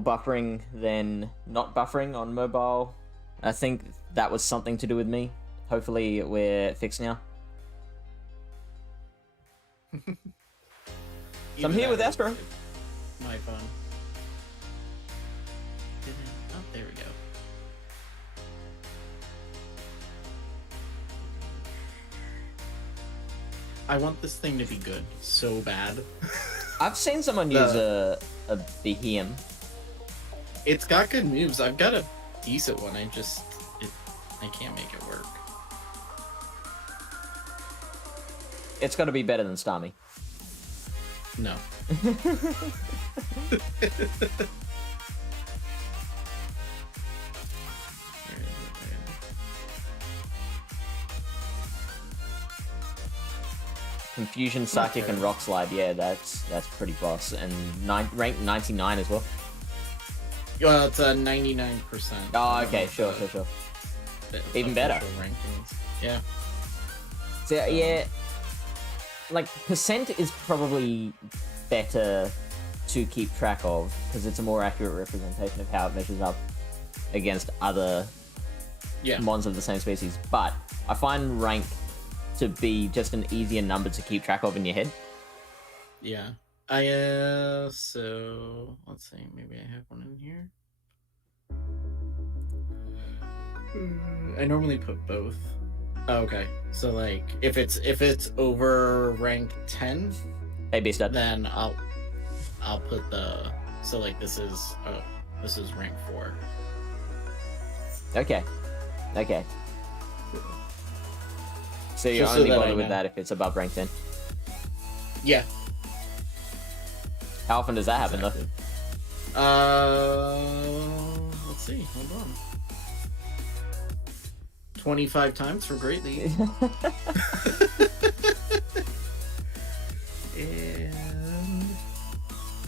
buffering than not buffering on mobile. I think that was something to do with me. Hopefully we're fixed now. So I'm here with Astro. My phone. Oh, there we go. I want this thing to be good so bad. I've seen someone use a BHM. It's got good moves. I've got a decent one. I can't make it work. It's got to be better than Starmie. No. Confusion, Psychic, and Rock Slide. Yeah, that's pretty boss. And rank 99 as well. Well, it's a 99%. Oh, okay, sure. Even better. Rankings. Yeah. So, yeah, like, percent is probably better to keep track of, because it's a more accurate representation of how it measures up against other mons of the same species. But I find rank to be just an easier number to keep track of in your head. Yeah. So let's see, maybe I have one in here. I normally put both. Oh, okay. So like if it's over rank 10, hey, stud. Then I'll put the this is rank 4. Okay. So you Just only so that bother with that if it's above rank 10? Yeah. How often does that happen, exactly. Let's see. Hold on. 25 times for Great League. And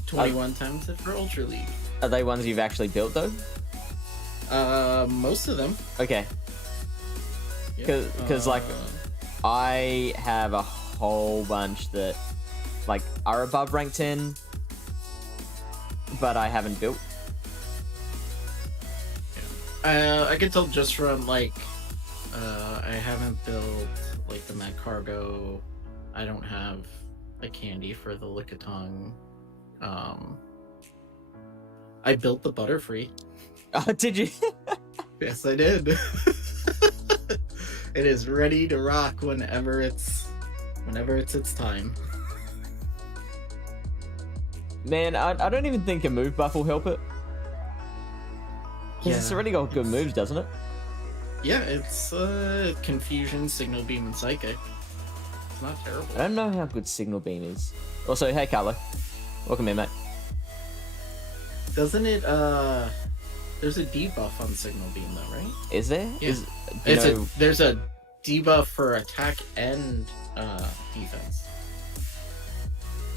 21 times for Ultra League. Are they ones you've actually built, though? Most of them. Okay. Because like, I have a whole bunch that, like, are above rank 10, but I haven't built. Yeah. I can tell just from, like, I haven't built, like, the Met Cargo. I don't have a candy for the Lickitung. I built the Butterfree. Oh, did you? Yes, I did. It is ready to rock whenever it's its time. Man, I don't even think a move buff will help it. It's already got good moves, doesn't it? Yeah, it's Confusion, Signal Beam, and Psychic. It's not terrible. I don't know how good Signal Beam is. Also, hey Carlo. Welcome in, mate. Doesn't it, there's a debuff on Signal Beam though, right? Is there? Yeah. There's a debuff for attack and defense.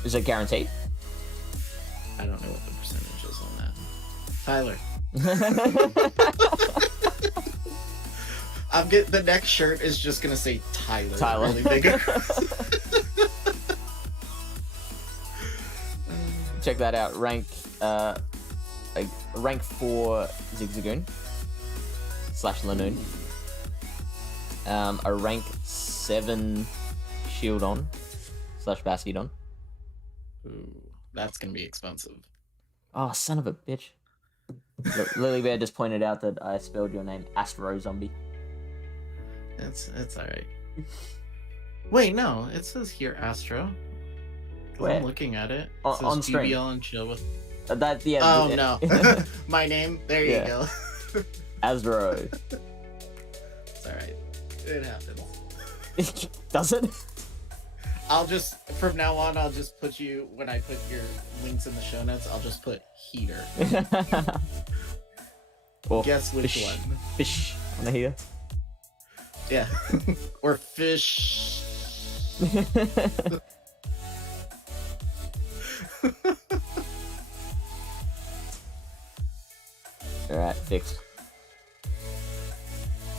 Is it guaranteed? I don't know what the percentage is on that. Tyler. The next shirt is just gonna say Tyler. Tyler. Really big. Check that out. Rank 4 Zigzagoon / Lanoon. A rank 7 Shieldon / Bastiodon. Ooh, that's gonna be expensive. Oh, son of a bitch. Look, Lily Bear just pointed out that I spelled your name AstroZombie. It's alright. Wait, no, it says here Astro. Where? I'm looking at it. It says on stream. GBL and Chill with. That yeah. Oh no, my name. There you go. Astro. It's alright. It happens. Does it? I'll just from now on. I'll just put you when I put your links in the show notes. I'll just put heater. Or guess which fish. one. Fish on the heater. Yeah, or fish. Alright, fixed.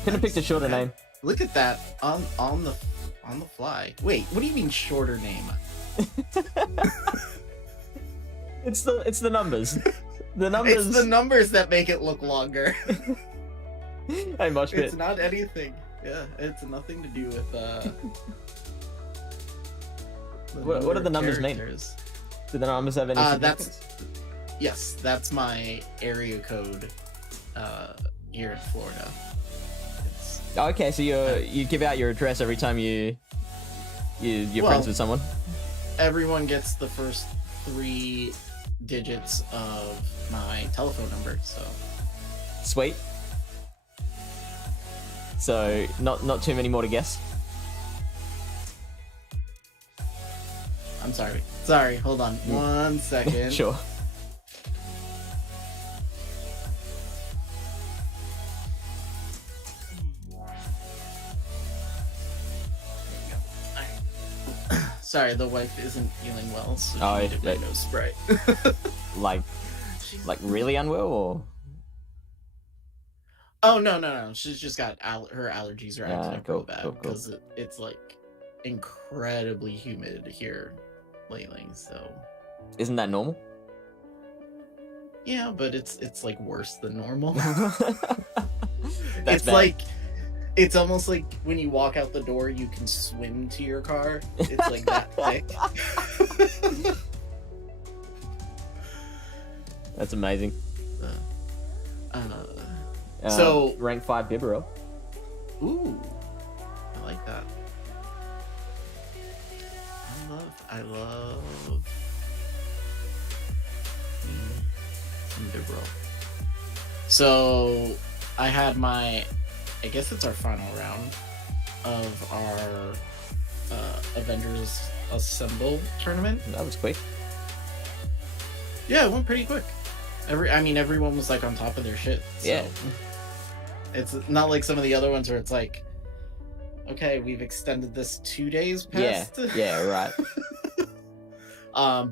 Could have picked a shorter name. Look at that on the fly. Wait, what do you mean shorter name? It's the numbers. The numbers. It's the numbers that make it look longer. Hey, Mosh Pit. It's not anything. Yeah, it's nothing to do with What do the numbers mean? characters. Do the numbers have any significance? Yes, that's my area code here in Florida. It's, Okay, so you give out your address every time you're friends with someone. everyone gets the first 3 digits of my telephone number, so Sweet. So not too many more to guess. I'm sorry. Sorry, hold on 1 second. Sure. Sorry, the wife isn't feeling well, so she Oh, needed my yeah. nose spray. Like really unwell, or? Oh no! She's just got her allergies are acting up real bad cool. because it's like incredibly humid here lately. So Isn't that normal? yeah, but it's like worse than normal. That's It's bad. like it's almost like when you walk out the door, you can swim to your car. It's like that thick. That's amazing. So rank 5 Bibarel. ooh, I like that. I love some Bibarel. So I had I guess it's our final round of our Avengers Assemble tournament. That was quick. Yeah, it went pretty quick. Everyone was like on top of their shit. So Yeah. it's not like some of the other ones where it's like, okay, we've extended this 2 days past. Yeah, right.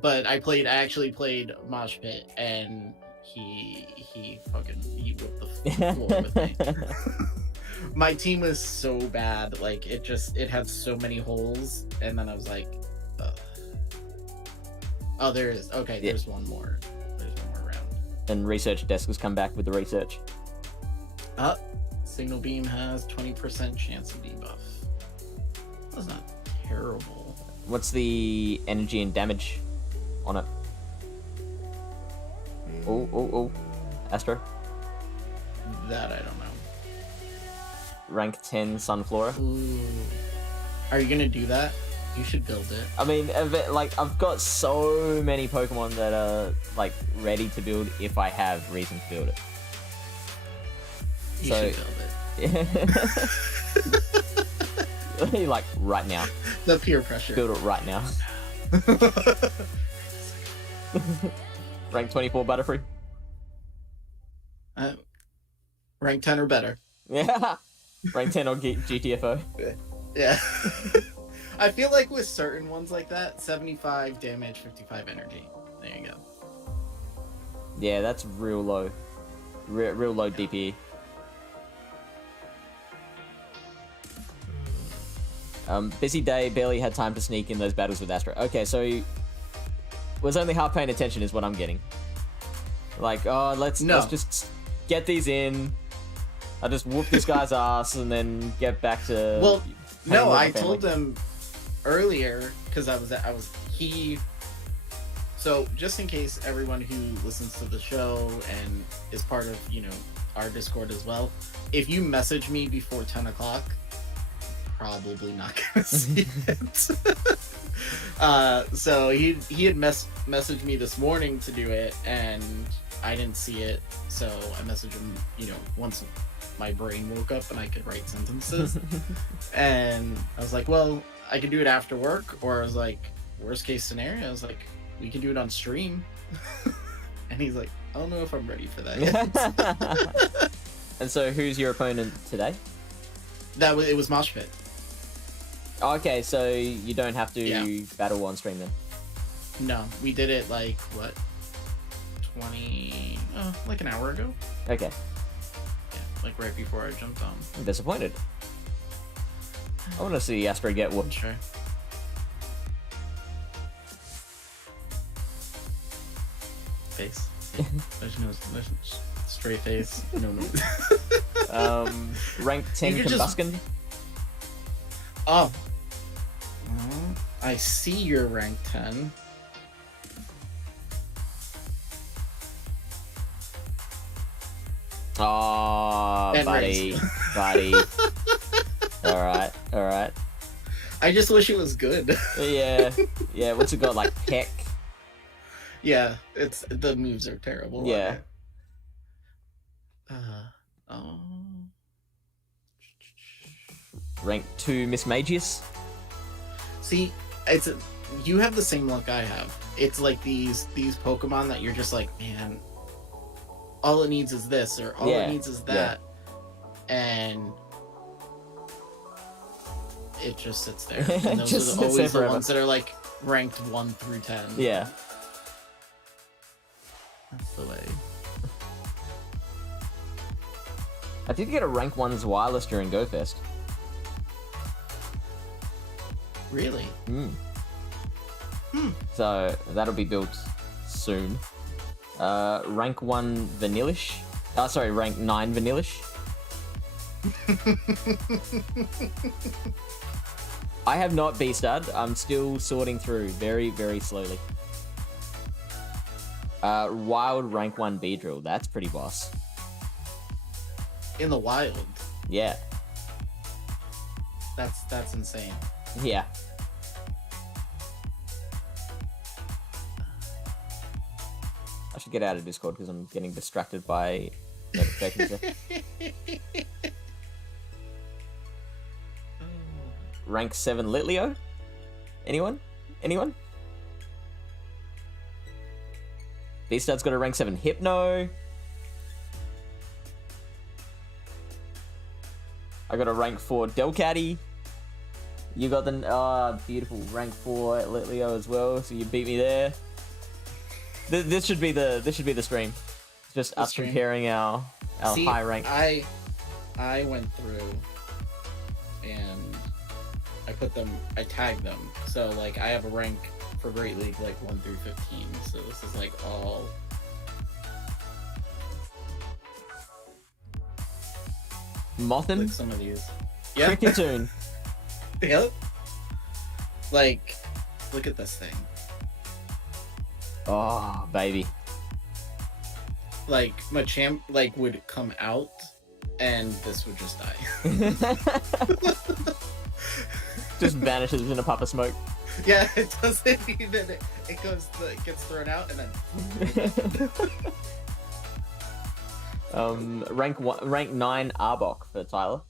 But I actually played Mosh Pit, and he whipped the floor with me. My team was so bad, like it had so many holes, and then I was like, ugh. Oh, there is. Okay, Yeah. there's one more. There's one more round. And research desk has come back with the research. Signal beam has 20% chance of debuff. That's not terrible. What's the energy and damage on it? Oh. Astro. That I don't know. Rank 10 Sunflora. Ooh. Are you gonna do that? You should build it. I mean, I've got so many Pokemon that are like ready to build if I have reason to build it. You should build it. Like right now. The peer pressure. Build it right now. Rank 24 Butterfree. Rank 10 or better. Yeah. Rank 10 or GTFO. Yeah. I feel like with certain ones like that, 75 damage, 55 energy. There you go. Yeah, that's real low. Real low DPE. Busy day, barely had time to sneak in those battles with Astro. Okay, so was only half paying attention is what I'm getting. Like, oh, let's just get these in. I'll just whoop this guy's ass and then get back to. Well, no, I family. told him earlier because So just in case everyone who listens to the show and is part of our Discord as well, if you message me before 10 o'clock, probably not gonna see it. So he had messaged me this morning to do it, and I didn't see it. So I messaged him, once my brain woke up and I could write sentences. And I was like, well, I could do it after work, or I was like, worst case scenario, I was like, we can do it on stream. And he's like, I don't know if I'm ready for that yet. And so, who's your opponent today? It was Mosh Pit. Okay, so you don't have to battle on stream then. No, we did it like like an hour ago. Okay, Yeah, like right before I jumped on. I'm disappointed. I want to see Astro get whooped. Sure. Face. There's straight face. No. Rank 10 You could just- Combustion. Oh. I see your rank 10. Oh, And buddy. race. Buddy. Alright. I just wish it was good. Yeah, what's it got? Like Peck? Yeah, the moves are terrible. Yeah. Oh. Rank 2 Miss Magius. See, you have the same luck I have. It's like these Pokemon that you're just like, man, all it needs is this, or all it needs is that, and it just sits there. And those are always the ones that are like ranked 1 through 10. Yeah. That's the way. I did get a rank 1's wireless during GoFest. Really? So that'll be built soon. Rank 1 Vanillish. Sorry, rank 9 Vanillish. I have not B-starred. I'm still sorting through very, very slowly. Wild rank 1 Beedrill. That's pretty boss. In the wild. Yeah. That's insane. Yeah. I should get out of Discord because I'm getting distracted by notifications there. Rank 7 Litleo? Anyone? B-Star's got a rank 7 Hypno. I got a rank 4 Delcatty. You got the beautiful rank 4 Litleo as well, so you beat me there. This should be the stream. It's just us comparing our high rank. I went through and I tagged them. So like I have a rank for Great League like 1 through 15. So this is like all Mothin? like some of these. Yeah. Cricketune. Yep. Like, look at this thing. Oh, baby. Like Machamp like would come out and this would just die. Just vanishes in a puff of smoke. Yeah, it doesn't even. It gets thrown out and then. Rank 9 Arbok for Tyler.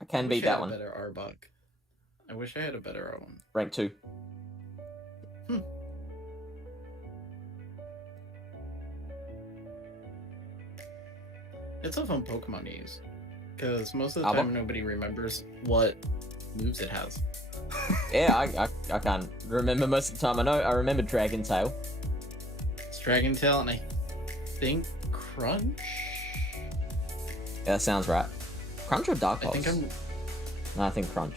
I can beat that one. Better Arbok. I wish I had a better one. Rank 2. It's a fun Pokemon to use because most of the Arbok? time nobody remembers what moves it has. Yeah, I can't remember most of the time. I remember Dragon Tail. It's Dragon Tail and I think Crunch. Yeah, that sounds right. Crunch or Dark Pulse? No, I think Crunch.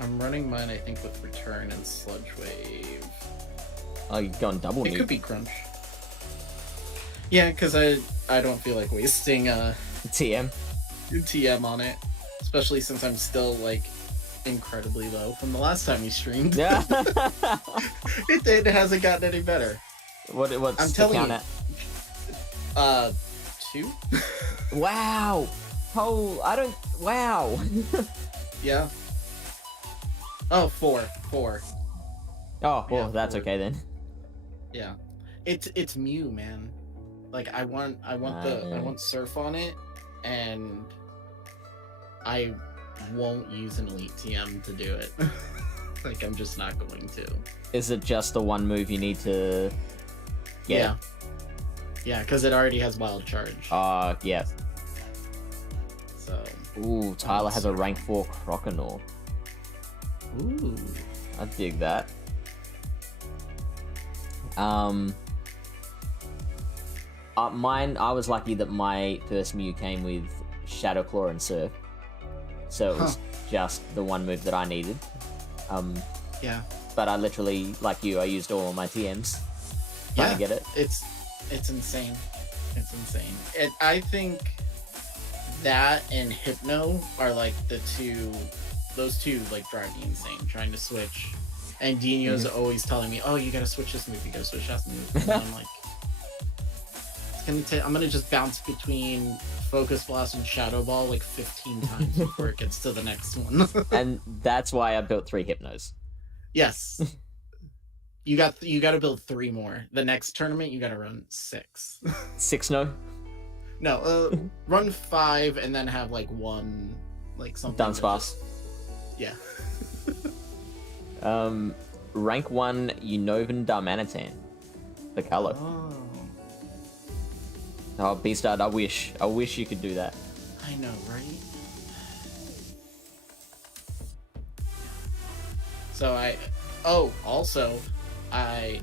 I'm running mine, I think, with Return and Sludge Wave. Oh, you're going double It nuke. could be Crunch. Yeah, because I don't feel like wasting TM. TM on it, especially since I'm still like incredibly low from the last time you streamed. Yeah. It hasn't gotten any better. What's I'm the telling count you. at? 2. Wow. Oh, I don't. Wow. Yeah. Oh, 4. Oh, well, Yeah, that's 4. okay then. Yeah. It's Mew, man. Like I want Surf on it, and I won't use an Elite TM to do it. Like I'm just not going to. Is it just the one move you need to get? Yeah. Yeah, because it already has Wild Charge. Yeah. So. Ooh, Tyler has a rank 4 Croconaw. Ooh. I dig that. Mine, I was lucky that my first Mew came with Shadow Claw and Surf. So it was just the one move that I needed. Yeah. But I literally, like you, I used all of my TMs. trying to get it. It's insane. It's insane. I think that and Hypno are like those two like drive me insane. Trying to switch, and Dino's always telling me, "Oh, you gotta switch this move. You gotta switch that move." And I'm like, I'm gonna just bounce between Focus Blast and Shadow Ball like 15 times before it gets to the next one. And that's why I built 3 Hypnos. Yes. You got to build 3 more. The next tournament you got to run 6. 6 no? No, run 5 and then have like 1 like something. Dance pass. Yeah. Rank 1 Unovan Darmanitan. The color. Oh, Beastard, I wish you could do that. I know, right? So also, I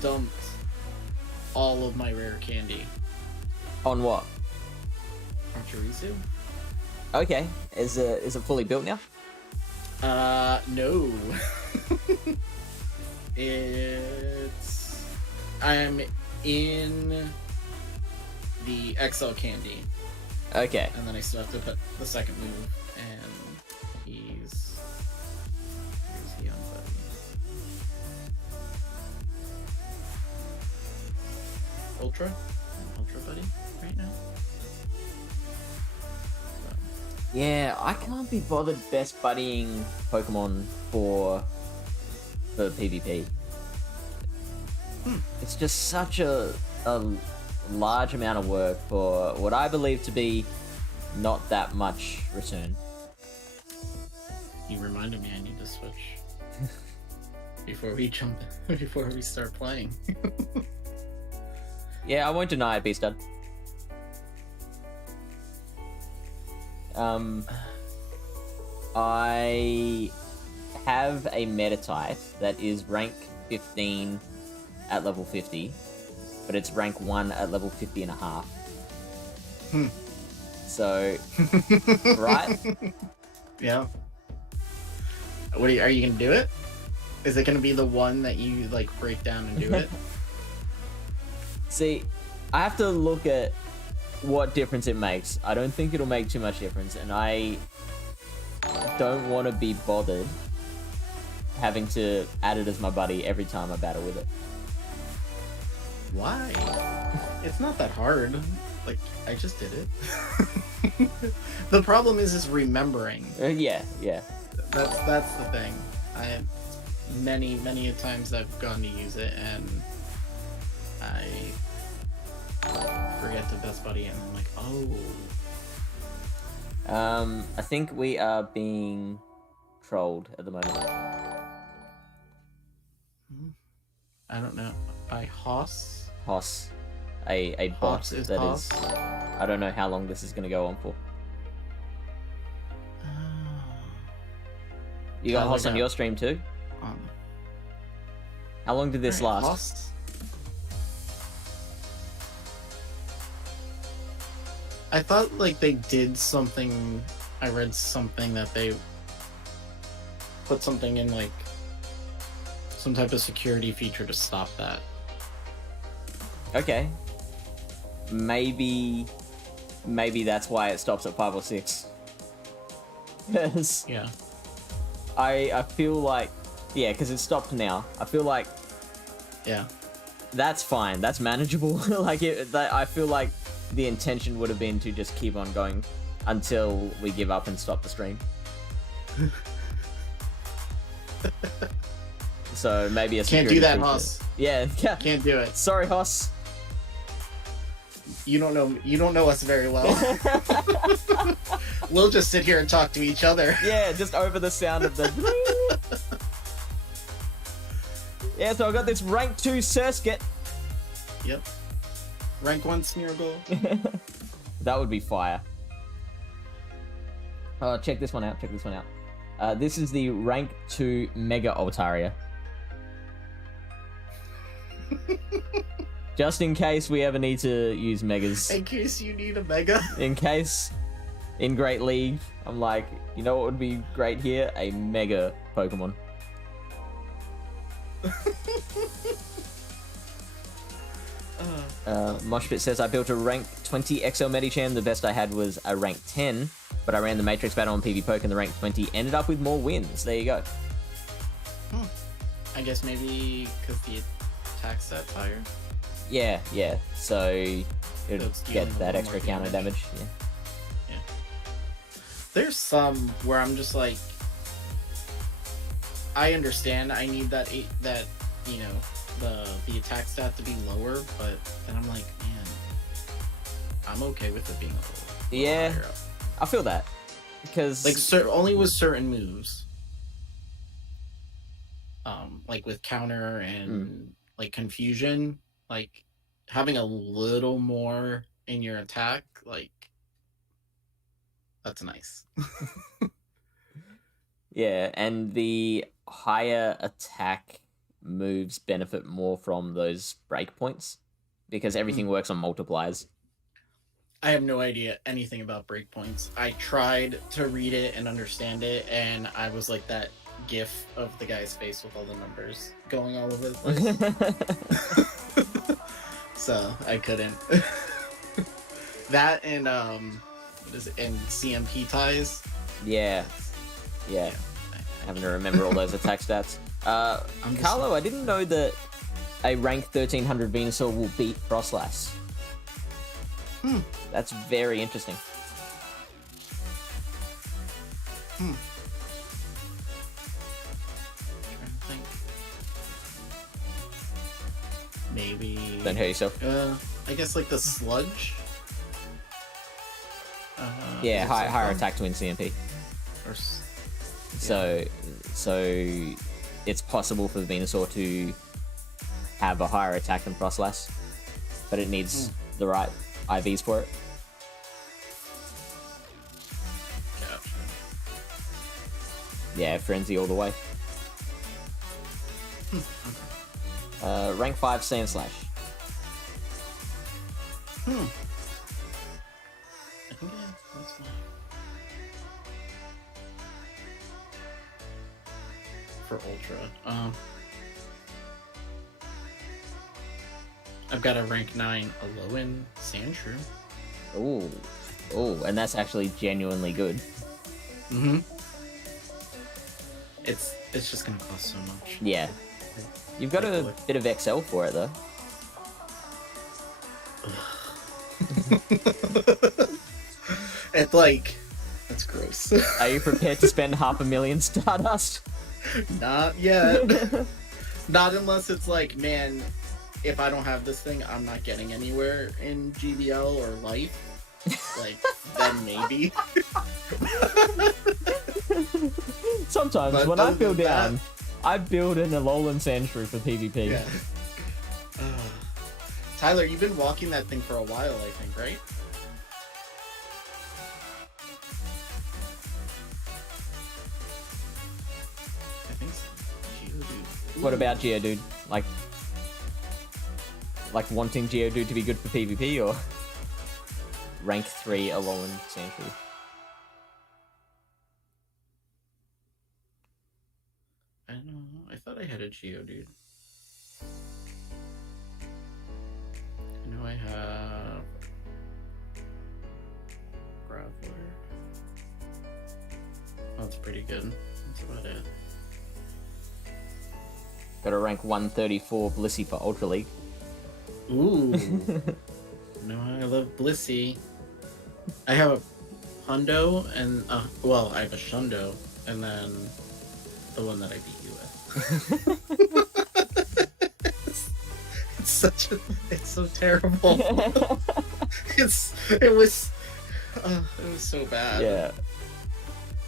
dumped all of my rare candy. On what? On Chorizo? Okay. Is it fully built now? No. I'm in the XL candy. Okay. And then I still have to put the second move, and here's the young buddy. Ultra buddy right now. So. Yeah, I can't be bothered best buddying Pokemon for PvP. It's just such a large amount of work for what I believe to be not that much return. You reminded me I need to switch before we start playing. Yeah, I won't deny it, Beastard. I have a Meditite that is rank 15 at level 50, but it's rank 1 at level 50 and a half. So, right? Yeah. Are you gonna do it? Is it gonna be the one that you like break down and do it? See, I have to look at what difference it makes. I don't think it'll make too much difference, and I don't want to be bothered having to add it as my buddy every time I battle with it. Why? It's not that hard. Like, I just did it. The problem is remembering. Yeah. That's the thing. Many a times I've gone to use it and I forget to best buddy and I'm like, oh. I think we are being trolled at the moment. I don't know. By Hoss? Hoss. A bot Hoss is that Hoss? is... I don't know how long this is going to go on for. You got Hoss on your stream too? How long did this last? Hoss? I thought like they did something. I read something that they put something in like some type of security feature to stop that. Okay. Maybe that's why it stops at 5 or 6. Because Yeah. I feel like, yeah, because it stopped now. I feel like Yeah. that's fine. That's manageable. Like I feel like the intention would have been to just keep on going until we give up and stop the stream. So maybe a Can't do security that, feature. Hoss. Yeah. Can't do it. Sorry, Hoss. You don't know us very well. We'll just sit here and talk to each other. Yeah, just over the sound of the... Yeah, so I got this rank 2 Surskit. Yep. Rank 1 Smeargle. That would be fire. Oh, check this one out. This is the rank 2 Mega Altaria. Just in case we ever need to use Megas. In case you need a Mega. In case, in Great League, I'm like, you know what would be great here? A Mega Pokemon. Moshpit says, I built a rank 20 XL Medicham. The best I had was a rank 10, but I ran the Matrix battle on PvPoke and the rank 20 ended up with more wins. There you go. I guess maybe because the attack set's higher? Yeah. So it'll get that extra counter damage. Yeah. There's some where I'm just like, I understand I need that you know, the attack stat to be lower, but then I'm like, man, I'm okay with it being a little higher up. I feel that because like only with certain moves, like with counter and like confusion, like having a little more in your attack, like that's nice. Yeah, and the higher attack moves benefit more from those breakpoints because everything works on multipliers. I have no idea anything about breakpoints. I tried to read it and understand it, and I was like that gif of the guy's face with all the numbers going all over the place. So I couldn't. That and what is it? And CMP ties. Yeah. Having to remember all those attack stats. Carlo, I didn't know that a rank 1300 Venusaur will beat Frostlass. That's very interesting. Trying to think. Maybe. Don't hurt yourself. I guess like the sludge. Yeah, higher attack to win CMP. Or So it's possible for the Venusaur to have a higher attack than Frostlass, but it needs the right IVs for it. Gotcha. Yeah, Frenzy all the way. Rank 5 Sand Slash. I think that's fine. For Ultra. I've got a rank 9 Alolan Sandshrew. Oh, and that's actually genuinely good. It's just gonna cost so much. Yeah. You've got a bit of XL for it though. It's like, that's gross. Are you prepared to spend 500,000 Stardust? Not yet. Not unless it's like, man, if I don't have this thing, I'm not getting anywhere in GBL or life. Like, then maybe. Sometimes But when I other feel than down, that- I build an Alolan Sandshrew for PvP. Yeah. Tyler, you've been walking that thing for a while, I think, right? I think so. Geodude. What about Geodude? Like wanting Geodude to be good for PvP or rank 3 Alolan Sandshrew? I don't know. I thought I had a Geodude. I know I have Graveler. Oh, that's pretty good. That's about it. Got a rank 134 Blissey for Ultra League. Ooh. No, I love Blissey. I have a Hundo and well, I have a Shundo, and then the one that I beat you with. It's so terrible. it was so bad. Yeah.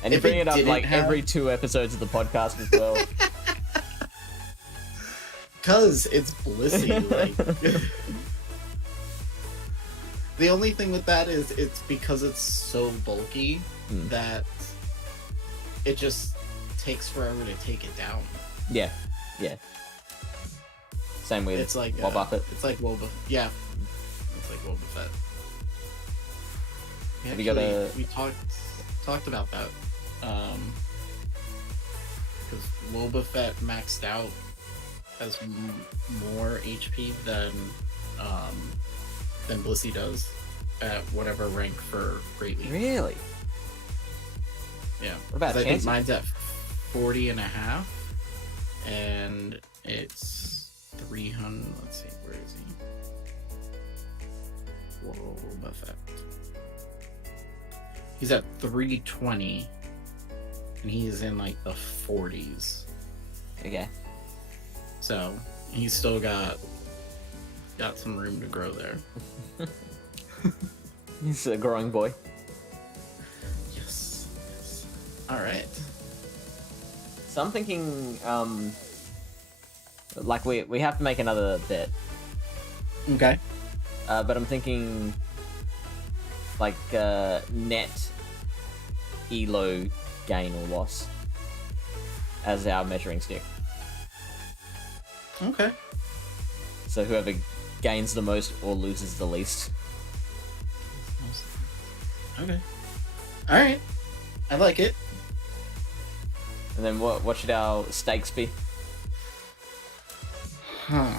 And you If bring it it up didn't like have- every 2 episodes of the podcast as well. Cause it's Blissey, like the only thing with that is it's because it's so bulky that it just takes forever to take it down. Yeah. Same with It's like Wobbuffet. It's like Woba. Yeah. It's like Woba Fett. Have you got a- We talked about that. Because Woba Fett maxed out has more HP than than Blissey does at whatever rank for Great League. Really? Yeah. What about 'Cause I think Chansey? mine's at 40.5, and it's 300. Let's see, where is he? Whoa, about that. He's at 320, and he's in like the 40s. Okay. So he's still got some room to grow there. He's a growing boy. Yes. All right. So I'm thinking, like we have to make another bet. Okay. But I'm thinking, like, net elo gain or loss as our measuring stick. Okay. So whoever gains the most or loses the least. Okay. All right. I like it. And then what should our stakes be? Huh.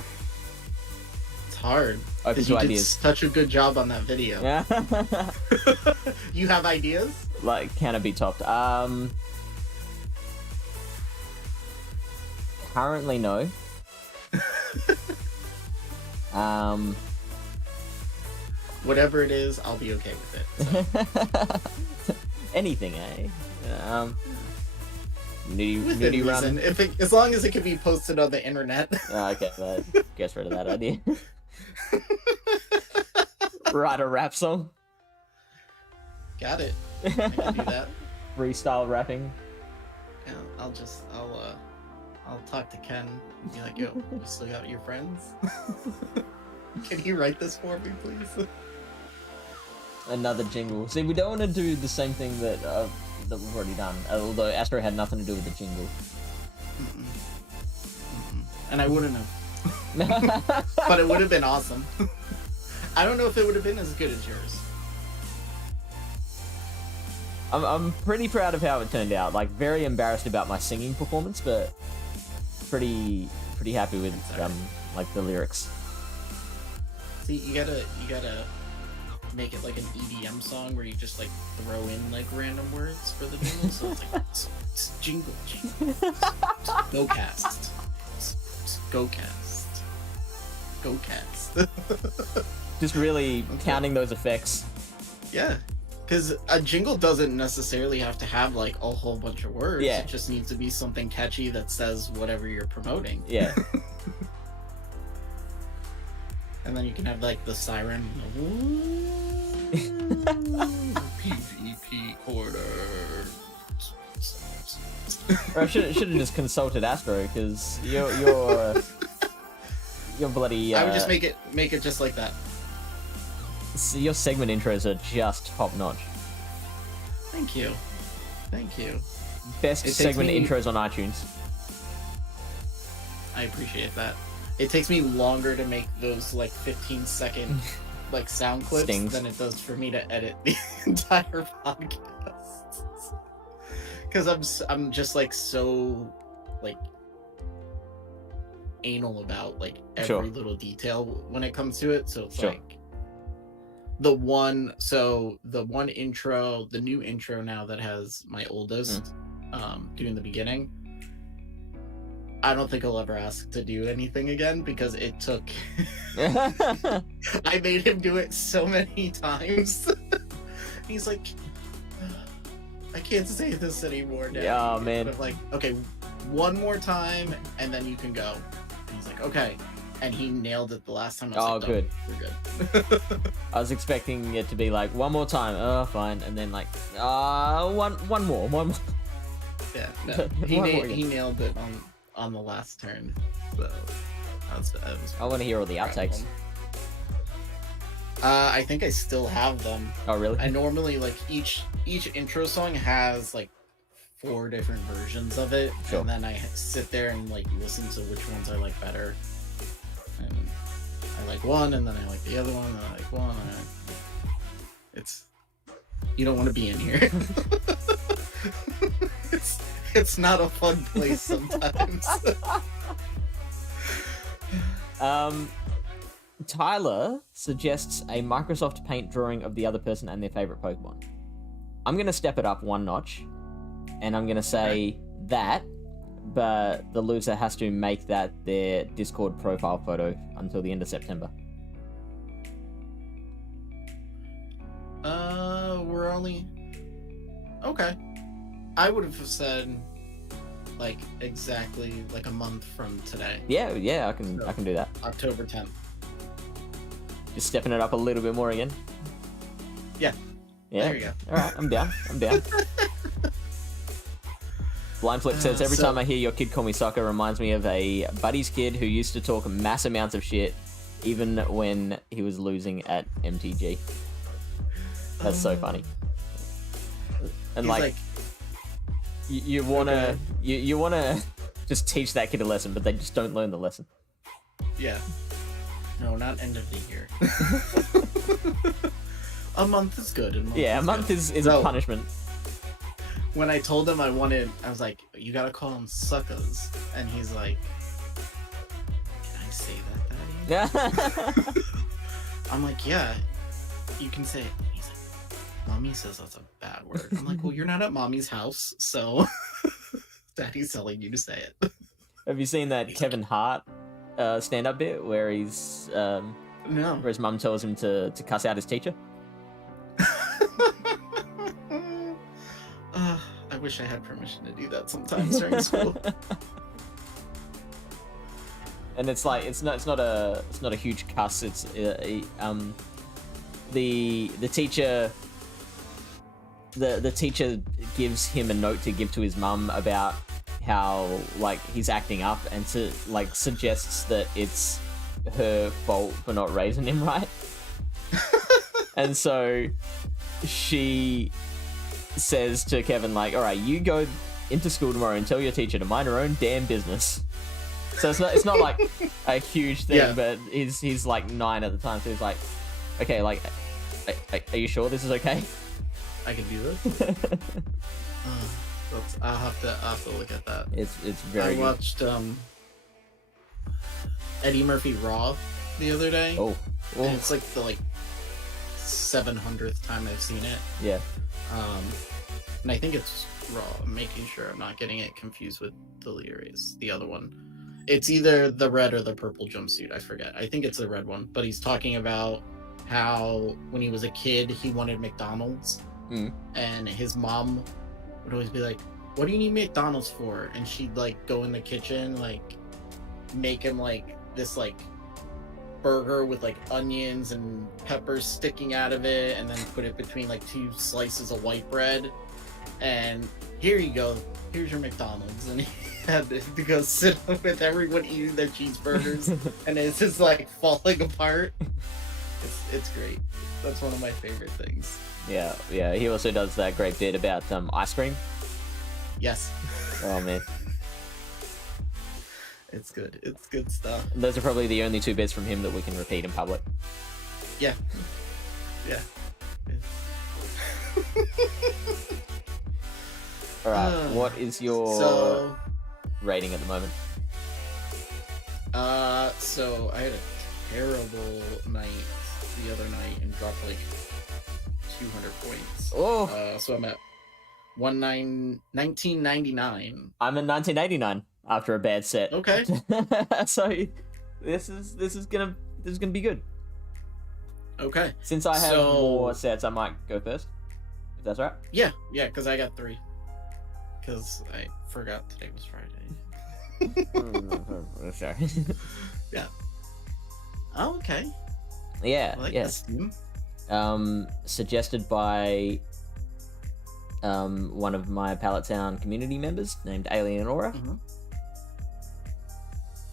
It's hard. Open 'Cause to you did ideas. such a good job on that video. Yeah. You have ideas? Like, can it be topped? Currently no. Whatever it is, I'll be okay with it. Anything, eh? Nudie Within run. reason. As long as it can be posted on the internet. Oh, okay, but get rid of that idea. Write a rap song. Got it. I can do that. Freestyle rapping. Yeah, I'll talk to Ken and be like, yo, you still got your friends? Can you write this for me, please? Another jingle. See, we don't want to do the same thing that we've already done. Although Astro had nothing to do with the jingle. Mm-mm. Mm-mm. And I wouldn't have. But it would have been awesome. I don't know if it would have been as good as yours. I'm pretty proud of how it turned out. Like, very embarrassed about my singing performance, but pretty happy with like the lyrics. See, you gotta make it like an EDM song where you just like throw in like random words for the jingle. So it's like jingle, go cast, go cast, go cast. Just really counting those effects. Yeah, because a jingle doesn't necessarily have to have like a whole bunch of words. Yeah. It just needs to be something catchy that says whatever you're promoting. Yeah. And then you can have like the siren. PvP quarter. Or I should have just consulted Astro, because you're bloody. I would just make it just like that. Your segment intros are just top notch. Thank you. Best segment intros on iTunes. I appreciate that. It takes me longer to make those like 15-second like sound clips Stings. than it does for me to edit the entire podcast. Because I'm just like so like anal about like every little detail when it comes to it. So it's like the one intro, the new intro now that has my oldest doing the beginning. I don't think I'll ever ask to do anything again because it took. I made him do it so many times. He's like, I can't say this anymore now. Yeah, man. But I'm like, okay, one more time and then you can go. And he's like, okay. And he nailed it the last time. I was like, good. We're good. I was expecting it to be like, one more time, oh, fine. And then like, one more. Yeah, no. He nailed it on the last turn. So that was I want to hear all the outtakes. I think I still have them. Oh, really? I normally like each intro song has like 4 different versions of it, and then I sit there and like listen to which ones I like better. And I like one, and then I like the other one, and I like one. It's you don't want to be in here. It's not a fun place sometimes. Tyler suggests a Microsoft Paint drawing of the other person and their favorite Pokemon. I'm going to step it up one notch, and I'm going to say that, but the loser has to make that their Discord profile photo until the end of September. We're only... Okay. I would have said, like, exactly, like, a month from today. Yeah, I can do that. October 10th. Just stepping it up a little bit more again. Yeah. Yeah. There you go. All right, I'm down. Blind Flip says, every time I hear your kid call me sucker reminds me of a buddy's kid who used to talk mass amounts of shit even when he was losing at MTG. That's so funny. And like you wanna you wanna just teach that kid a lesson, but they just don't learn the lesson. Yeah. No, not end of the year. A month is good. A month is a punishment. When I told him I was like, you gotta call him suckers. And he's like, can I say that, Daddy? I'm like, yeah, you can say it. He's like, Mommy says that's a bad word. I'm like, well, you're not at Mommy's house, so Daddy's telling you to say it. Have you seen that Kevin Hart stand-up bit where he's No. where his mum tells him to cuss out his teacher? I wish I had permission to do that sometimes during school. And it's like it's not a huge cuss. It's the teacher. The teacher gives him a note to give to his mum about how like he's acting up, and to like suggests that it's her fault for not raising him right. And so she says to Kevin, like, all right, you go into school tomorrow and tell your teacher to mind her own damn business. So it's not like a huge thing, yeah. But he's like 9 at the time, so he's like, okay, like, are you sure this is okay? I can do this. I'll have to look at that. It's very. I watched Eddie Murphy Raw the other day. Oh. And it's like the 700th time I've seen it. Yeah. And I think it's Raw. I'm making sure I'm not getting it confused with Delirious, the other one. It's either the red or the purple jumpsuit. I forget. I think it's the red one. But he's talking about how when he was a kid, he wanted McDonald's. And his mom would always be like, what do you need McDonald's for? And she'd like go in the kitchen, like make him like this like burger with like onions and peppers sticking out of it, and then put it between like 2 slices of white bread, and here you go, here's your McDonald's. And he had to go sit with everyone eating their cheeseburgers and it's just like falling apart. It's great. That's one of my favorite things. Yeah. He also does that great bit about ice cream. Yes. Oh man. It's good. It's good stuff. Those are probably the only 2 bits from him that we can repeat in public. Yeah. Yeah. Alright, what is your rating at the moment? So I had a terrible night the other night and dropped like 200 points. Oh. So I'm at 1999. I'm at 1989 after a bad set. Okay. So this is gonna be good. Okay. Since I have more sets, I might go first. If that's right. Yeah, because I got 3. Because I forgot today was Friday. Sorry. Yeah. Oh, okay. Yeah. I like yes. this. Suggested by one of my Pallet Town community members named Alienora.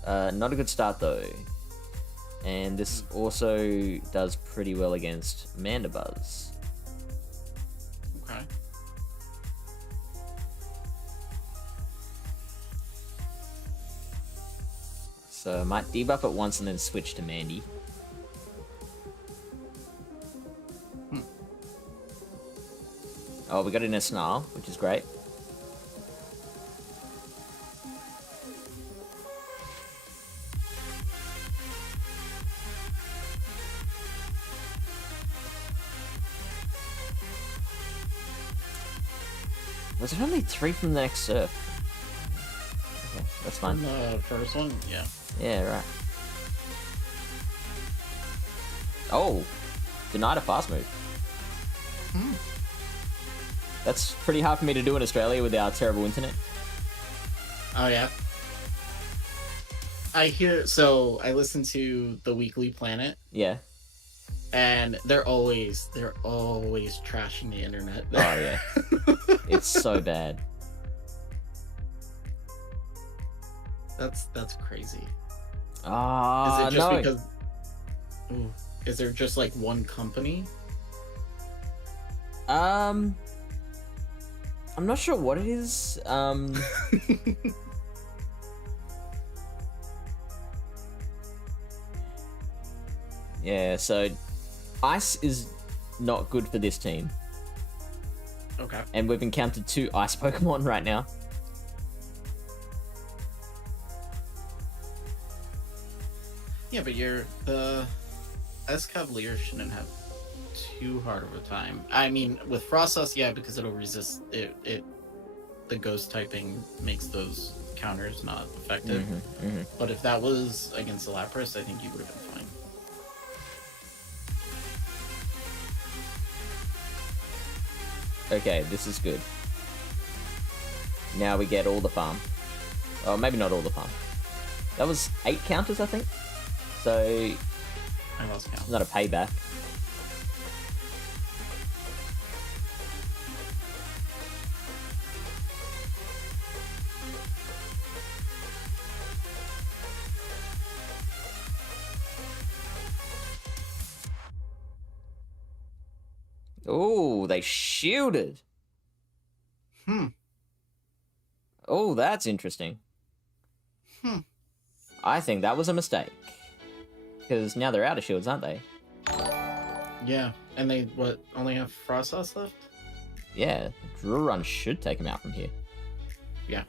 Not a good start though. And this also does pretty well against Mandibuzz. Okay. So I might debuff it once and then switch to Mandy. Oh, we got in a Snarl, which is great. Was it only 3 from the next surf? Okay, that's fine. From the first one, yeah. Yeah, right. Oh, denied a fast move. That's pretty hard for me to do in Australia with our terrible internet. Oh yeah. I listen to the Weekly Planet, Yeah. and they're always trashing the internet. Oh yeah. It's so bad. That's crazy. Ah, Is it just no. because? Ooh, is there just like one company? I'm not sure what it is. Yeah, so ice is not good for this team. Okay. And we've encountered 2 ice Pokemon right now. Yeah, but the Escavalier shouldn't have too hard of a time. I mean, with Frostus, yeah, because it'll resist it. The ghost typing makes those counters not effective. But if that was against the Lapras, I think you would have been fine. Okay, this is good. Now we get all the farm. Oh, maybe not all the farm. That was 8 counters, I think. So, I lost count. not a payback. Oh, they shielded. Oh, that's interesting. I think that was a mistake. Because now they're out of shields, aren't they? Yeah, and they only have Frostus left? Yeah, Drill Run should take him out from here. Yeah.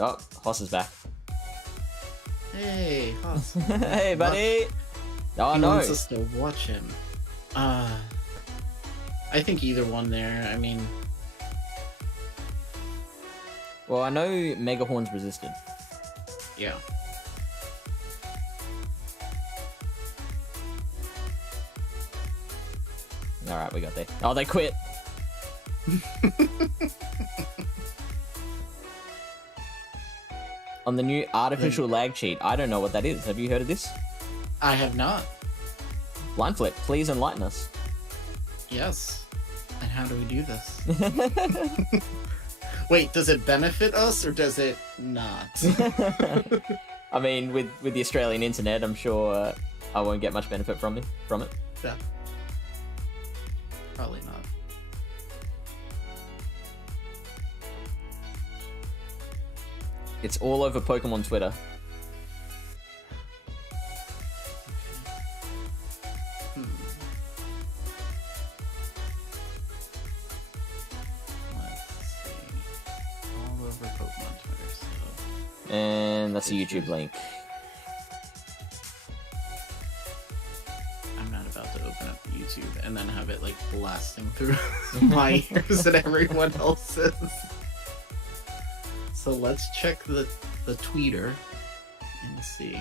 Oh, Hoss is back. Hey, Hoss. Hey, buddy. Oh, He no. wants us to watch him. I think either one there. I mean, Well, I know Mega Horn's resisted. yeah. Alright, we got there. Oh, they quit. On the new artificial lag cheat, I don't know what that is. Have you heard of this? I have not. Blind Flip, please enlighten us. Yes. And how do we do this? Wait, does it benefit us or does it not? I mean, with the Australian internet, I'm sure I won't get much benefit from it. Yeah. Probably not. It's all over Pokemon Twitter. Let's see. All over Pokemon Twitter, so... And that's a YouTube link. I'm not about to open up YouTube and then have it, like, blasting through my ears and everyone else's. So let's check the tweeter and see.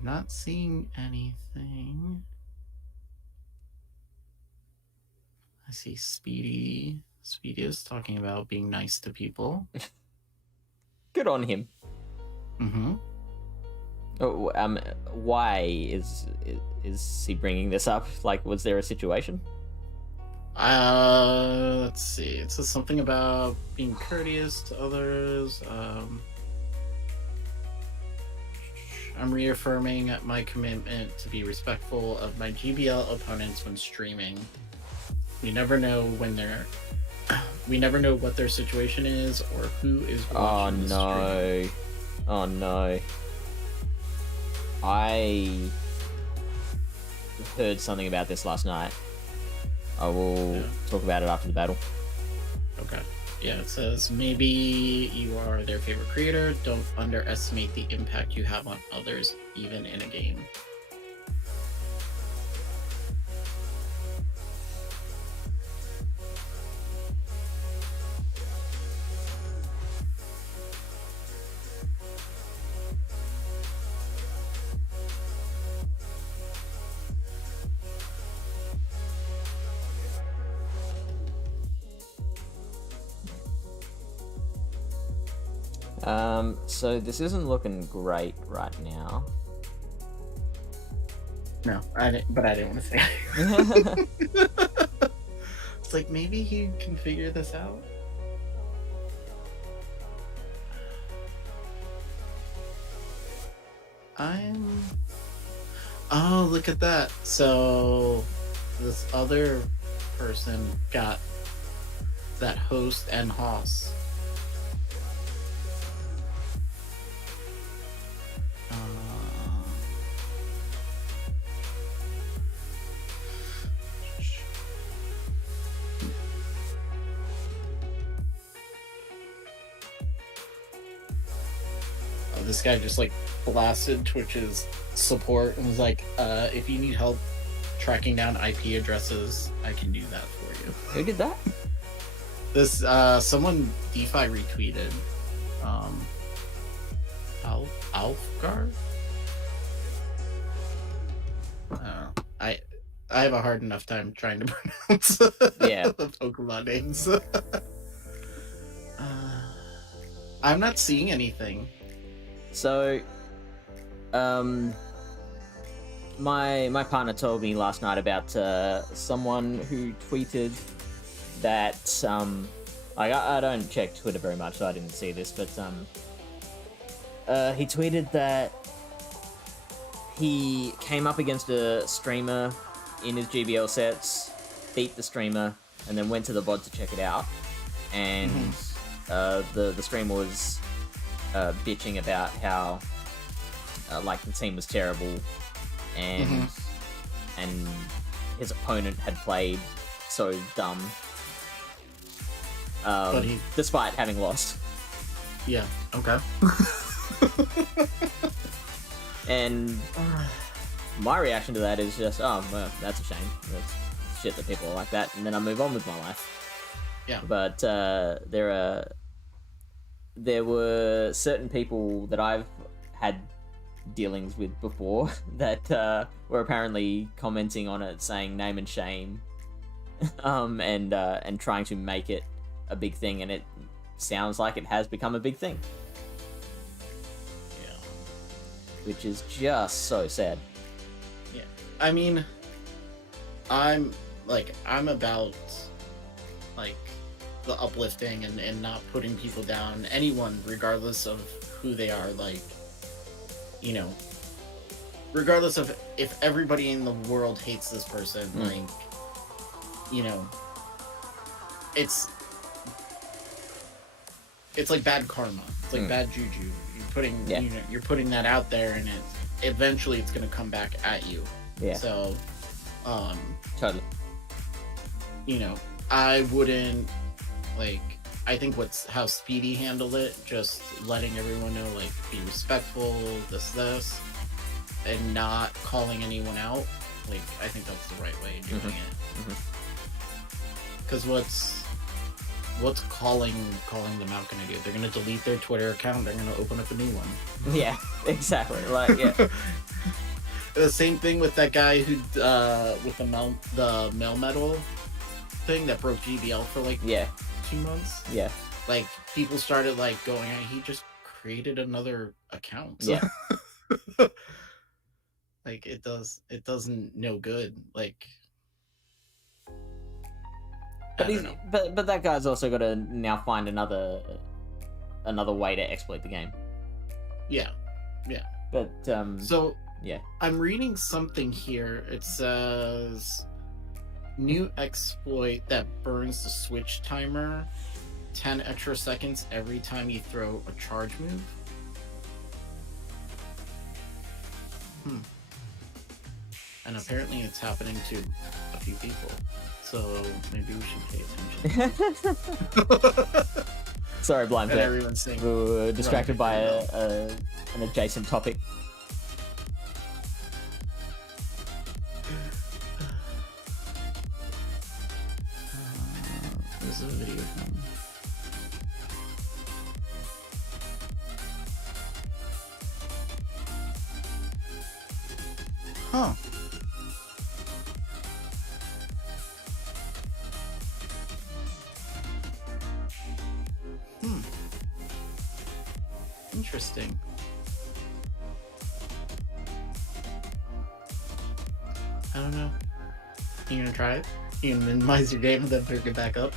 Not seeing anything. I see Speedy. Speedy is talking about being nice to people. Good on him. Mm-hmm. Oh, why is he bringing this up? Like, was there a situation? Let's see. It says something about being courteous to others. I'm reaffirming my commitment to be respectful of my GBL opponents when streaming. We never know what their situation is or who is watching the stream. Oh no. I heard something about this last night. I will talk about it after the battle. Okay. Yeah, it says maybe you are their favorite creator. Don't underestimate the impact you have on others, even in a game. So this isn't looking great right now. No, I didn't want to say it. It's like, maybe he can figure this out. Oh, look at that. So this other person got that host and host. This guy just like blasted Twitch's support and was like, if you need help tracking down IP addresses, I can do that for you. Who did that? This someone DeFi retweeted. Alfgar? I have a hard enough time trying to pronounce the Pokemon names. I'm not seeing anything. So, my partner told me last night about someone who tweeted that I don't check Twitter very much, so I didn't see this, but he tweeted that he came up against a streamer in his GBL sets, beat the streamer, and then went to the VOD to check it out, and the streamer was bitching about how like the team was terrible, and his opponent had played so dumb, despite having lost. Yeah. Okay. And my reaction to that is just, oh, well, that's a shame. That's shit that people are like that, and then I move on with my life. Yeah. But there were certain people that I've had dealings with before that were apparently commenting on it, saying name and shame, and trying to make it a big thing, and it sounds like it has become a big thing. Yeah. Which is just so sad. Yeah. I mean, I'm about like the uplifting and not putting people down, anyone, regardless of who they are, like, you know, regardless of if everybody in the world hates this person, like, you know, it's like bad karma. It's like bad juju. You're putting that out there, and eventually it's gonna come back at you. Yeah. So, totally. You know, I wouldn't, like, I think how Speedy handled it, just letting everyone know, like, be respectful, this, and not calling anyone out. Like, I think that's the right way of doing it. Because what's calling them out gonna do? They're gonna delete their Twitter account. They're gonna open up a new one. Yeah, exactly. Like, yeah. The same thing with that guy who with the Melmetal thing that broke GBL for like 2 months. Yeah. Like, people started like going, he just created another account. Yeah. Like, it doesn't no good. Like, but that guy's also got to now find another way to exploit the game. Yeah. But so yeah, I'm reading something here. It says new exploit that burns the switch timer 10 extra seconds every time you throw a charge move. And apparently it's happening to a few people. so maybe we should pay attention. Sorry, blind And play. everyone's saying, We were distracted by Run, an adjacent topic. There's a video from. Huh. Interesting. I don't know. You gonna try it? You gonna minimize your game and then pick it back up?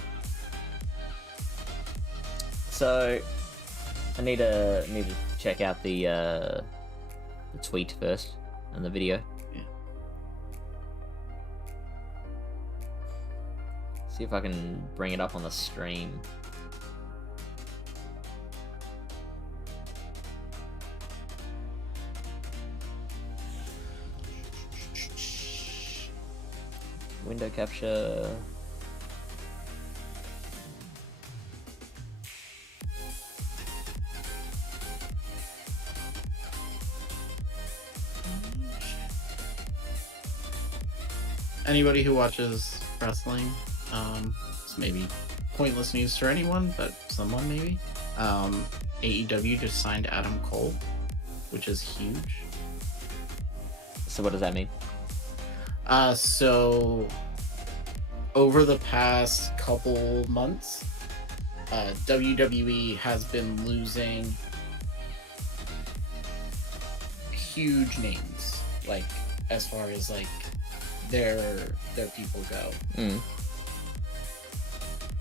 So, I need to check out the tweet first and the video. Yeah. See if I can bring it up on the stream. Window capture. Anybody who watches wrestling, it's maybe pointless news for anyone, but someone maybe. AEW just signed Adam Cole, which is huge. So what does that mean? So over the past couple months, WWE has been losing huge names, like as far as like their people go.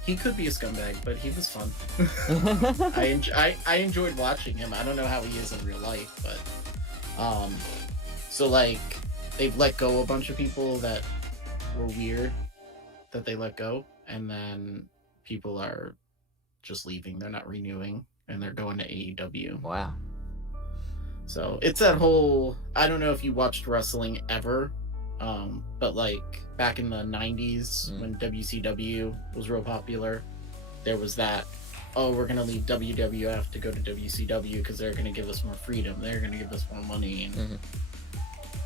He could be a scumbag, but he was fun. I enjoyed watching him. I don't know how he is in real life, but so like they've let go a bunch of people that were weird that they let go, and then people are just leaving. They're not renewing, and they're going to AEW. Wow. So it's that whole, I don't know if you watched wrestling ever, but like back in the 90s when WCW was real popular, there was that, oh, we're going to leave WWF to go to WCW because they're going to give us more freedom. They're going to give us more money. And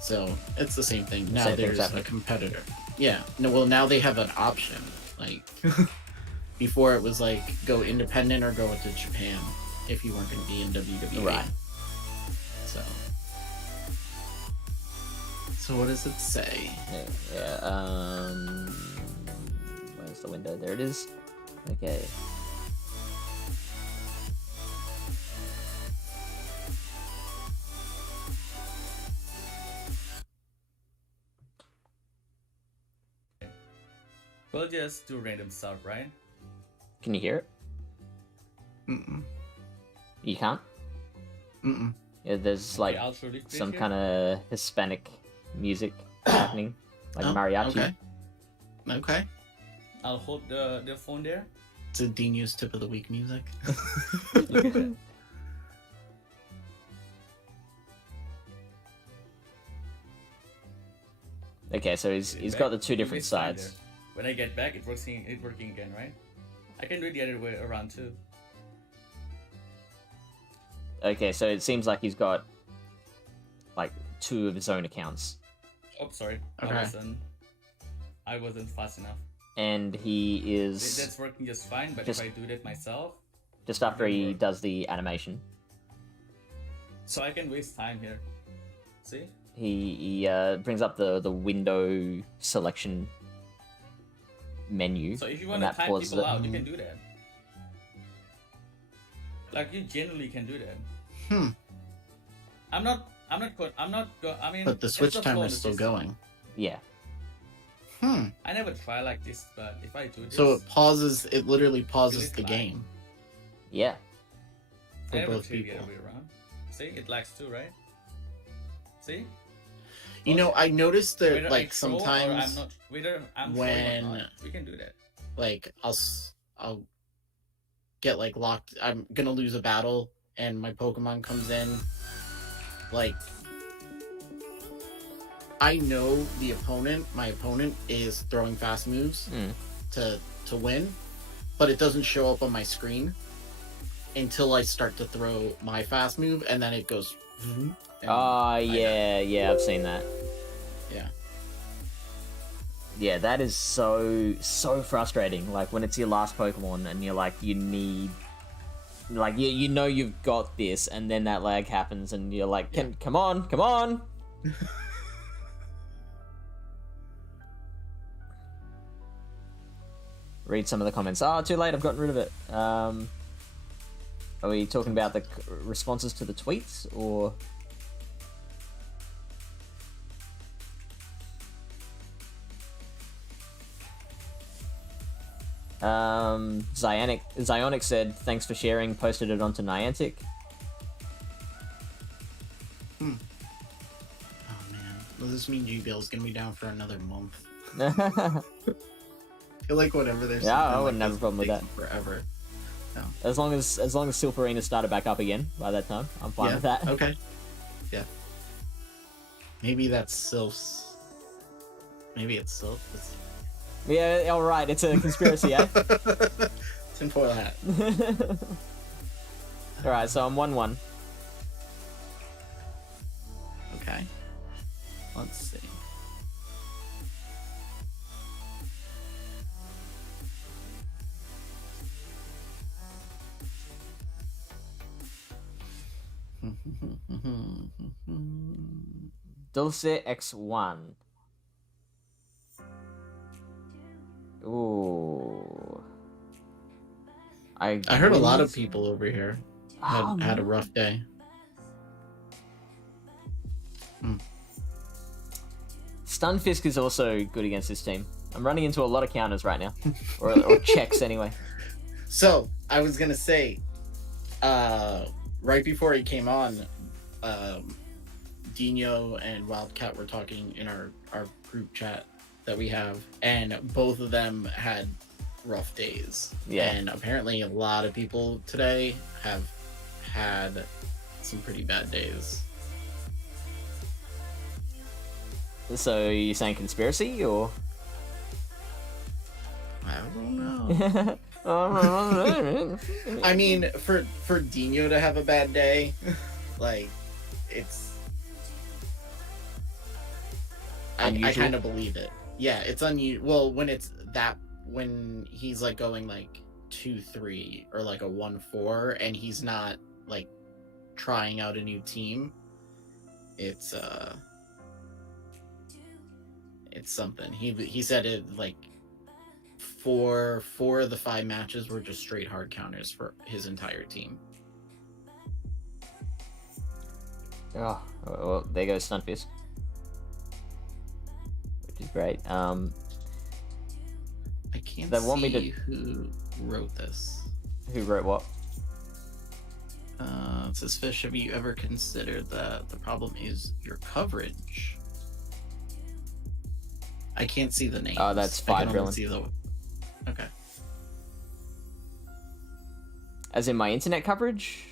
so it's the same thing. Now Same there's thing's a competitor. Yeah. No, well, now they have an option. Like before it was like go independent or go into Japan if you weren't going to be in WWE. Right. So what does it say? Where's the window? There it is. Okay. We'll just do random stuff, right? Can you hear it? Mm-mm. You can't? Mm-mm. Yeah, there's like Okay, I'll show this some here. kind of Hispanic music happening, like mariachi. Okay. Okay. I'll hold the phone there. It's a Dino's tip of the week music. Okay, so he's got the two different It's fine sides. there. When I get back, it's working again, right? I can do it the other way around too. Okay, so it seems like he's got like two of his own accounts, Oh, sorry. Okay. I wasn't fast enough. and he is That's working just fine, but just- if I do that myself, just after he does the animation. so I can waste time here. See? He brings up the window selection menu, So if you and want to that time pauses people it. out, you can do that. Like you generally can do that. Hmm. I mean, But the it's switch the timer flow is of the still system. going. Yeah, Hmm. I never try like this, but if I do this, So it pauses. It literally pauses Delete the line. game yeah. I for never both try the people. other way around. See, it lags too, right? See? You know, I noticed that Whether I like troll or sometimes I'm not, whether I'm when- trolling or not, we can do that. like I'll get like locked. I'm gonna lose a battle, and my Pokemon comes in. Like I know the opponent. My opponent is throwing fast moves to win, but it doesn't show up on my screen until I start to throw my fast move, and then it goes. Yeah, I've seen that. Yeah. Yeah, that is so frustrating. Like when it's your last Pokemon and you're like, you need, like you know you've got this, and then that lag happens, and you're like, come on. Read some of the comments. Oh, too late. I've gotten rid of it. Are we talking about the responses to the tweets or? Zionic said, thanks for sharing, posted it onto Niantic. Oh man. Well, this mean GBL's gonna be down for another month. I feel like whatever they're saying. I wouldn't have a problem with that. Forever. No. As long as Silpharina started back up again by that time, I'm fine with that. Okay. Yeah. Maybe that's Sylph's. Maybe it's Sylph. Yeah, alright, it's a conspiracy, eh? Tinfoil hat. Alright, so I'm 1-1. Okay. Let's see. Dulce X1. Ooh. I heard a lot of people over here had a rough day. Stunfisk is also good against this team. I'm running into a lot of counters right now. or checks anyway. So, I was gonna say, right before he came on, Dino and Wildcat were talking in our group chat that we have, and both of them had rough days. Yeah. And apparently a lot of people today have had some pretty bad days. So you're saying conspiracy, or? I don't know. I mean, for Dino to have a bad day, like, it's... I kind of believe it. Yeah, it's unusual. Well, when it's that, when he's like going like 2-3 or like a 1-4, and he's not like trying out a new team, it's something. He said it like four of the 5 matches were just straight hard counters for his entire team. Oh, well, there goes Stunfisk. Which is great. I can't they want see me to... who wrote this. Who wrote what? It says, Fish, have you ever considered that the problem is your coverage? I can't see the name. Oh, that's I can only Fidrillin. see the... Okay. As in my internet coverage?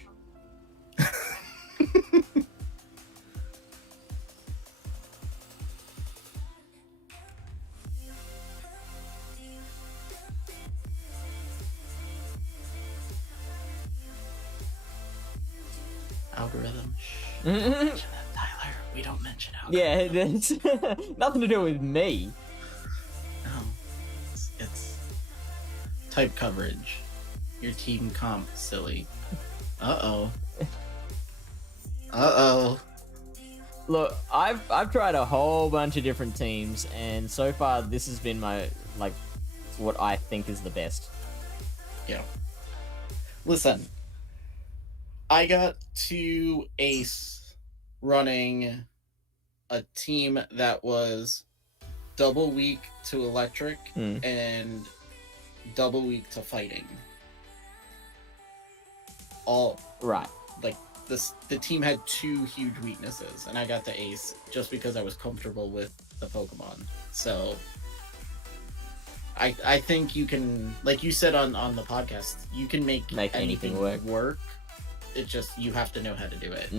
Algorithm. Mention that, Tyler. We don't mention algorithm. Yeah, it's nothing to do with me. No. It's type coverage. Your team comp, silly. Uh-oh. Uh-oh. Look, I've tried a whole bunch of different teams, and so far this has been my, like, what I think is the best. Yeah. Listen, I got to ace running a team that was double weak to electric and double weak to fighting. All right. Like the team had 2 huge weaknesses, and I got the ace just because I was comfortable with the Pokemon. So I think you can, like you said on the podcast, you can make anything work. It's just you have to know how to do it.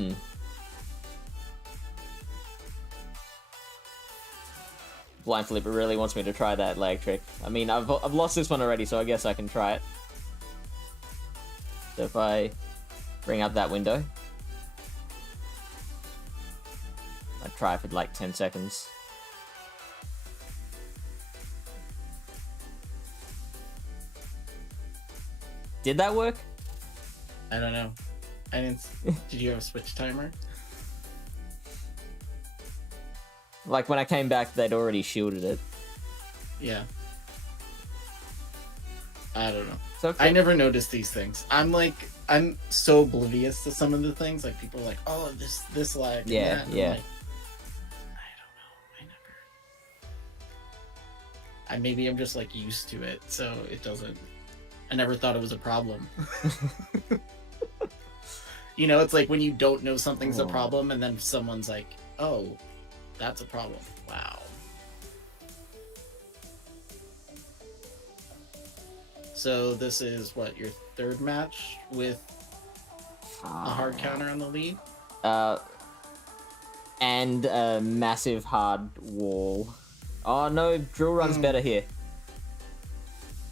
Blind Flipper really wants me to try that lag trick. I mean, I've lost this one already, so I guess I can try it. So if I bring up that window, I try for like 10 seconds. Did that work? I don't know. I didn't. Did you have a switch timer? Like when I came back, they'd already shielded it. Yeah. I don't know. So okay. I never noticed these things. I'm so oblivious to some of the things. Like people are like, oh, this lag. And Yeah, that. And yeah. I'm like, I don't know. Maybe I'm just like used to it, so it doesn't. I never thought it was a problem. You know, it's like when you don't know something's a problem, and then someone's like, oh, that's a problem. Wow. So this is what, your third match with a hard counter on the lead? And a massive hard wall. Oh no, drill run's better here.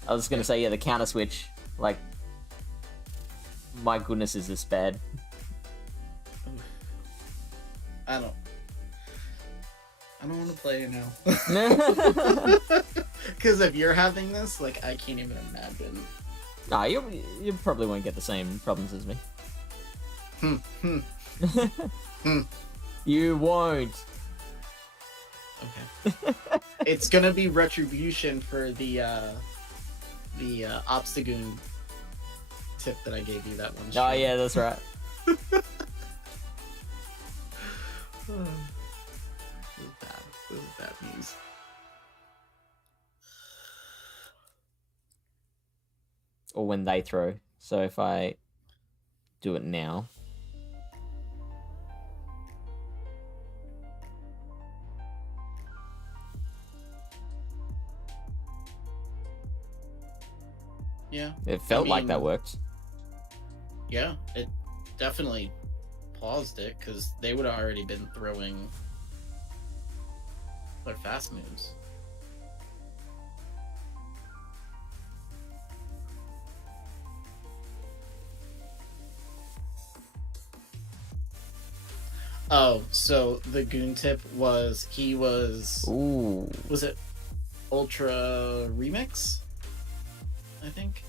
I was gonna say, yeah, the counter switch. Like, my goodness, is this bad? I don't want to play it now. Because if you're having this, like, I can't even imagine. Nah, you probably won't get the same problems as me. You won't. Okay. It's gonna be retribution for the Obstagoon tip that I gave you that one. Oh yeah, that's right. This is bad news. Or when they throw. So if I do it now. Yeah. It felt like that worked. Yeah, it definitely paused it, because they would have already been throwing their fast moves. Oh, so the goon tip was, Ooh. Was it Ultra Remix? I think.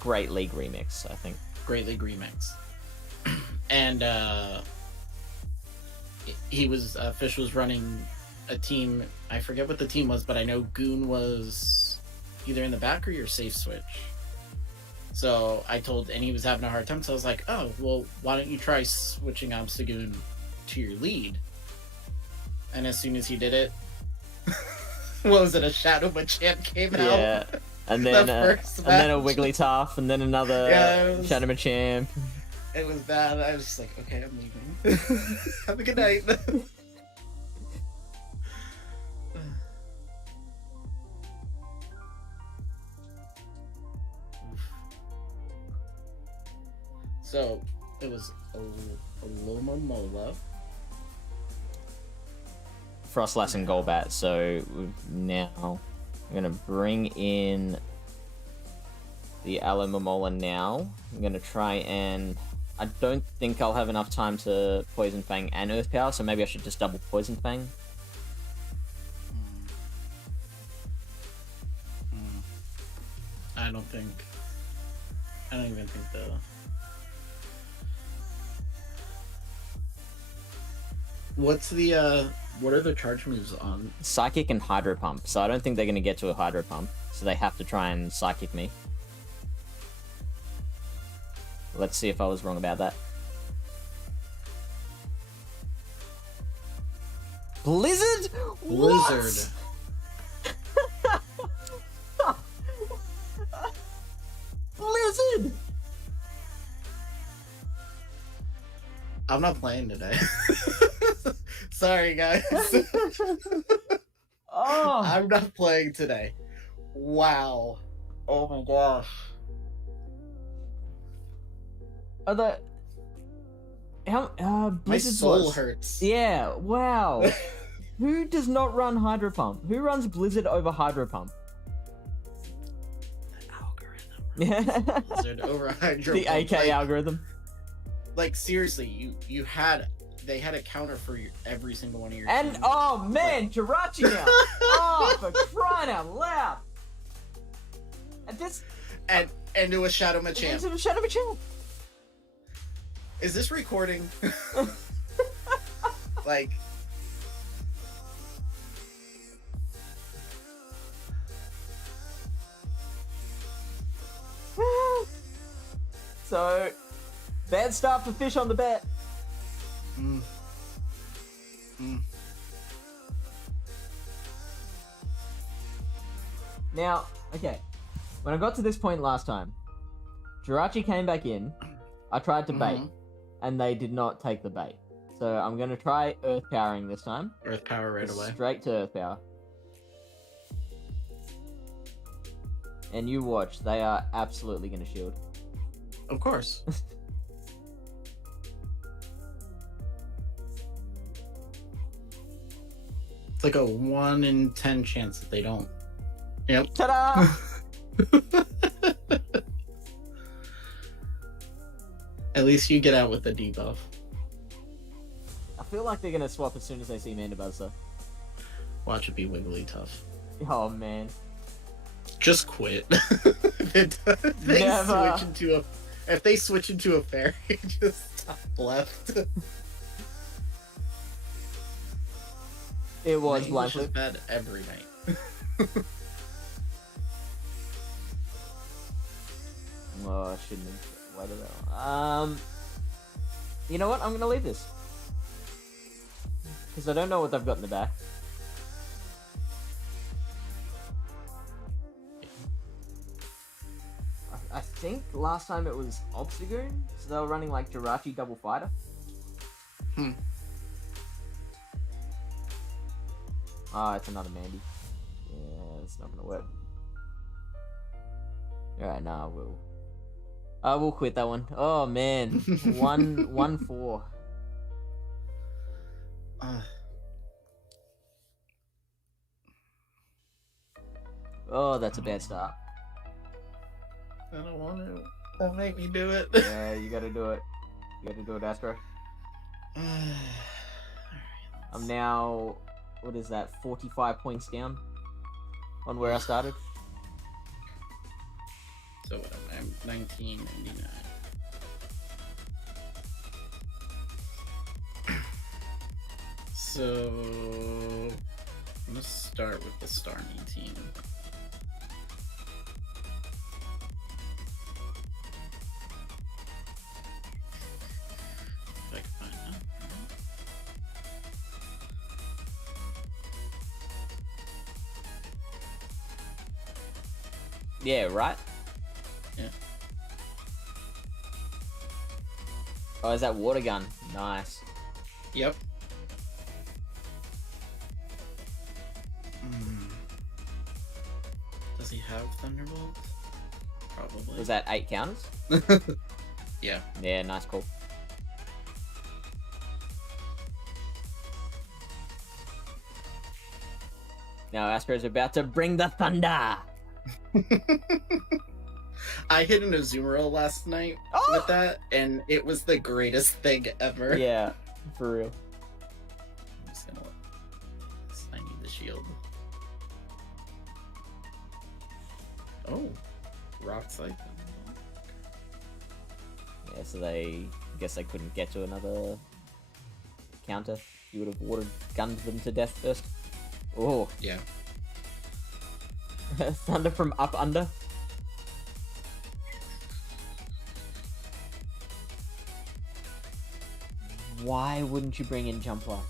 Great League Remix, I think. Great League Remix. And Fish was running a team. I forget what the team was, but I know Goon was either in the back or your safe switch. So I told, and he was having a hard time. So I was like, oh, well, why don't you try switching Obstagoon to your lead? And as soon as he did it, what was it? A Shadow Machamp came out. Yeah. And then a Wigglytuff, and then another Shadow Machamp. It was bad. I was just like, okay, I'm leaving. Have a good night. So, it was Alomomola. Frostlass and Golbat, so now I'm gonna bring in the Alomomola now. I'm gonna try and... I don't think I'll have enough time to Poison Fang and Earth Power, so maybe I should just double Poison Fang. I don't even think the... What are the charge moves on? Psychic and Hydro Pump, so I don't think they're gonna get to a Hydro Pump, so they have to try and Psychic me. Let's see if I was wrong about that. Blizzard? Blizzard. Blizzard! I'm not playing today. Sorry, guys. Oh. I'm not playing today. Wow. Oh my gosh. My Blizzard's soul what? hurts. Yeah, wow. Who does not run Hydro Pump? Who runs Blizzard over Hydro Pump? Algorithm. Yeah. Blizzard over Hydro The Pump. AK algorithm. Like seriously, they had a counter for every single one of your And teams. oh man, Jirachi now! Oh, for crying out loud! And this and it was Shadow Machamp. into the Shadow Machamp. Is this recording? Like, So, bad start for Fish on the bet. mm. Mm. Now, okay, when I got to this point last time, Jirachi came back in. I tried to bait, and they did not take the bait. So I'm gonna try Earth Powering this time. Earth Power right away. Straight to Earth Power. And you watch, they are absolutely gonna shield. Of course. It's like a 1 in 10 chance that they don't. Yep. Ta-da! At least you get out with the debuff. I feel like they're gonna swap as soon as they see Mandibuzz, though. Watch it be Wigglytuff. Oh man. Just quit. If they Never. if they switch into a fairy, just top left. It was My blind English is flip. bad every night. Oh, I shouldn't have waited that long. You know what? I'm gonna leave this. Because I don't know what they've got in the back. I think last time it was Obstagoon, so they were running like Jirachi Double Fighter. Ah, it's another Mandy. Yeah, it's not gonna work. Alright, nah, we'll quit that one. Oh man, 1-4. Oh, that's a bad start. I don't want to. Don't make me do it. Yeah, you gotta do it. You gotta do it, Astro. I'm now, what is that, 45 points down on where I started. So what am I? I'm 1999. So I'm gonna start with the Starmie team. If I can find that. Yeah, right? Yeah. Oh, is that water gun? Nice. Yep. Does he have Thunderbolt? Probably. Was that 8 counters? Yeah. Yeah, nice call. Now Astro's about to bring the thunder! I hit an Azumarill last night with that, and it was the greatest thing ever. Yeah, for real. I'm just gonna I need the shield. Oh, rock cycle. Yeah, so I guess they couldn't get to another counter. You would have water gunned them to death first. Oh. Yeah. Thunder from up under. Why wouldn't you bring in Jumpluff?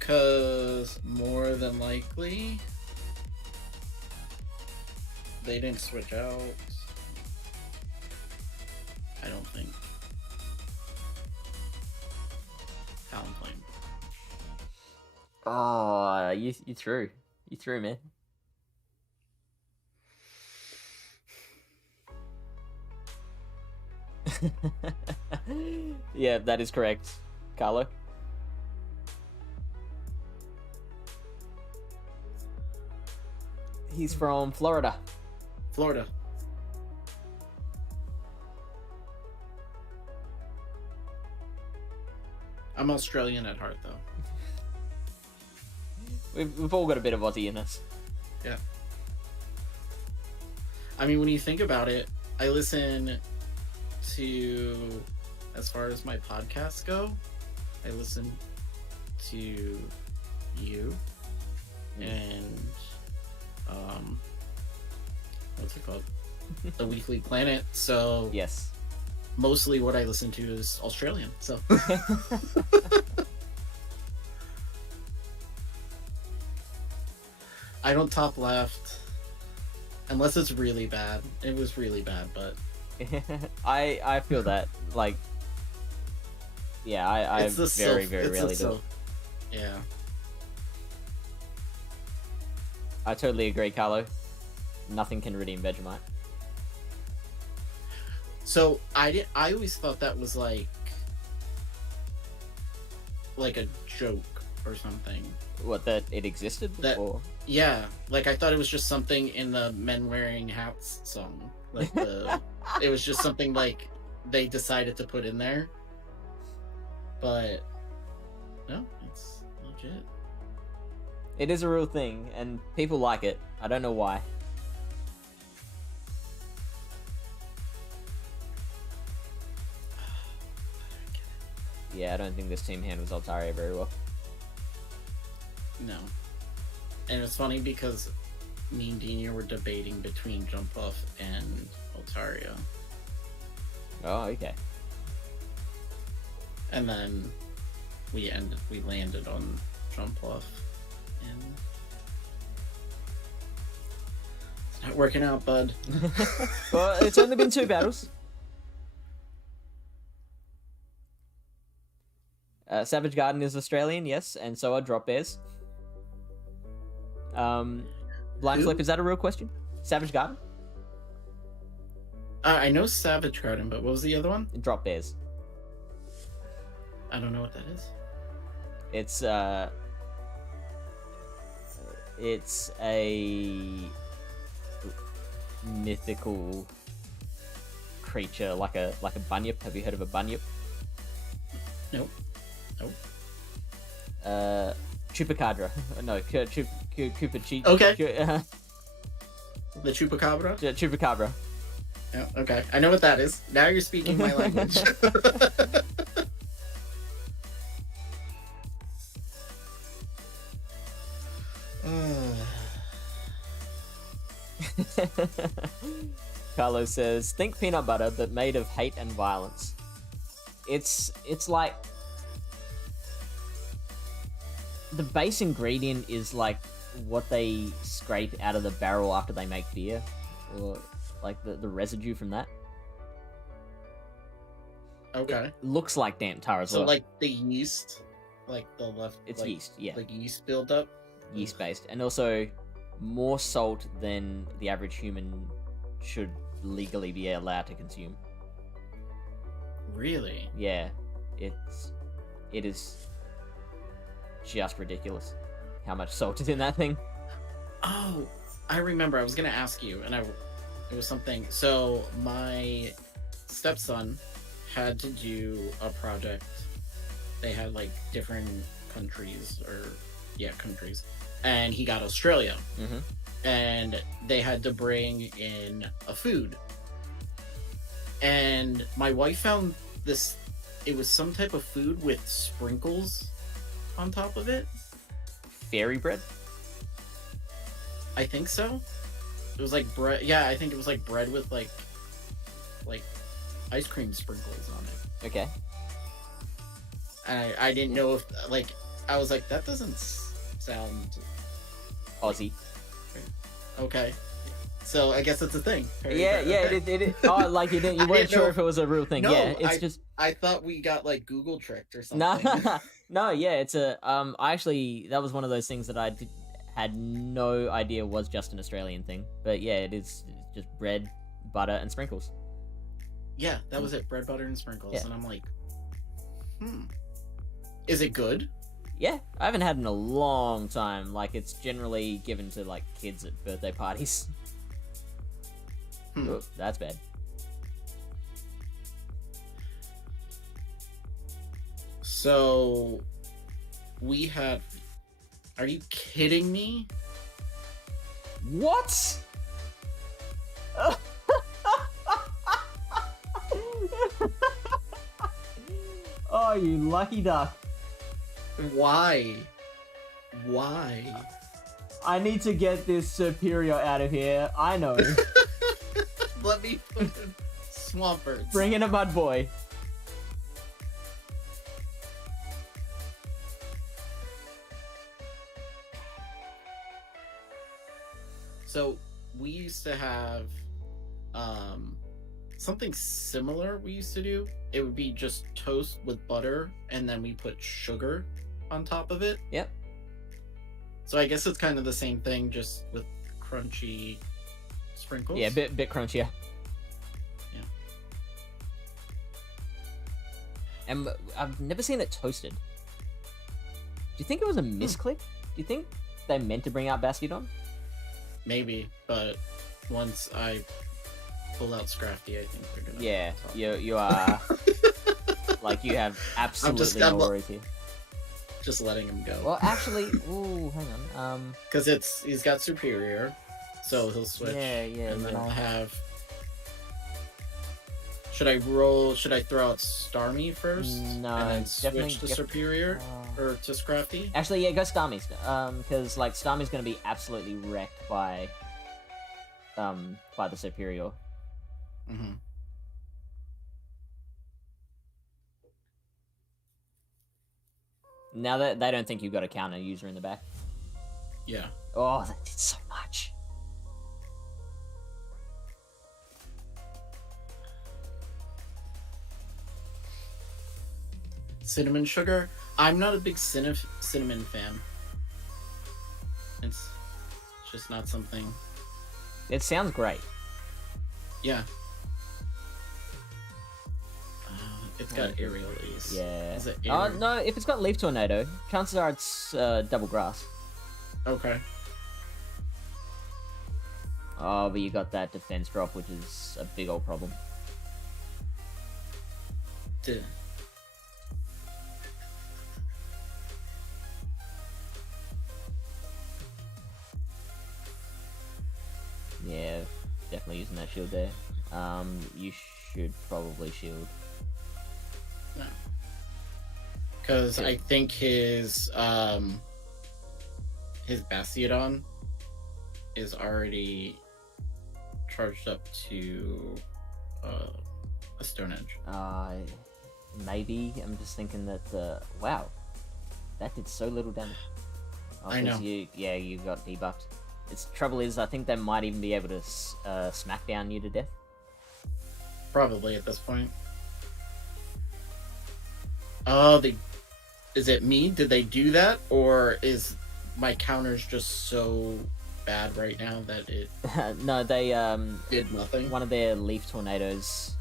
Cause more than likely they didn't switch out. I don't think. Talonflame. Oh, you threw. You threw, man. Yeah, that is correct, Carlo. He's from Florida. Florida. I'm Australian at heart, though. We've all got a bit of Aussie in us. Yeah. I mean, when you think about it, I listen to, as far as my podcasts go, I listen to you and, what's it called? The Weekly Planet. So Yes. mostly what I listen to is Australian. So I don't top left unless it's really bad. It was really bad, but I feel that, like, yeah, I it's the very, self- very it's the rarely do. self- Yeah. I totally agree, Carlo. Nothing can redeem Vegemite. So I always thought that was like a joke or something. What, that it existed? That- Or... Yeah, like I thought it was just something in the Men Wearing Hats song. Like it was just something like they decided to put in there. But no, it's legit. It is a real thing, and people like it. I don't know why. Yeah, I don't think this team handles Altaria very well. No. And it's funny because me and Dina were debating between Jump Off and Altaria. Oh, okay. And then we landed on Jump Off. And it's not working out, bud. Well, it's only been 2 battles. Savage Garden is Australian, yes, and so are Drop Bears. Blind Who? Flip, is that a real question? Savage Garden? I know Savage Garden, but what was the other one? Drop Bears. I don't know what that is. It's a mythical creature, like a bunyip. Have you heard of a bunyip? Nope. Nope. Chupacabra. No, Chupachi. Okay. The Chupacabra? Chupacabra. Yeah, okay. I know what that is. Now you're speaking my language. Carlos says, think peanut butter, but made of hate and violence. It's like the base ingredient is like what they scrape out of the barrel after they make beer, or like the residue from that. Okay. It looks like damp tar as So well. like the yeast, like the left. It's like, yeast, yeah, Like yeast buildup. yeast based, and also more salt than the average human should legally be allowed to consume. Really? Yeah, it is just ridiculous how much salt is in that thing. Oh, I remember. I was gonna ask you, and it was something. So my stepson had to do a project. They had like different countries, countries, and he got Australia, Mm-hmm. and they had to bring in a food. And my wife found this. It was some type of food with sprinkles on top of it. Fairy bread? I think so. It was like bread. Yeah, I think it was like bread with like ice cream sprinkles on it. Okay. And I didn't know if I was like, that doesn't sound Aussie. okay. So I guess it's a thing. Yeah, Okay. it is. Oh, like you I weren't didn't sure know- if it was a real thing. No, Yeah, it's just I thought we got like Google tricked or no, something. no. Yeah, it's a I actually that was one of those things that had no idea was just an Australian thing. But yeah, it is just bread, butter, and sprinkles. Yeah, that was it. Bread, butter, and sprinkles. Yeah. And I'm like, is it good? Yeah, I haven't had it in a long time. Like, it's generally given to, like, kids at birthday parties. Oh, that's bad. So, we had... Are you kidding me? What? Oh, you lucky duck. Why? Why? I need to get this Superior out of here. I know. Let me put in Swampers. Bring in a mud boy. So we used to have something similar we used to do. It would be just toast with butter and then we put sugar on top of it. Yep. So I guess it's kind of the same thing, just with crunchy sprinkles. Yeah, bit crunchier. Yeah. And I've never seen it toasted. Do you think it was a misclick? Do you think they meant to bring out Basketball? Maybe, but once I pull out Scrafty, I think they're gonna... Yeah, talk. you are... like, you have absolutely no worries here. Just letting him go. Well, actually... Ooh, hang on. Because he's got Superior, so he'll switch. Yeah, And then yeah. I'll have... Should I throw out Starmie first? No, and then definitely switch to Superior? Or to Scrafty? Actually, yeah, go Starmie's. Because, like, Starmie's gonna be absolutely wrecked by the Superior. Mm-hmm. Now that they don't think you've got a counter user in the back. Yeah. Oh, that did so much. Cinnamon sugar? I'm not a big cinnamon fan. It's just not something... It sounds great. Yeah. It's got Aerialese. Yeah. Is it Oh, no, if it's got Leaf Tornado, chances are it's double grass. Okay. Oh, but you got that defense drop, which is a big old problem. Duh. Yeah, definitely using that shield there. You should probably shield. No. Because I think his Bastiodon is already charged up to a Stone Edge. Maybe. I'm just thinking that, wow, that did so little damage. Oh, I know. You got debuffed. Its trouble is, I think they might even be able to smack down you to death. Probably at this point. Oh, is it me? Did they do that? Or is my counters just so bad right now that it No, they did nothing? one of their Leaf Tornadoes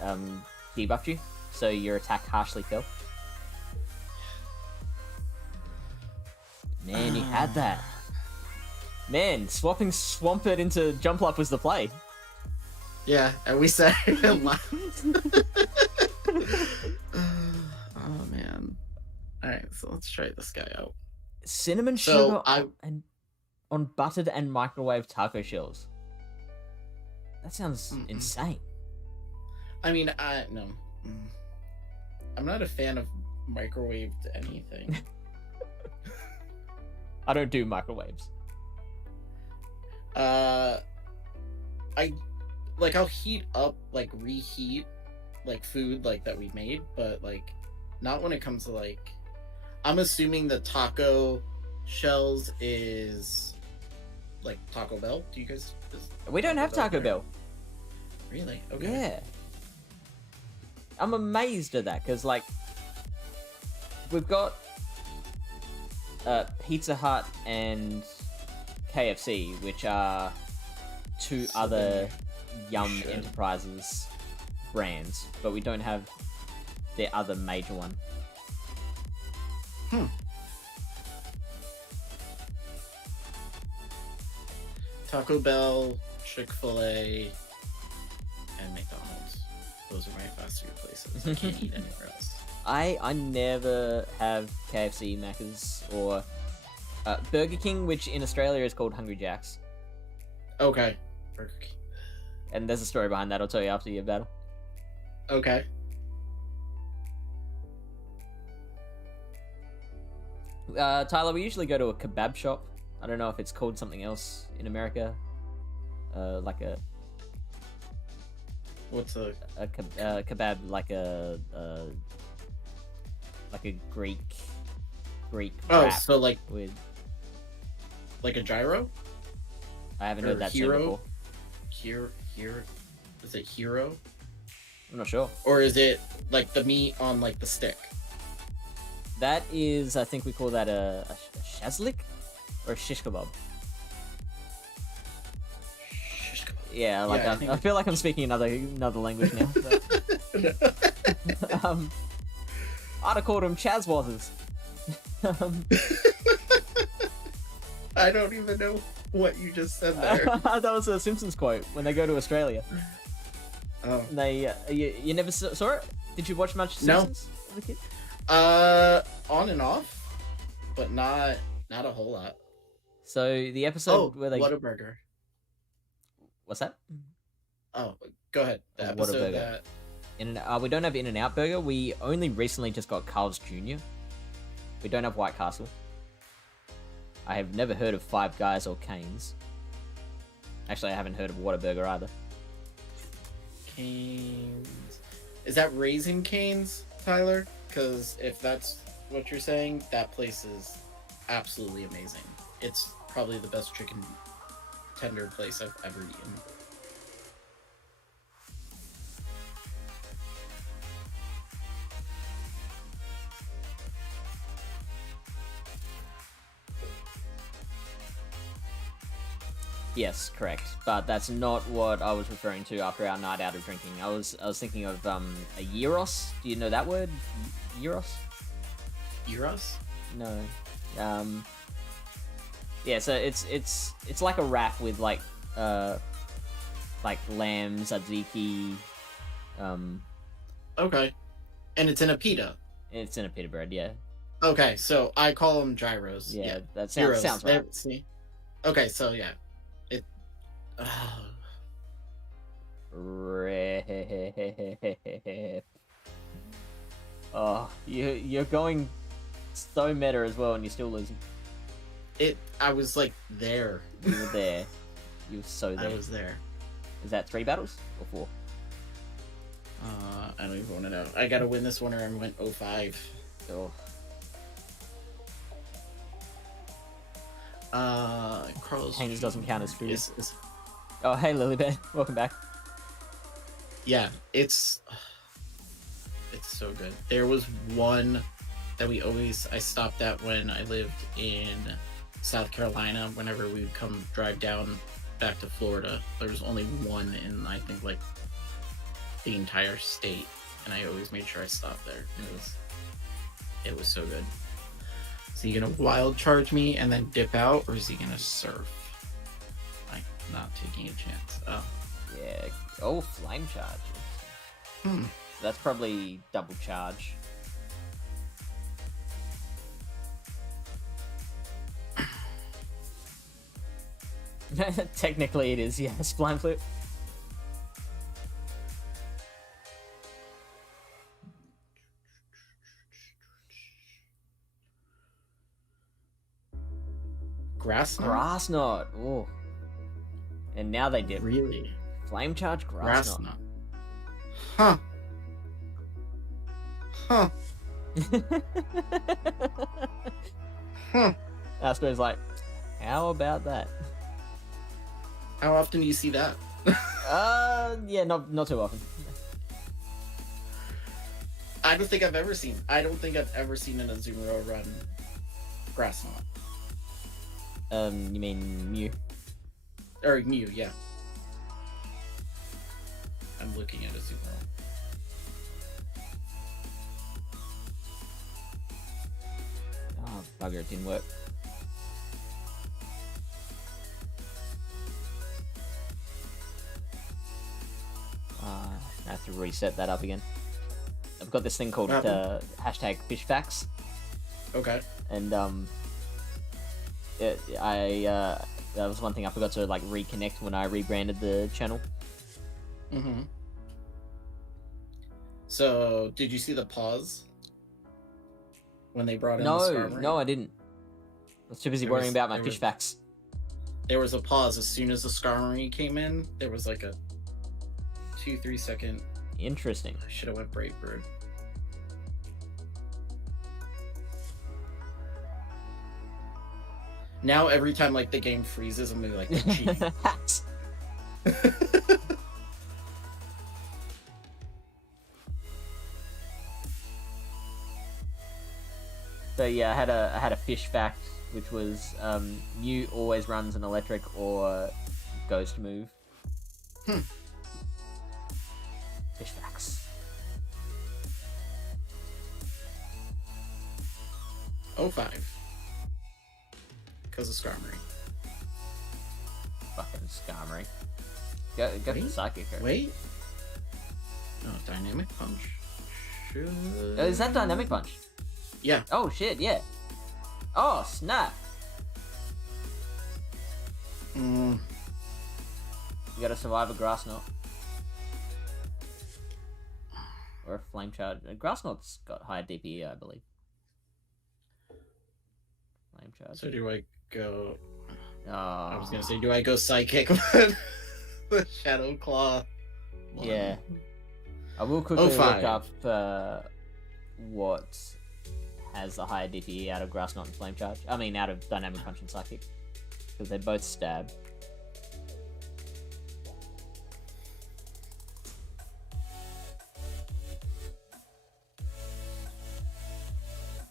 debuffed you, so your attack harshly fell. Man, you had that. Man, swapping Swampert into Jumpluff was the play. Yeah, and we said it last. Oh man. Alright, so let's try this guy out. Cinnamon sugar and on buttered and microwave taco shells. That sounds insane. I mean, no. I'm not a fan of microwaved anything. I don't do microwaves. I'll heat up, like reheat, like food like that we made, but like not when it comes to like. I'm assuming the taco shells is like Taco Bell. Do you guys? We don't have Taco Bell. Really? Okay. Yeah. I'm amazed at that because like we've got Pizza Hut and KFC, which are two other Yum enterprises brands, but we don't have their other major one. Taco Bell, Chick-fil-A, and McDonald's. Those are my fast food places. I can't eat anywhere else. I never have KFC, Macca's, or Burger King, which in Australia is called Hungry Jack's. Okay. Burger King. And there's a story behind that I'll tell you after your battle. Okay. Tyler, we usually go to a kebab shop. I don't know if it's called something else in America. Like a What's a kebab, like a Greek Oh, wrap so like with. a gyro? I haven't Or heard that term hero? before. Here. Is it hero? I'm not sure. Or is it like the meat on like the stick? That is, I think we call that a shazlik or a shish kebab. Shish kebab. Yeah, like Yeah, I feel like I'm speaking another language now. But, I'd have called them chazwazzers. I don't even know what you just said there. That was a Simpsons quote when they go to Australia. Oh. They you never saw it? Did you watch much No. Simpsons as a kid? On and off, but not a whole lot. So the episode where they Whataburger. What's that? Oh, go ahead. The episode Whataburger. that We don't have In-N-Out Burger. We only recently just got Carl's Jr. We don't have White Castle. I have never heard of Five Guys or Cane's. Actually, I haven't heard of Whataburger either. Canes. Is that Raising Cane's, Tyler? Because if that's what you're saying, that place is absolutely amazing. It's probably the best chicken tender place I've ever eaten. Yes, correct. But that's not what I was referring to after our night out of drinking. I was thinking of a gyros. Do you know that word? Gyros? Gyros? No. Yeah, so it's like a wrap with like lamb, tzatziki, Okay. And it's in a pita. it's in a pita bread, yeah. Okay, so I call them gyros. Yeah, that Gyros. sounds There- right. See? Okay, so yeah. It. Rip. Oh, you're going so meta as well, and you're still losing. I was like there. You were there. You were so there. I was there. Is that 3 battles or 4? I don't even want to know. I gotta win this one or I went 0-5. Oh. Carl's Haynes doesn't count as food. is Oh, hey Lilybet, welcome back. yeah, it's so good. There was one that I stopped at when I lived in South Carolina. Whenever we would come drive down back to Florida, there was only one in I think like the entire state, and I always made sure I stopped there. It was so good. Is he gonna wild charge me and then dip out, or is he gonna surf? I'm not taking a chance. Oh. Yeah. Oh, flame charge. Hmm. That's probably double charge. Technically it is, yeah. Spline flip. Grass knot? Grass knot. Oh. And now they dip. Really? Flame charge grass, Grass knot. knot. Huh. Astro's like, how about that? How often do you see that? Yeah, not too often. I don't think I've ever seen in a Zumaro run grass knot. You mean Mew? Or Mew, yeah. I'm looking at a Zumaro. Bugger, it didn't work. I have to reset that up again. I've got this thing called hashtag fishfacts, Okay. and that was one thing I forgot to like reconnect when I rebranded the channel. Mm-hmm. So, did you see the pause when they brought in the Skarmory? No, I didn't. I was too busy worrying about my fish facts. There was a pause as soon as the Skarmory came in. There was like a 2-3 second. Interesting. I should have went Brave Bird. Now every time like the game freezes, I'm gonna be like, cheating. So yeah, I had a fish fact, which was Mew always runs an electric or ghost move. Fish facts. 05. Because of Skarmory. Fucking Skarmory. Go for the Psychic. Wait. No, Dynamic Punch. Should... Oh, is that Dynamic Punch? Yeah. Oh shit, yeah. Oh snap. You gotta survive a Grass Knot. Or a Flame Charge. Grass Knot's got higher DPE, I believe. Flame Charge. So do I go... Oh. I was gonna say, do I go Psychic? The Shadow Claw. Yeah. I will quickly 05. look up what has the higher DPE out of Grass Knot and Flame Charge. I mean, out of Dynamic Punch and Psychic. Because they both stab.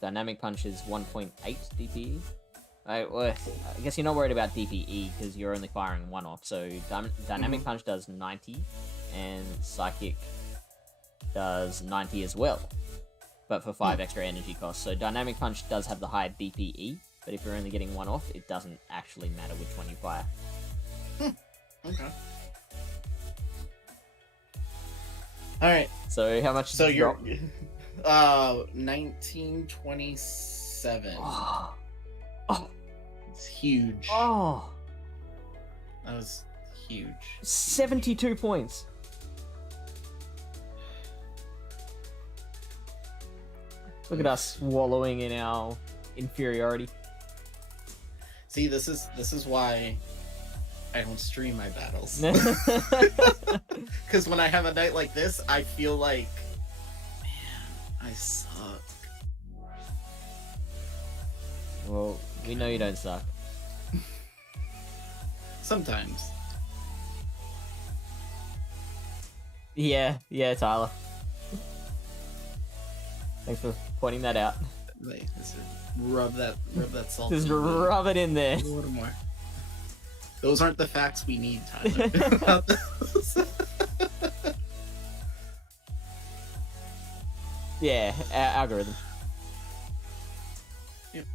Dynamic Punch is 1.8 DPE. I guess you're not worried about DPE because you're only firing one off. So Dynamic Punch does 90 and Psychic does 90 as well. But for 5 extra energy costs. So Dynamic Punch does have the higher DPE, but if you're only getting one off, it doesn't actually matter which one you fire. Okay. Alright. So how much So did you you're... drop? 1927. Oh. It's huge. Oh. That was huge. 72 points. Look at us wallowing in our inferiority. See, this is why I don't stream my battles. Because when I have a night like this, I feel like, man, I suck. Well, we know you don't suck. Sometimes. Yeah, Tyler. Thanks for pointing that out. Like, just rub that salt. Just in there. rub it in there. A little more. Those aren't the facts we need, Tyler. Yeah, algorithm. Yep.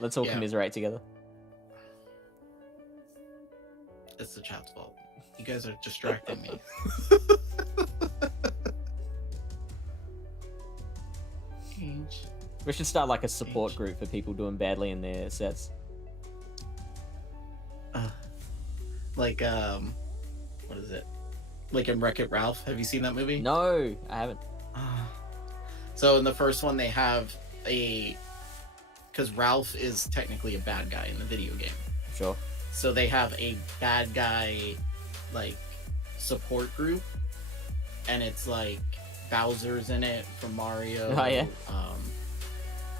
Let's all commiserate together. It's the chat's fault. You guys are distracting me. We should start like a support group for people doing badly in their sets. Like, what is it? Like in Wreck-It Ralph. Have you seen that movie? No, I haven't. So in the first one, they have because Ralph is technically a bad guy in the video game. Sure. So they have a bad guy, like, support group, and it's like Bowser's in it from Mario. Oh yeah.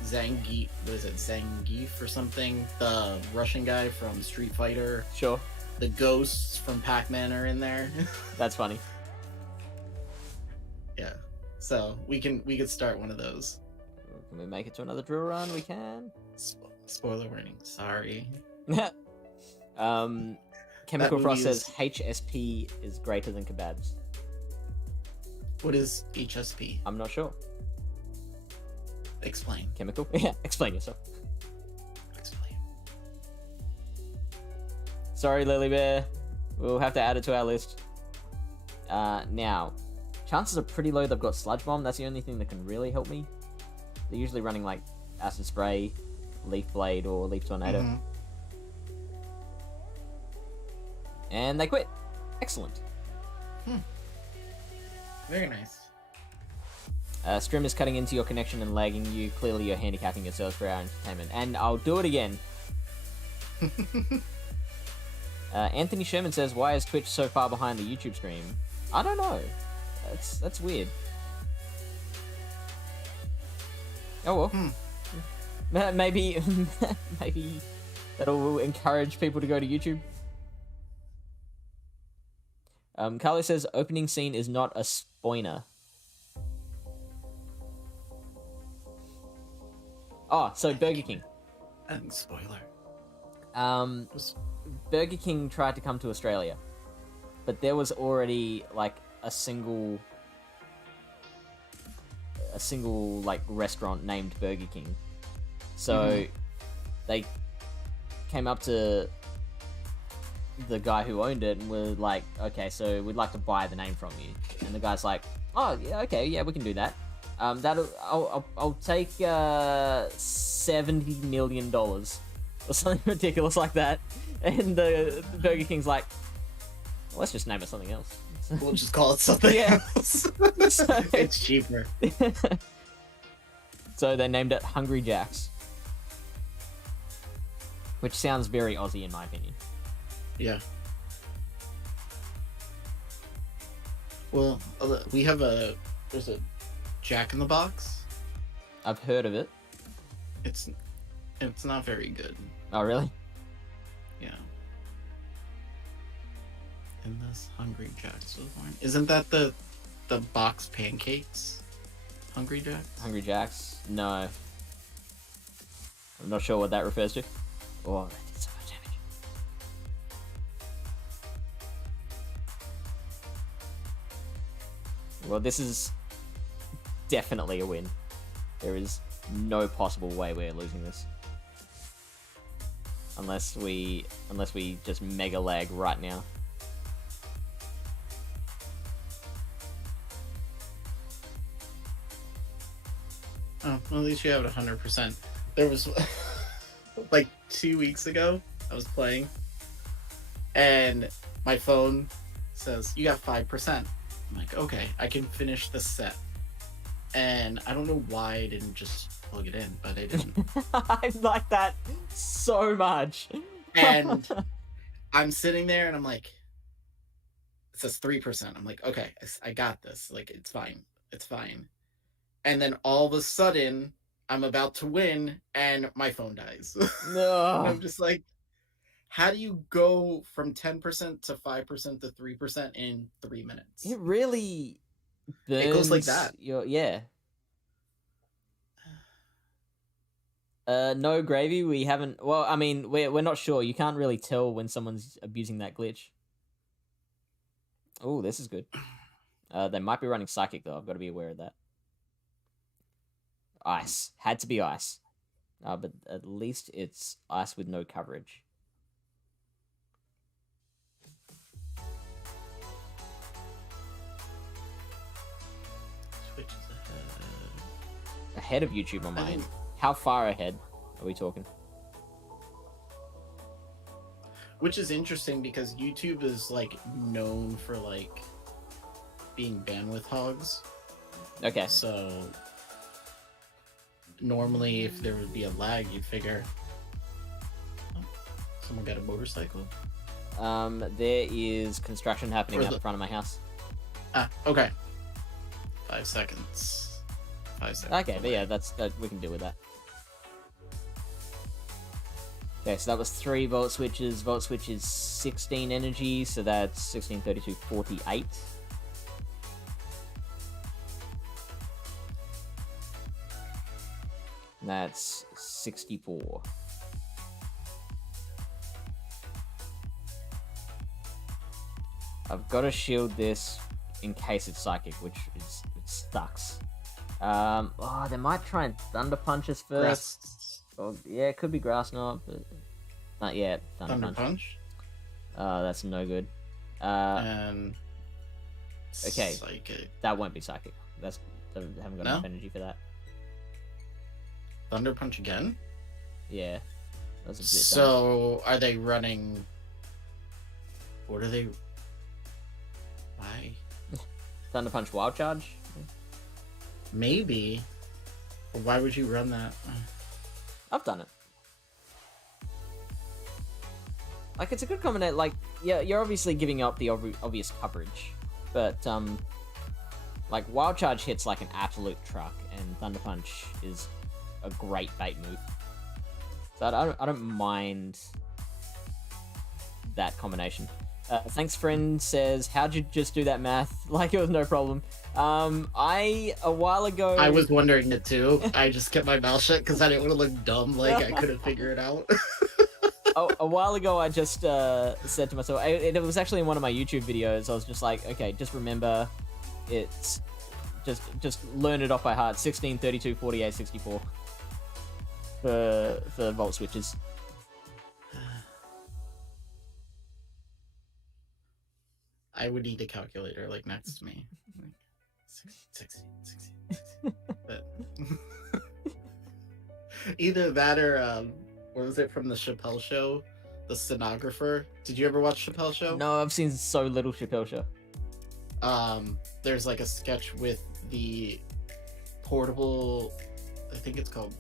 Zangief, what is it? Zangief or something? The Russian guy from Street Fighter. Sure. The ghosts from Pac-Man are in there. That's funny. Yeah. So we could start one of those. Can we make it to another drill run? We can. Spoiler warning. Sorry. Chemical Frost movie says HSP is greater than kebabs. What is HSP? I'm not sure. Explain. Chemical? Yeah, explain yourself. Explain. Sorry, Lily Bear. We'll have to add it to our list. Now, chances are pretty low they've got Sludge Bomb. That's the only thing that can really help me. They're usually running like Acid Spray, Leaf Blade, or Leaf Tornado. Mm-hmm. And they quit. Excellent. Very nice. Strim is cutting into your connection and lagging you. Clearly you're handicapping yourselves for our entertainment. And I'll do it again. Anthony Sherman says, why is Twitch so far behind the YouTube stream? I don't know. That's weird. Oh well. Maybe maybe that'll encourage people to go to YouTube. Carlo says opening scene is not a spoiler. Oh, so Burger King. And spoiler. Burger King tried to come to Australia, but there was already like a single like restaurant named Burger King. So they came up to the guy who owned it and were like, okay, so we'd like to buy the name from you. And the guy's like, oh yeah, okay, yeah, we can do that. I'll take $70 million or something ridiculous like that. And the Burger King's like, well, let's just name it something else. We'll just call it something Yeah. else. So- It's cheaper. So they named it Hungry Jack's, which sounds very Aussie in my opinion. Yeah. Well, we have there's a Jack in the Box. I've heard of it. It's not very good. Oh, really? Yeah. And this Hungry Jack's was born. Isn't that the box pancakes? Hungry Jack's? Hungry Jack's? No. I'm not sure what that refers to. Oh, that did so much damage. Well, this is definitely a win. There is no possible way we're losing this. Unless we just mega lag right now. Oh, well, at least you have it 100%. There was like 2 weeks ago, I was playing, and my phone says you got 5%. I'm like, okay, I can finish the set. And I don't know why I didn't just plug it in, but I didn't. I like that so much. And I'm sitting there and I'm like, it says 3%. I'm like, okay, I got this. Like, it's fine. It's fine. And then all of a sudden, I'm about to win and my phone dies. No. And I'm just like, how do you go from 10% to 5% to 3% in 3 minutes? It really burns. It goes like that. Yeah. No gravy. We haven't. Well, I mean, we're not sure. You can't really tell when someone's abusing that glitch. Oh, this is good. They might be running psychic though. I've got to be aware of that. Ice had to be ice, but at least it's ice with no coverage. Switch is Ahead of YouTube on I mine. think- How far ahead are we talking? Which is interesting because YouTube is like known for like being bandwidth hogs. Okay. So normally if there would be a lag, you'd figure, oh, someone got a motorcycle. There is construction happening Or out the- the front of my house. Ah, okay. 5 seconds. 5 seconds. Okay, but yeah, that we can deal with that. Okay, so that was 3 volt switches. Volt switch is 16 energy, so that's 16, 32, 48. And that's 64. I've got to shield this in case it's psychic, which it sucks. Oh, they might try and Thunder Punch us first. Grass. Oh, yeah, it could be Grass Knot, but not yet. Thunder Punch. That's no good. And okay. Psychic. That won't be Psychic. I haven't got enough energy for that. Thunder Punch again? Yeah. That's a bit so, are they running... What are they... Why? Thunder Punch Wild Charge? Maybe. But why would you run that? I've done it. Like, it's a good combination. Like, yeah, you're obviously giving up the obvious coverage, but like Wild Charge hits like an absolute truck, and Thunder Punch is a great bait move. So I don't mind that combination. Thanks, friend says, how'd you just do that math? Like it was no problem. A while ago... I was wondering it too. I just kept my mouth shut because I didn't want to look dumb, like I couldn't figure it out. A while ago, I just said to myself, it was actually in one of my YouTube videos, I was just like, okay, just remember, it's... Just learn it off by heart. 16, 32, 48, 64. For volt switches. I would need a calculator like next to me. Like 16. But either that or what was it from the Chappelle Show? The Stenographer. Did you ever watch Chappelle Show? No, I've seen so little Chappelle Show. There's like a sketch with the portable, I think it's called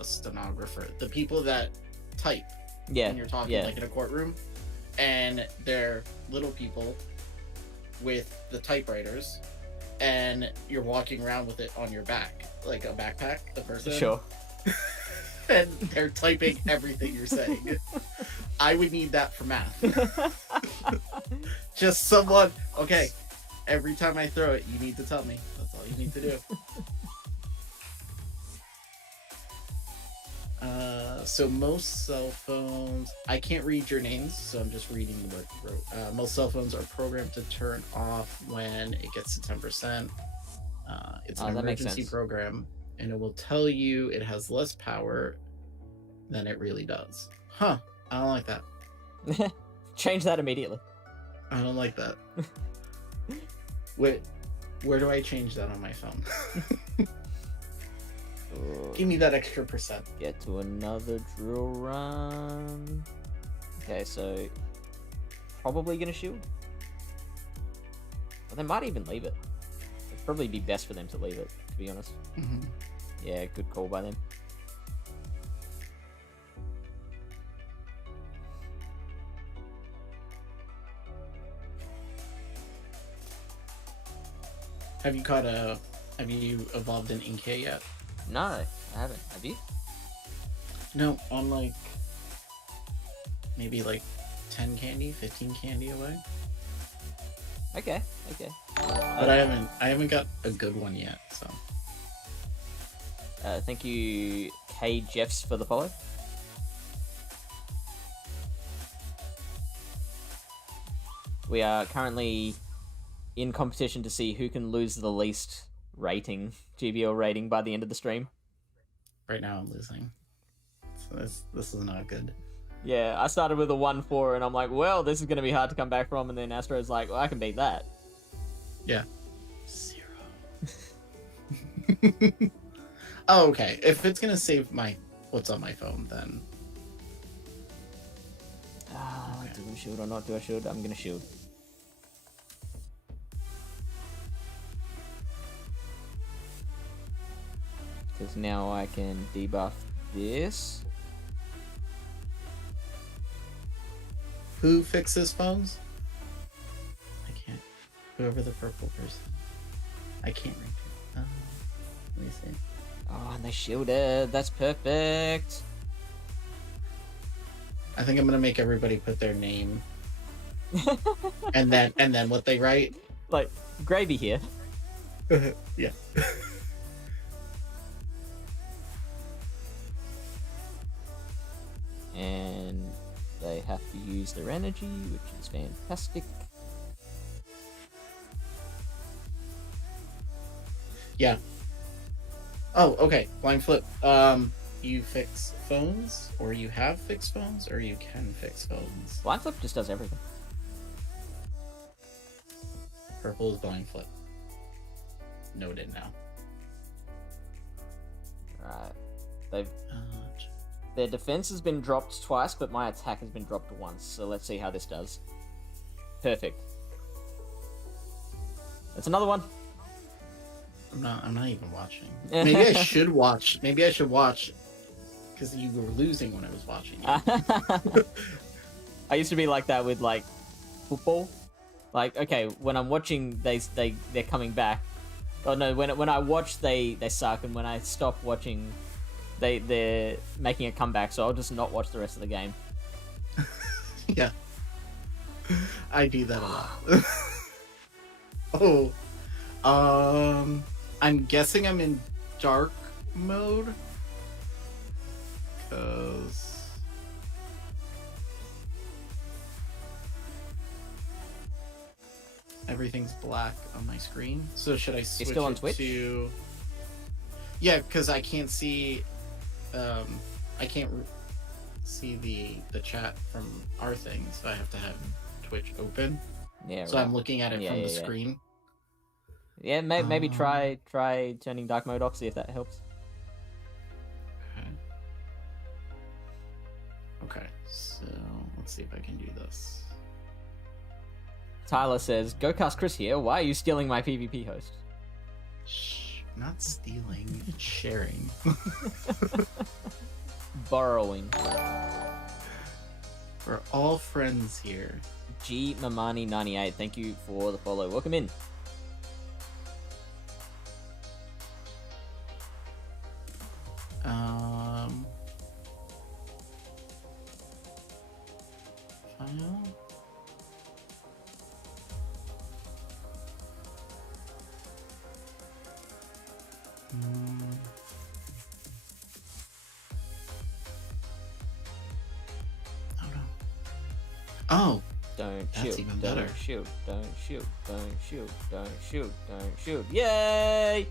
a stenographer. The people that type when you're talking like in a courtroom. And they're little people with the typewriters, and you're walking around with it on your back, like a backpack, the person. Sure. And they're typing everything you're saying. I would need that for math. Just someone, okay, every time I throw it, you need to tell me. That's all you need to do. So most cell phones, I can't read your names, so I'm just reading what you wrote. Most cell phones are programmed to turn off when it gets to 10%. It's an emergency program, and it will tell you it has less power than it really does. Huh, I don't like that. Change that immediately. I don't like that. Wait, where do I change that on my phone? Give me that extra percent. Get to another drill run. Okay, so probably gonna shield. Well, they might even leave it. It'd probably be best for them to leave it, to be honest. Mm-hmm. Yeah, good call by them. Have you evolved an Inkay yet? No, I haven't. Have you? No, I'm like maybe like 10 candy, 15 candy away. Okay. But I haven't got a good one yet, so. Thank you, K Jeffs, for the follow. We are currently in competition to see who can lose the least rating, GBL rating, by the end of the stream. Right now I'm losing. So this is not good. Yeah, I started with a 1-4 and I'm like, well, this is going to be hard to come back from, and then Astro's like, well, I can beat that. Yeah. 0. Oh, okay. If it's going to save what's on my phone, then... Okay. Do I shield or not? Do I shield? I'm going to shield. Because now I can debuff this. Who fixes phones? I can't. Whoever the purple person. I can't read it. Let me see. Oh, and they shielded. That's perfect. I think I'm gonna make everybody put their name. and then what they write. Like, Gravy here. Yeah. And they have to use their energy, which is fantastic. Yeah. Oh, okay. Blind flip. You fix phones, or you have fixed phones, or you can fix phones. Blind flip just does everything. Purple is blind flip. Noted now. Right. They've Uh, Their defense has been dropped twice, but my attack has been dropped once. So let's see how this does. Perfect. That's another one. I'm not even watching. Maybe I should watch. Maybe I should watch because you were losing when I was watching you. I used to be like that with like football. Like, okay, when I'm watching, they're coming back. Oh no, when I watch, they suck, and when I stop watching, they're making a comeback. So I'll just not watch the rest of the game. Yeah, I do that a lot. Oh, I'm guessing I'm in dark mode because everything's black on my screen. So should I switch still on it Twitch? to? Yeah, because I can't see. I can't see the chat from our thing, so I have to have Twitch open. Yeah. So right. I'm looking at it from the screen. Yeah, maybe try turning dark mode off, see if that helps. Okay, so let's see if I can do this. Tyler says, "Go cast Chris here. Why are you stealing my PvP host?" Shh, not stealing, sharing. Borrowing. We're all friends here. G Mamani 98, thank you for the follow. Welcome in. File. Oh no. Oh, Don't that's shoot, even don't better. shoot, don't shoot, don't shoot, don't shoot, don't shoot. Yay!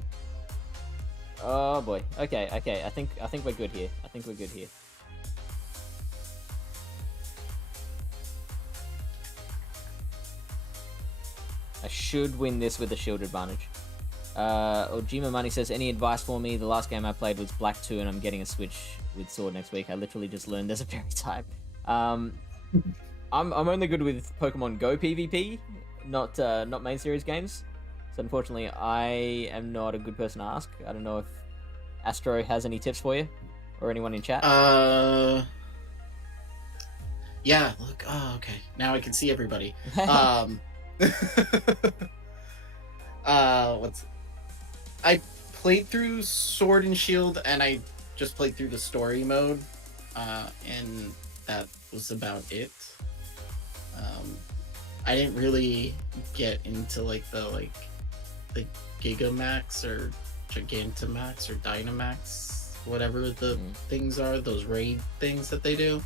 Oh boy. Okay. I think we're good here. I think we're good here. I should win this with a shield advantage. Ojima Money says, any advice for me? The last game I played was Black 2 and I'm getting a Switch with Sword next week. I literally just learned there's a fairy type. I'm only good with Pokemon Go PvP, not main series games. So unfortunately, I am not a good person to ask. I don't know if Astro has any tips for you, or anyone in chat. Yeah. Look. Oh, okay. Now I can see everybody. I played through Sword and Shield, and I just played through the story mode, and that was about it. I didn't really get into the Gigamax or Gigantamax or Dynamax, whatever the things are, those raid things that they do.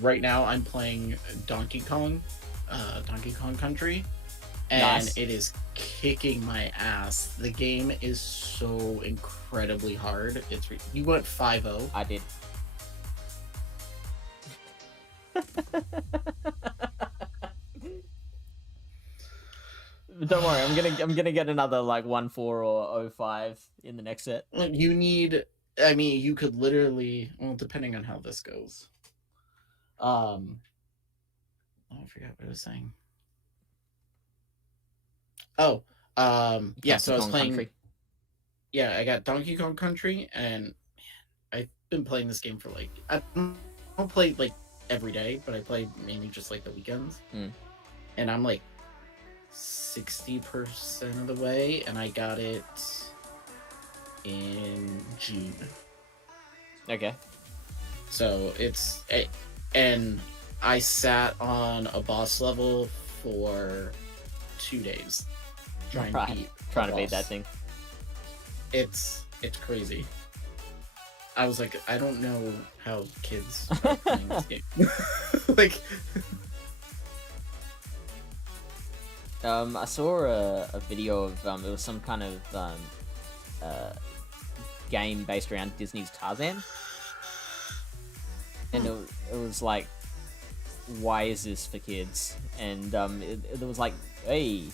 Right now I'm playing Donkey Kong Country, and Nice. It is kicking my ass. The game is so incredibly hard. You went 5-0. I did. Don't worry, I'm gonna get another like 1-4 or 0-5 in the next set. You need. I mean, you could literally. Well, depending on how this goes. Oh, I forgot what I was saying. Oh, yeah. So I was playing. Country. Yeah, I got Donkey Kong Country, and man, I've been playing this game for I don't play every day, but I play mainly just the weekends. And I'm 60% of the way, and I got it in June. Okay. So and I sat on a boss level for 2 days trying to beat that thing. It's crazy. I was like, I don't know how kids are playing this game. I saw a video of it was some kind of game based around Disney's Tarzan, and it was like, why is this for kids? And it was like, hey,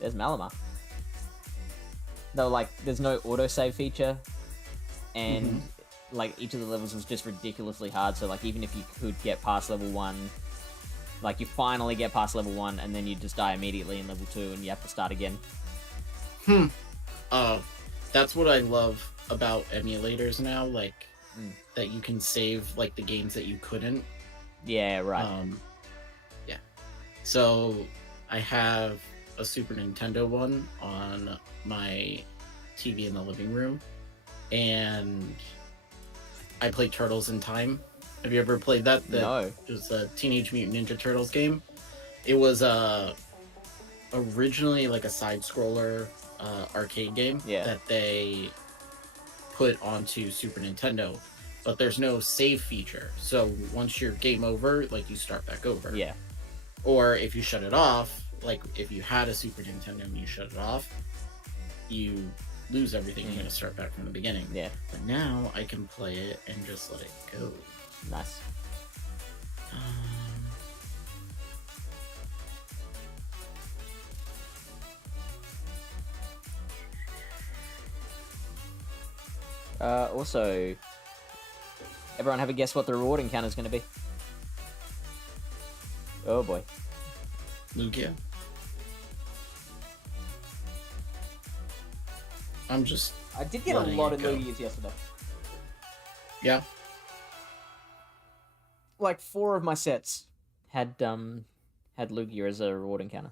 there's Malamar. They were like, there's no autosave feature, and like each of the levels was just ridiculously hard. So like even if you could get past level 1, like you finally get past level 1 and then you just die immediately in level 2 and you have to start again. That's what I love about emulators now, like that you can save like the games that you couldn't. Yeah, right. Yeah. So I have a Super Nintendo one on my TV in the living room, and I play Turtles in Time. Have you ever played that? No. It was a Teenage Mutant Ninja Turtles game. It was originally like a side-scroller arcade game that they put onto Super Nintendo, but there's no save feature. So once you're game over, like you start back over. Yeah. Or if you shut it off, like if you had a Super Nintendo and you shut it off, you lose everything. You're gonna start back from the beginning. Yeah. But now I can play it and just let it go. Nice. Also, everyone have a guess what the reward encounter is going to be? Oh boy. Lugia. I'm just. I did get a lot of Lugias yesterday. Yeah. Like 4 of my sets had Lugia as a reward encounter.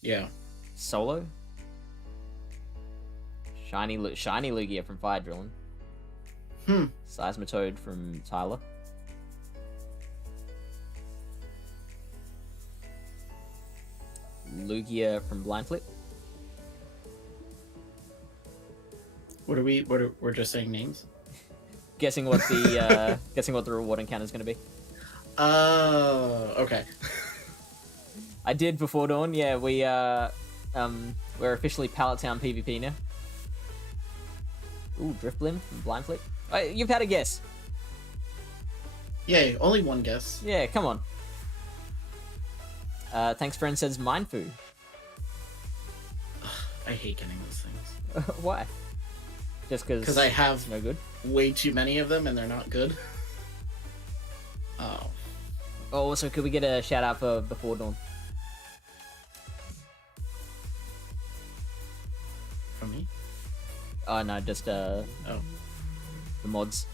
Yeah. Solo. Shiny Lugia from Fire Drilling. Seismitoad from Tyler. Lugia from Blind Flip. We're just saying names? Guessing what the reward encounter is going to be. Oh, okay. I did before dawn. Yeah, we're officially Pallet Town PvP now. Ooh, Driftblim from Blind Flip. You've had a guess. Yay, only one guess. Yeah, come on. Thanks, friend says Mindfu. I hate getting those things. Why? Just because I have no good. Way too many of them and they're not good. Oh. Oh, also, could we get a shout out for Before Dawn? From me? Oh no, just the mods.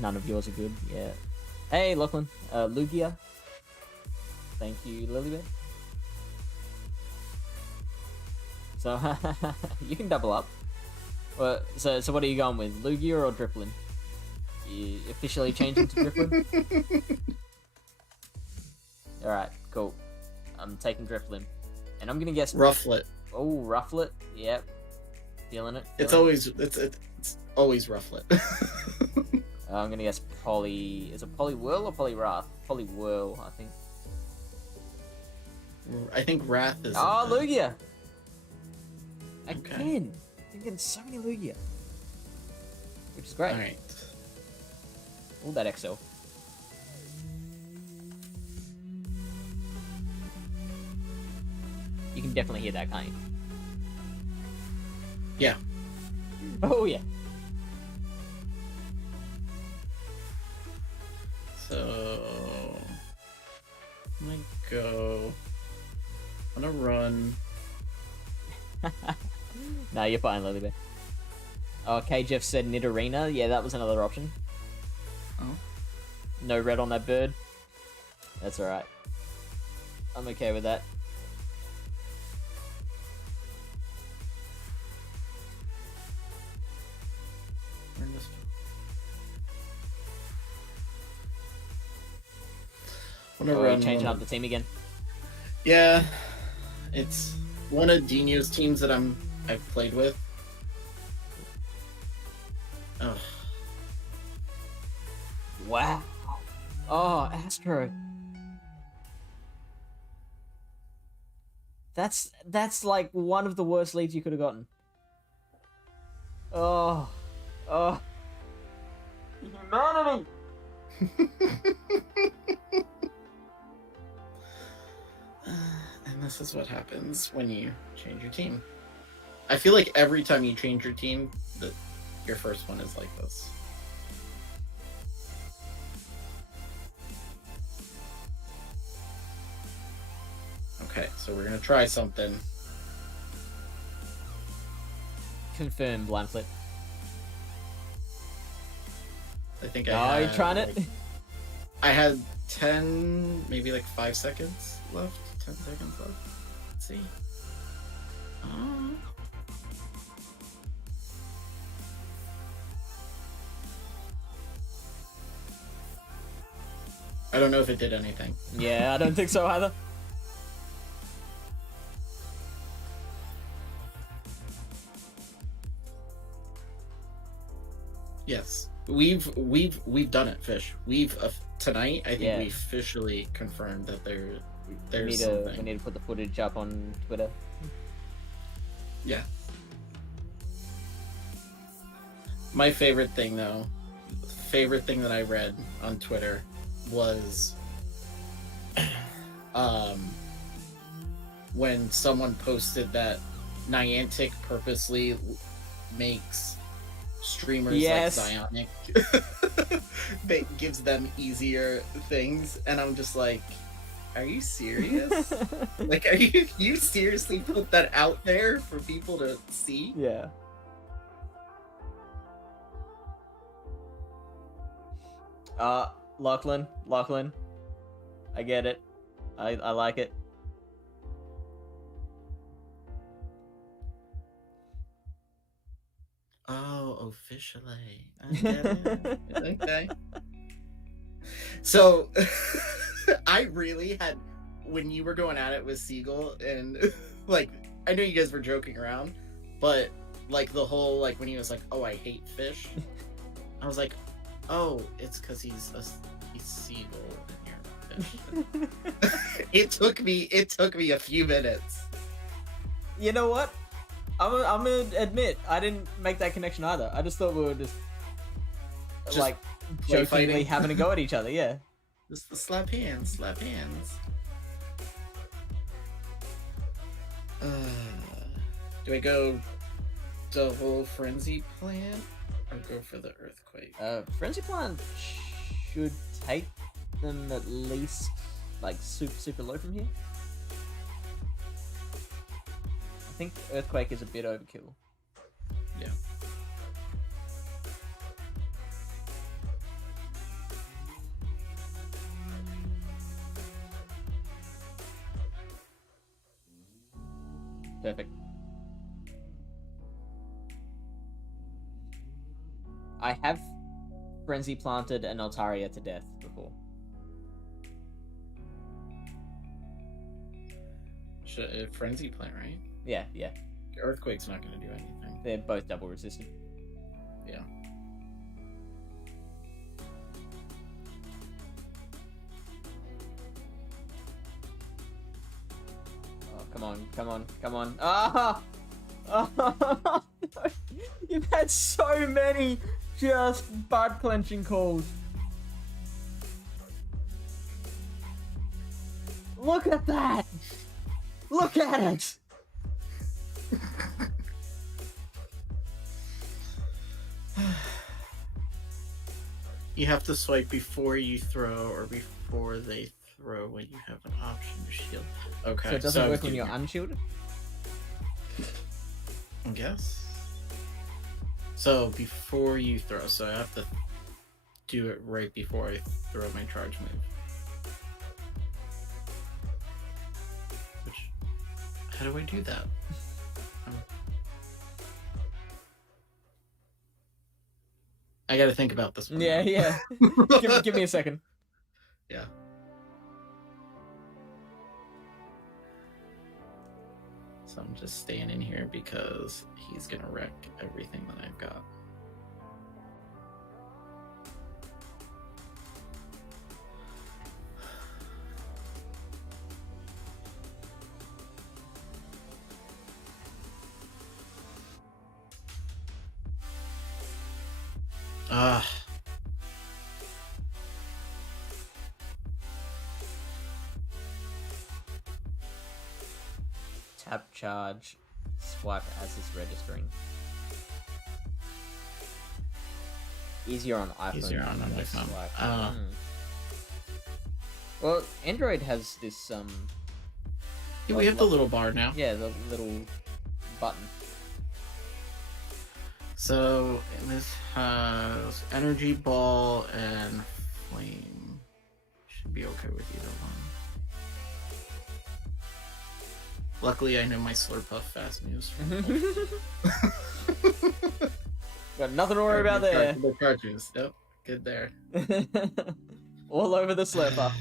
None of yours are good. Yeah. Hey, Lachlan. Lugia. Thank you, Lilybet. So you can double up. Well, so what are you going with, Lugia or Driflin? You officially changing to Driflin? All right, cool. I'm taking Driflin, and I'm gonna guess Rufflet. Oh, Rufflet. Yep. Feeling it. It's always Rufflet. I'm gonna guess Poly. Is it Poliwhirl or Poliwrath? Poliwhirl, I think. I think Wrath is. Oh, Lugia. Okay. Again, I'm getting so many Lugia, which is great. All right. All that XL. You can definitely hear that, can't you? Yeah. Oh yeah. So I'm gonna go. I'm gonna run. No, you're fine, Lilybear. Oh, Jeff said Nidorina. Yeah, that was another option. Oh. No red on that bird. That's alright. I'm okay with that. Are you changing up the team again? Yeah, it's one of Dino's teams that I've played with. Oh. Wow. Oh, Astro. That's like one of the worst leads you could have gotten. Oh, oh, humanity. And this is what happens when you change your team. I feel like every time you change your team, your first one is like this. Okay, so we're gonna try something. Confirm blind flip. I think Are you trying it? I had 10, maybe like 5 seconds left. 10 seconds left. Let's see. I don't know if it did anything. Yeah, I don't think so either. Yes, we've done it, Fish. We've tonight. I think we officially confirmed that there's something. We need to put the footage up on Twitter. Yeah. My favorite thing, though, that I read on Twitter was when someone posted that Niantic purposely makes streamers like Zionic that gives them easier things, and I'm just like, are you serious? Like, are you seriously put that out there for people to see? Yeah. Lachlan, I get it. I like it. Oh, officially. I get it. Okay. So, I really had, when you were going at it with Siegel, and, like, I know you guys were joking around, but, like, the whole, like, when he was like, oh, I hate fish, I was like, oh, it's because he's Siegel and you're not fish. It took me a few minutes. You know what? I'm gonna admit, I didn't make that connection either. I just thought we were just like jokingly having a go at each other. Yeah. Just the slap hands. Do I go double frenzy plant or go for the earthquake? Frenzy plant should take them at least like super low from here. I think earthquake is a bit overkill. Yeah. Perfect. I have frenzy planted an Altaria to death before. Frenzy plant, right? Yeah. Earthquake's not going to do anything. They're both double resistant. Yeah. Oh, come on. Ah! Oh, you've had so many just butt clenching calls. Look at that! Look at it! You have to swipe before you throw or before they throw when you have an option to shield. Okay. So it doesn't work when you're unshielded? I guess. So before you throw, so I have to do it right before I throw my charge move. How do I do that? I gotta think about this one. Yeah. give me a second. Yeah. So I'm just staying in here because he's gonna wreck everything that I've got. Ah, Tap charge, swipe as it's registering. Easier on iPhone. Easier on than iPhone. swipe. Ah. Well, Android has this yeah, we have the little bar now. yeah, the little button. So this has energy ball and flame. Should be okay with either one. Luckily, I know my Slurpuff fast moves. Got nothing to worry about there. The cartridges. Yep, good there. All over the slurper.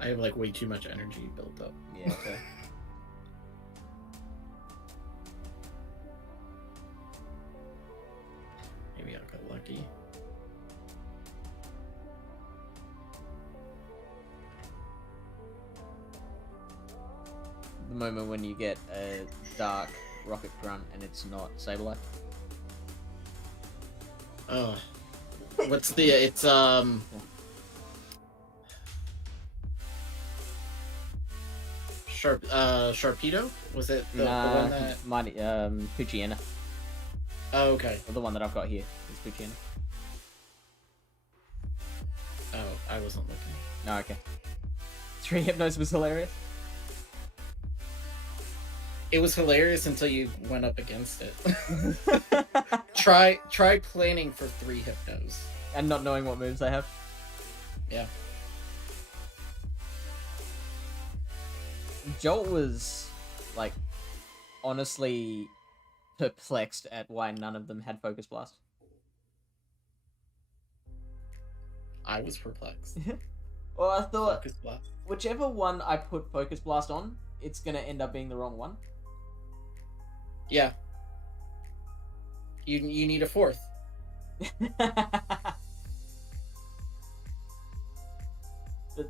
I have like way too much energy built up. Yeah. Okay. Maybe I'll get lucky. The moment when you get a dark rocket grunt and it's not Sableye. Oh, what's the? It's Sharpedo? Was it the one that? Mighty, Poochyena. Oh, okay. Or the one that I've got here is Poochyena. Oh, I wasn't looking. No, okay. 3 Hypnos was hilarious. It was hilarious until you went up against it. Try planning for 3 Hypnos. And not knowing what moves they have. Yeah. Jolt was, like, honestly perplexed at why none of them had Focus Blast. I was perplexed. Well, I thought Focus Blast. whichever one I put Focus Blast on, it's gonna end up being the wrong one. Yeah. You need a 4th.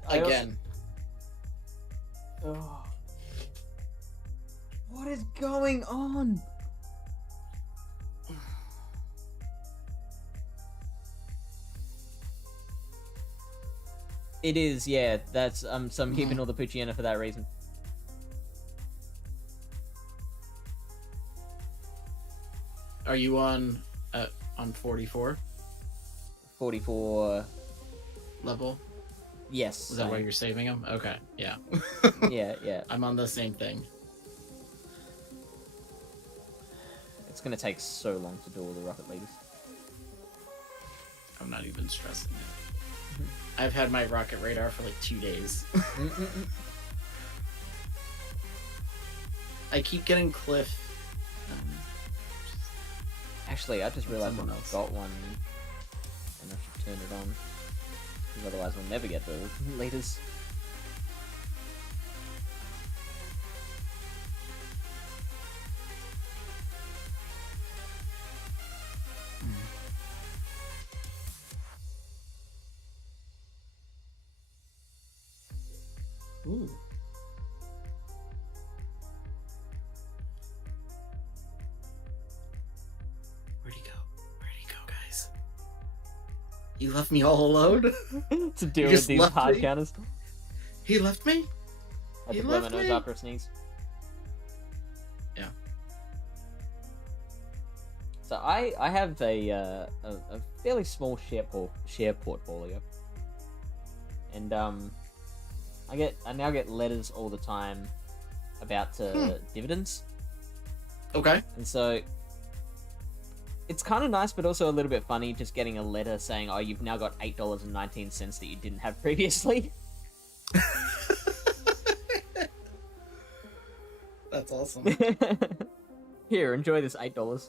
Again. Oh. What is going on? It is, yeah. That's so I'm keeping all the Poochyena for that reason. Are you on 44 44. level? Yes. Is that why you're saving them? Okay, yeah. Yeah. I'm on the same thing. It's gonna take so long to do all the rocket leaders. I'm not even stressing it. I've had my rocket radar for like 2 days. I keep getting Cliff. Actually, I just realized Someone I've else. got one, and I should turn it on, because otherwise we'll never get the leaders. Ooh. Where'd he go? Where'd he go, guys? He left me all alone? To deal You with just these left hard me? counters. He left me? I He had to blow my left nose me? after a sneeze. Yeah. So I have a fairly small share portfolio, and I now get letters all the time about dividends, Okay. and so it's kind of nice, but also a little bit funny just getting a letter saying, "Oh, you've now got $8.19 that you didn't have previously." That's awesome. Here, enjoy this $8.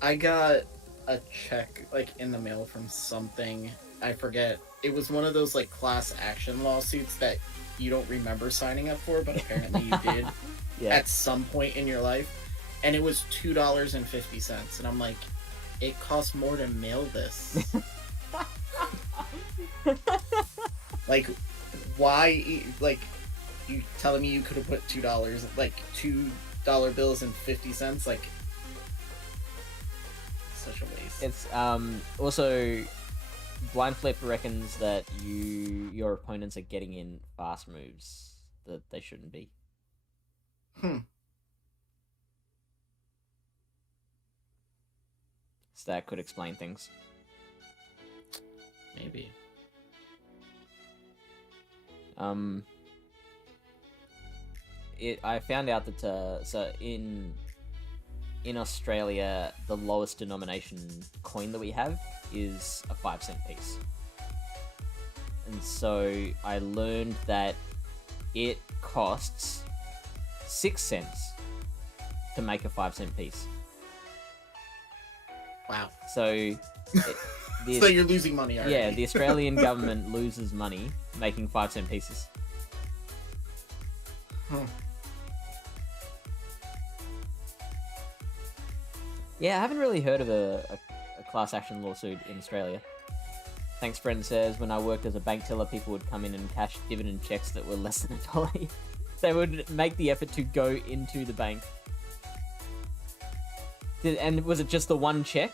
I got a check like in the mail from something. I forget. It was one of those like class action lawsuits that you don't remember signing up for, but apparently you did Yeah. at some point in your life. And it was $2.50. And I'm like, it costs more to mail this. Like, why? Like, you telling me you could have put $2, like $2 bills and 50 cents? Like, special ways. It's also Blind Flip reckons that your opponents are getting in fast moves that they shouldn't be. So that could explain things. Maybe. I found out that so in Australia, the lowest denomination coin that we have is a 5-cent piece. And so I learned that it costs 6 cents to make a 5-cent piece. Wow. So So you're losing money already. Yeah, the Australian government loses money making 5-cent pieces. Yeah, I haven't really heard of a class action lawsuit in Australia. Thanks Friend says, when I worked as a bank teller, people would come in and cash dividend checks that were less than $1. They would make the effort to go into the bank. And was it just the one check?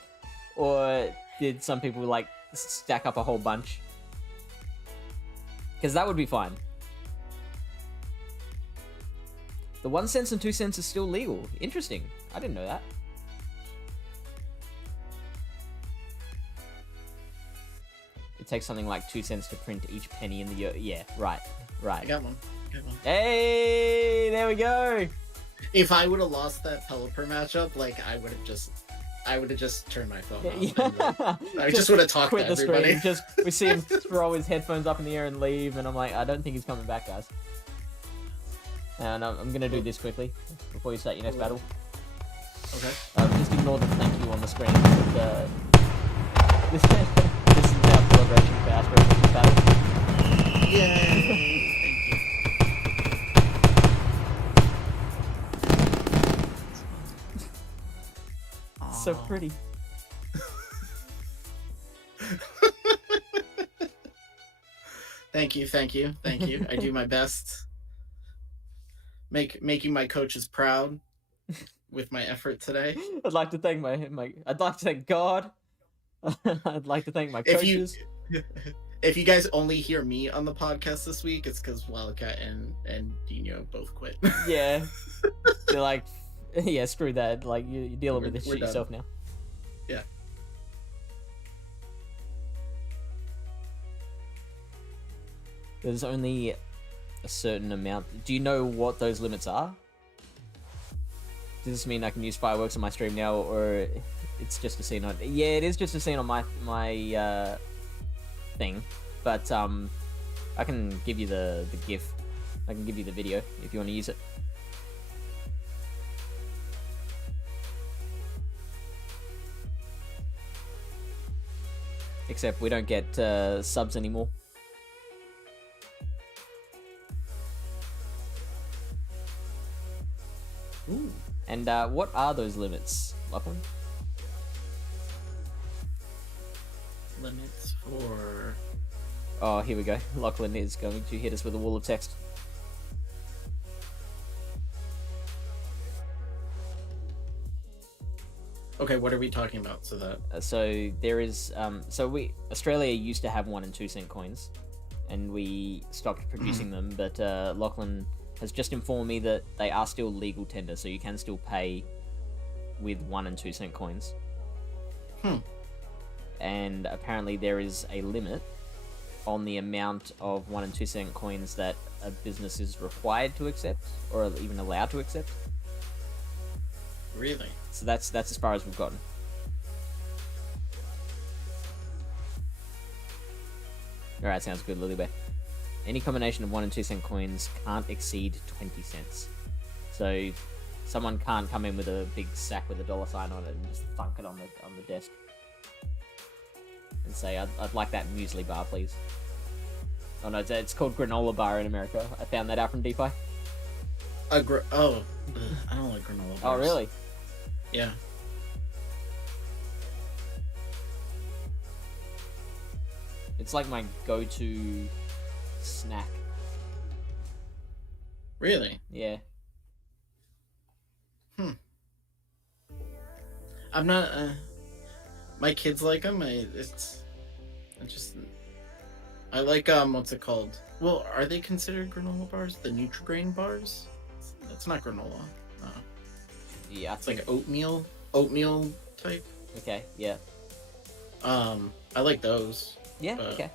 Or did some people like stack up a whole bunch? Because that would be fine. The 1 cent and 2 cents is still legal. Interesting. I didn't know that. It takes something like 2 cents to print each penny in the year. Yeah, right. I got one. Hey, there we go. If I would have lost that Pelipper matchup, like I would have just turned my phone off. And, I just would have talked to Quit the everybody. stream. We see him throw his headphones up in the air and leave, and I'm like, I don't think he's coming back, guys. And I'm gonna do this quickly before you start your next battle. Okay. Just ignore the thank you on the screen. But, this is our celebration for Astro versus battle. Yay! So pretty. Thank you. I do my best. Making my coaches proud with my effort today. I'd like to thank I'd like to thank God. I'd like to thank my coaches. If you guys only hear me on the podcast this week, it's because Wildcat and Dino both quit. Yeah. They're like, yeah, screw that. Like, you're dealing with this shit done. yourself now. Yeah. There's only a certain amount. Do you know what those limits are? Does this mean I can use fireworks on my stream now, or it's just a scene on? Yeah, it is just a scene on my thing, but I can give you the GIF. I can give you the video if you want to use it. Except we don't get subs anymore. Ooh. And what are those limits, Lachlan? Limits for... Oh, here we go. Lachlan is going to hit us with a wall of text. Okay, what are we talking about? So that... So there is... Australia used to have 1 and 2 cent coins, and we stopped producing them, but Lachlan has just informed me that they are still legal tender, so you can still pay with 1 and 2 cent coins. And apparently there is a limit on the amount of 1 and 2 cent coins that a business is required to accept, or even allowed to accept. Really? So that's as far as we've gotten. Alright, sounds good, Lilybear. Any combination of 1 and 2 cent coins can't exceed 20 cents. So someone can't come in with a big sack with a $ sign on it and just thunk it on the desk. And say, I'd like that muesli bar, please. Oh no, it's called granola bar in America. I found that out from DeFi. I don't like granola bars. Oh, really? Yeah. It's like my go-to snack. Really? Yeah. I'm not. My kids like them. I like what's it called? Well, are they considered granola bars? The Nutri-Grain bars? That's not granola. Yeah, I It's think... like oatmeal type. Okay, yeah. I like those. Yeah, but... okay.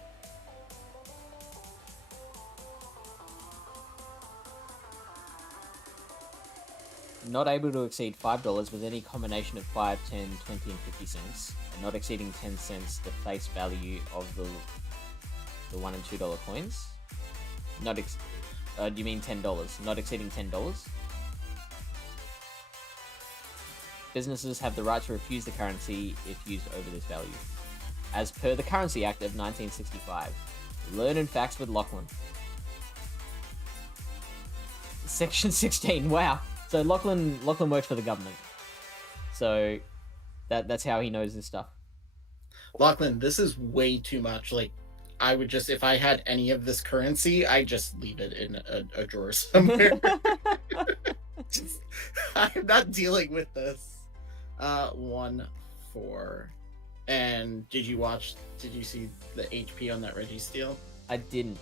Not able to exceed $5 with any combination of 5, 10, 20, and 50 cents, and not exceeding 10 cents the face value of the $1 and $2 coins. Do you mean $10? Not exceeding $10? Businesses have the right to refuse the currency if used over this value. As per the Currency Act of 1965. Learned facts with Lachlan. Section 16, wow. So Lachlan works for the government. So that's how he knows this stuff. Lachlan, this is way too much. Like, I would just, if I had any of this currency, I'd just leave it in a drawer somewhere. I'm not dealing with this. 1, 4. And did you see the HP on that Registeel? I didn't.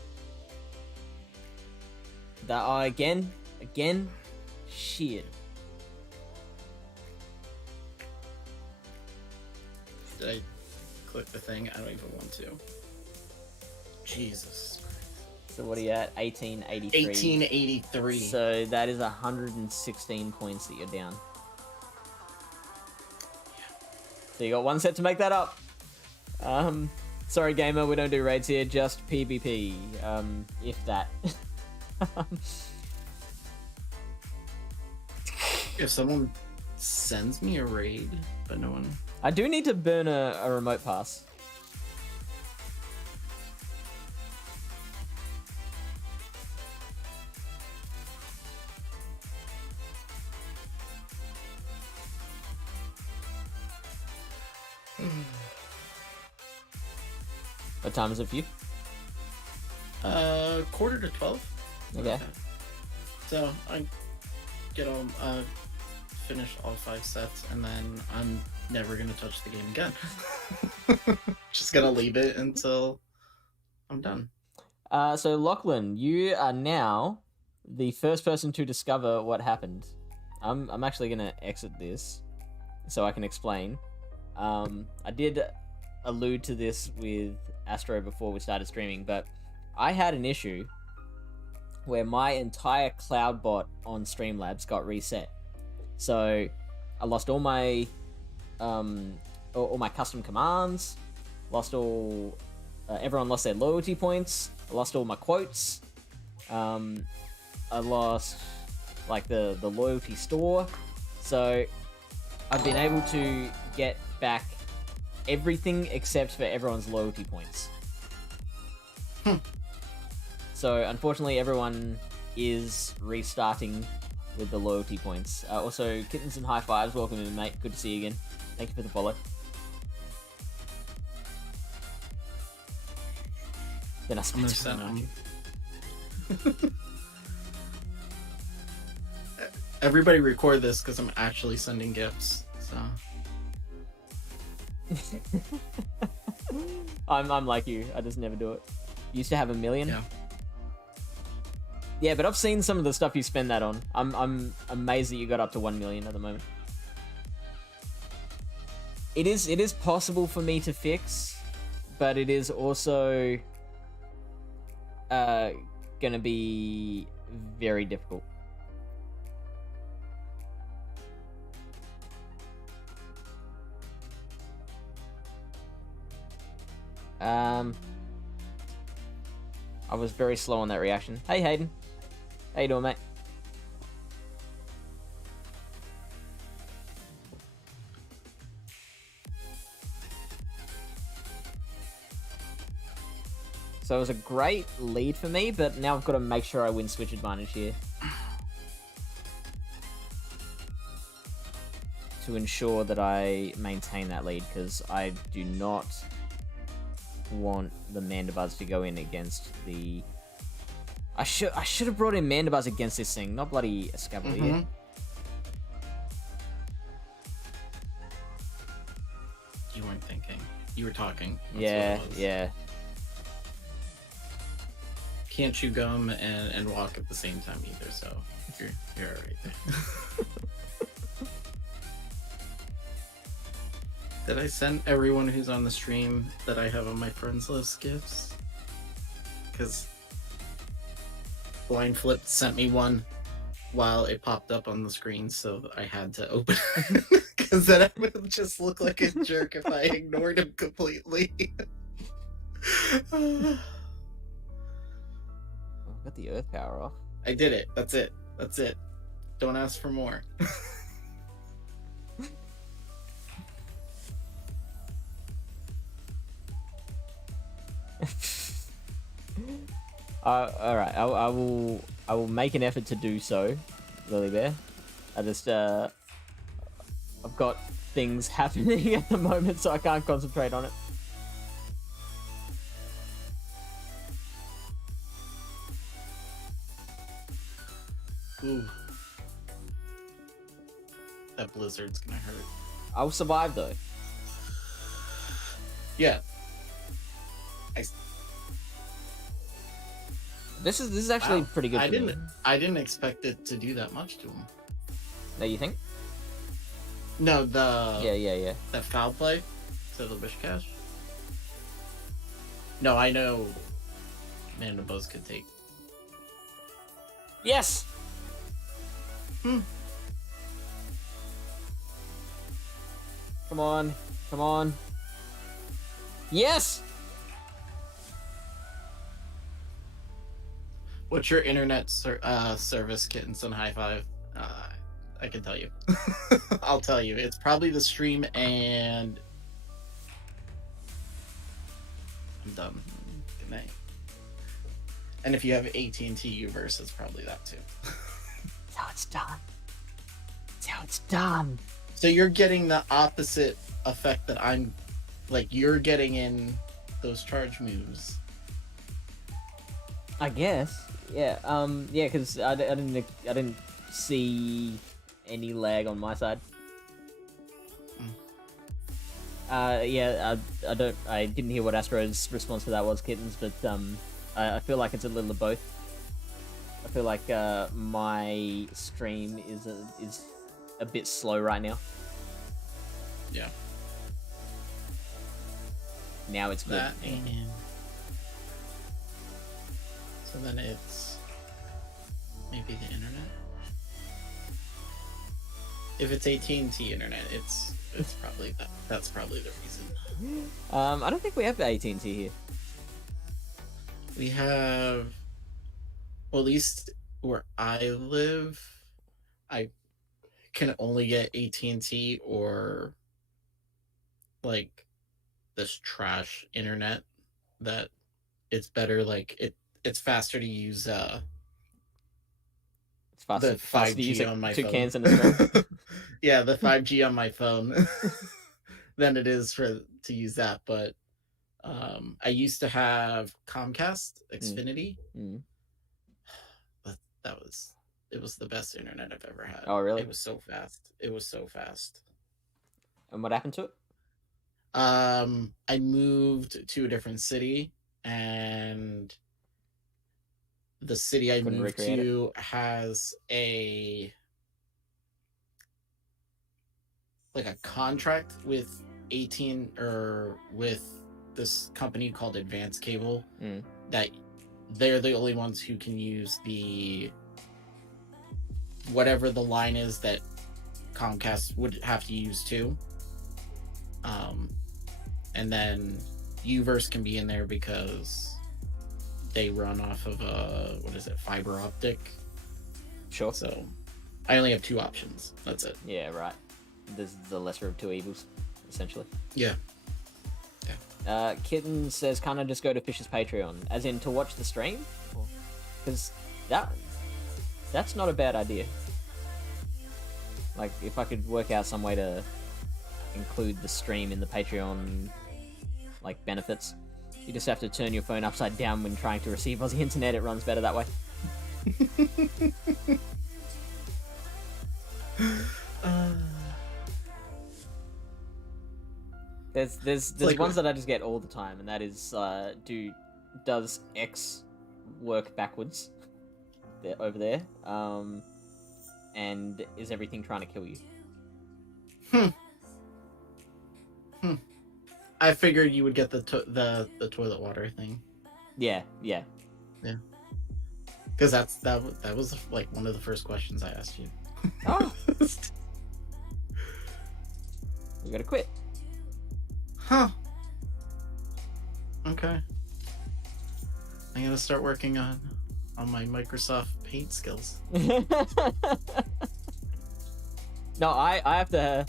Again, shit. Did I click the thing? I don't even want to. Jesus. So what are you at? 1883. 1883. So that is 116 points that you're down. So you got one set to make that up. Sorry gamer, we don't do raids here, just PvP. If that. If someone sends me a raid, but no one... I do need to burn a remote pass. What time is it for you? 11:45. Okay. So I get all finish all 5 sets, and then I'm never gonna touch the game again. Just gonna leave it until I'm done. So Lachlan, you are now the first person to discover what happened. I'm actually gonna exit this so I can explain. I did allude to this with Astro before we started streaming, but I had an issue where my entire cloud bot on Streamlabs got reset. So I lost all my custom commands, everyone lost their loyalty points, I lost all my quotes, I lost like the loyalty store. So I've been able to get back everything except for everyone's loyalty points. So unfortunately everyone is restarting with the loyalty points. Also, Kittens and High Fives, welcome in, mate. Good to see you again. Thank you for the follow. Then I spent send on you. Everybody record this because I'm actually sending gifts. So I'm like you. I just never do it. Used to have 1 million. yeah. Yeah, but I've seen some of the stuff you spend that on. I'm amazed that you got up to 1 million at the moment. It is possible for me to fix, but it is also gonna be very difficult. I was very slow on that reaction. Hey Hayden. How you doing, mate? So it was a great lead for me, but now I've got to make sure I win switch advantage here. To ensure that I maintain that lead, because I do not want the Mandibuzz to go in against the... I should have brought in Mandibuzz against this thing, not bloody Escavalier. You weren't thinking. You were talking. That's Yeah, what it was. yeah. Can't chew gum and walk at the same time either, so you're alright there. Did I send everyone who's on the stream that I have on my friends list gifts? Because Blind Flip sent me one while it popped up on the screen, so I had to open it. Because then I would just look like a jerk if I ignored him completely. Oh, got the earth power off. I did it. That's it. That's it. Don't ask for more. All right. I will make an effort to do so, Lily Bear. I just I've got things happening at the moment, so I can't concentrate on it. Ooh. That blizzard's gonna hurt. I'll survive though. Yeah. This is actually Wow. pretty good. I For me. didn't expect it to do that much to him. No, you think? No, the Yeah. that foul play to the wish cash. No, I know Amanda Buzz could take. Yes. Come on, come on. Yes. What's your internet service, Kittens and High Five? I can tell you. I'll tell you. It's probably the stream, and I'm done. Good night. And if you have AT&T Uverse, it's probably that too. That's how it's done. That's how it's done. So you're getting the opposite effect that I'm, like, you're getting in those charge moves. I guess. Yeah. Yeah, because I didn't see any lag on my side. Yeah. I didn't hear what Astro's response to that was, Kittens, but I feel like it's a little of both. I feel like my stream is a bit slow right now. Yeah. Now it's good. That and so then it's maybe the internet. If it's AT&T internet, it's probably that. That's probably the reason. I don't think we have AT&T here. We have, well, at least where I live, I can only get AT&T or like this trash internet that it's better. Like it's faster to use It's faster, the faster to use 5G on my two phone. cans in a string. Yeah, the 5G on my phone than it is to use that. But I used to have Comcast Xfinity. It was the best internet I've ever had. Oh, really? It was so fast. It was so fast. And what happened to it? I moved to a different city, and the city I Couldn't moved recreate to has a contract with or with this company called Advanced Cable that they're the only ones who can use the whatever the line is that Comcast would have to use too. And then Uverse can be in there because they run off of a fiber optic. Sure. So I only have two options. That's it. Yeah, right. This is the lesser of two evils, essentially. Yeah. Kitten says, "Can't I just go to Fish's Patreon, as in to watch the stream? Because that's not a bad idea. Like, if I could work out some way to include the stream in the Patreon, like, benefits, you just have to turn your phone upside down when trying to receive Aussie internet. It runs better that way." There's like ones that I just get all the time, and that is does X work backwards? There over there. And is everything trying to kill you? I figured you would get the toilet water thing. Yeah. Because that was like one of the first questions I asked you. Oh, you gotta quit. Huh. Okay. I'm gonna start working on my Microsoft Paint skills. No, I have to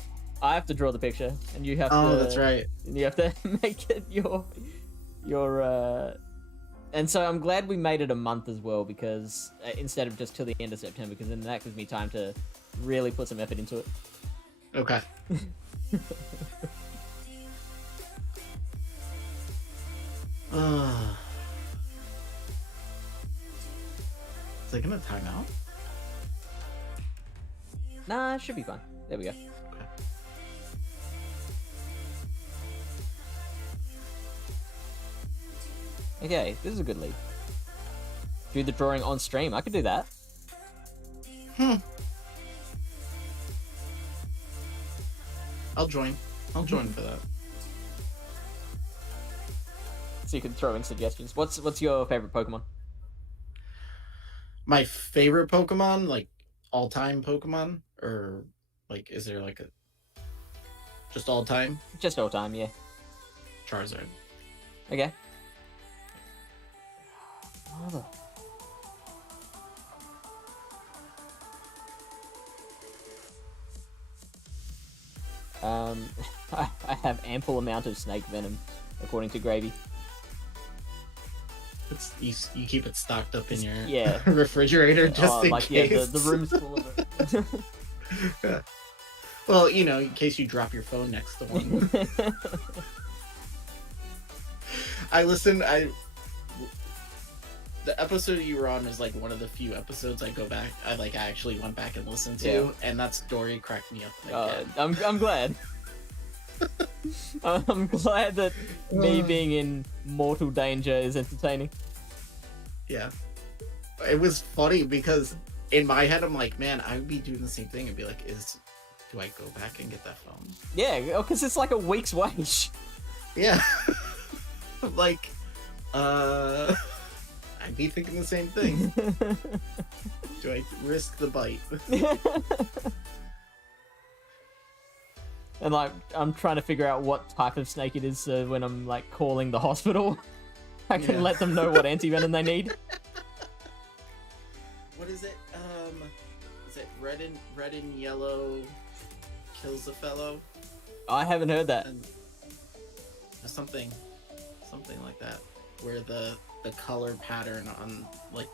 draw the picture, and you have to. Oh, that's right. And you have to make it your. And so I'm glad we made it a month as well, because instead of just till the end of September, because then that gives me time to really put some effort into it. Okay. Is it gonna time out? Nah, it should be fine. There we go. Okay, this is a good lead. Do the drawing on stream. I could do that. I'll join for that. So you can throw in suggestions. What's your favorite Pokemon? My favorite Pokemon, like all-time Pokemon, or like is there like a just all-time? Just all time, yeah. Charizard. Okay. Mother. I have ample amount of snake venom, according to Gravy. It's you keep it stocked up in your Yeah. refrigerator just in case. Yeah, the room's full of it. Well, you know, in case you drop your phone next to one. The episode you were on is like one of the few episodes I actually went back and listened to, Yeah. and that story cracked me up again. I'm glad. I'm glad that me being in mortal danger is entertaining. Yeah. It was funny because in my head I'm like, man, I would be doing the same thing and be like, do I go back and get that phone? Yeah, because it's like a week's wage. Yeah. Like, I'd be thinking the same thing. Do I risk the bite? And like, I'm trying to figure out what type of snake it is, so when I'm like calling the hospital, I can let them know what anti-venom they need. What is it? Is it red and yellow kills a fellow? I haven't heard that. And something like that, where the color pattern on like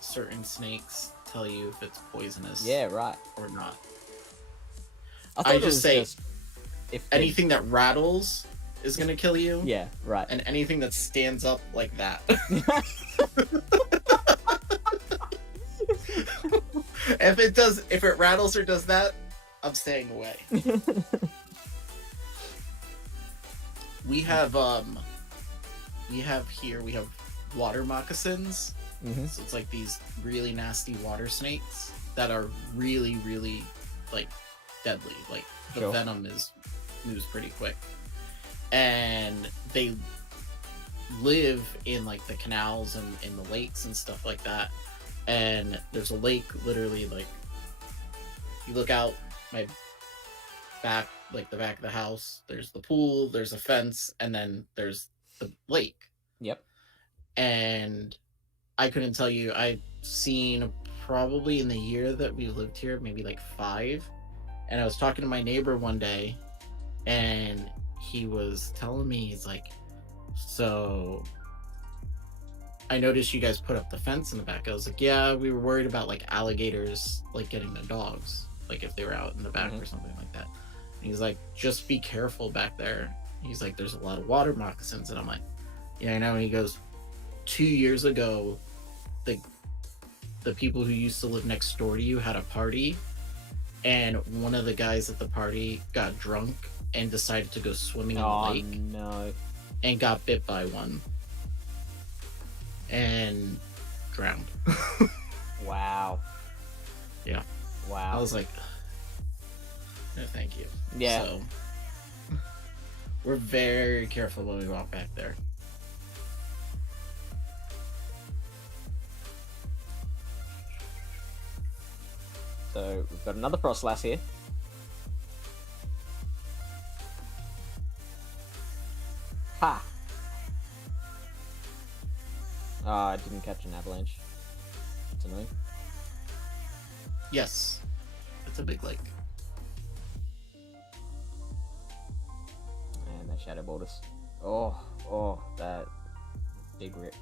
certain snakes tell you if it's poisonous. Yeah, right. Or not. I just say if anything that rattles is gonna kill you. Yeah, right. And anything that stands up like that. If it rattles or does that, I'm staying away. We have water moccasins. Mm-hmm. So it's like these really nasty water snakes that are really, really like deadly. Like the venom moves pretty quick. And they live in like the canals and in the lakes and stuff like that. And there's a lake literally like you look out my back, like the back of the house, there's the pool, there's a fence, and then there's the lake. Yep. And I couldn't tell you, I've seen probably in the year that we lived here, maybe like 5. And I was talking to my neighbor one day, and he was telling me, he's like, so I noticed you guys put up the fence in the back. I was like, yeah, we were worried about like alligators like getting the dogs, like if they were out in the back or something like that. And he's like, just be careful back there. He's like, there's a lot of water moccasins. And I'm like, yeah, I know. And he goes, 2 years ago, the people who used to live next door to you had a party, and one of the guys at the party got drunk and decided to go swimming in the Oh lake no. and got bit by one and drowned. Wow. Yeah. Wow. I was like, no, thank you. Yeah. So we're very careful when we walk back there. So we've got another Frostlass here. Ha! Oh, I didn't catch an avalanche. That's annoying. Yes, it's a big lake. And they shadow balled us. Oh, that big rip.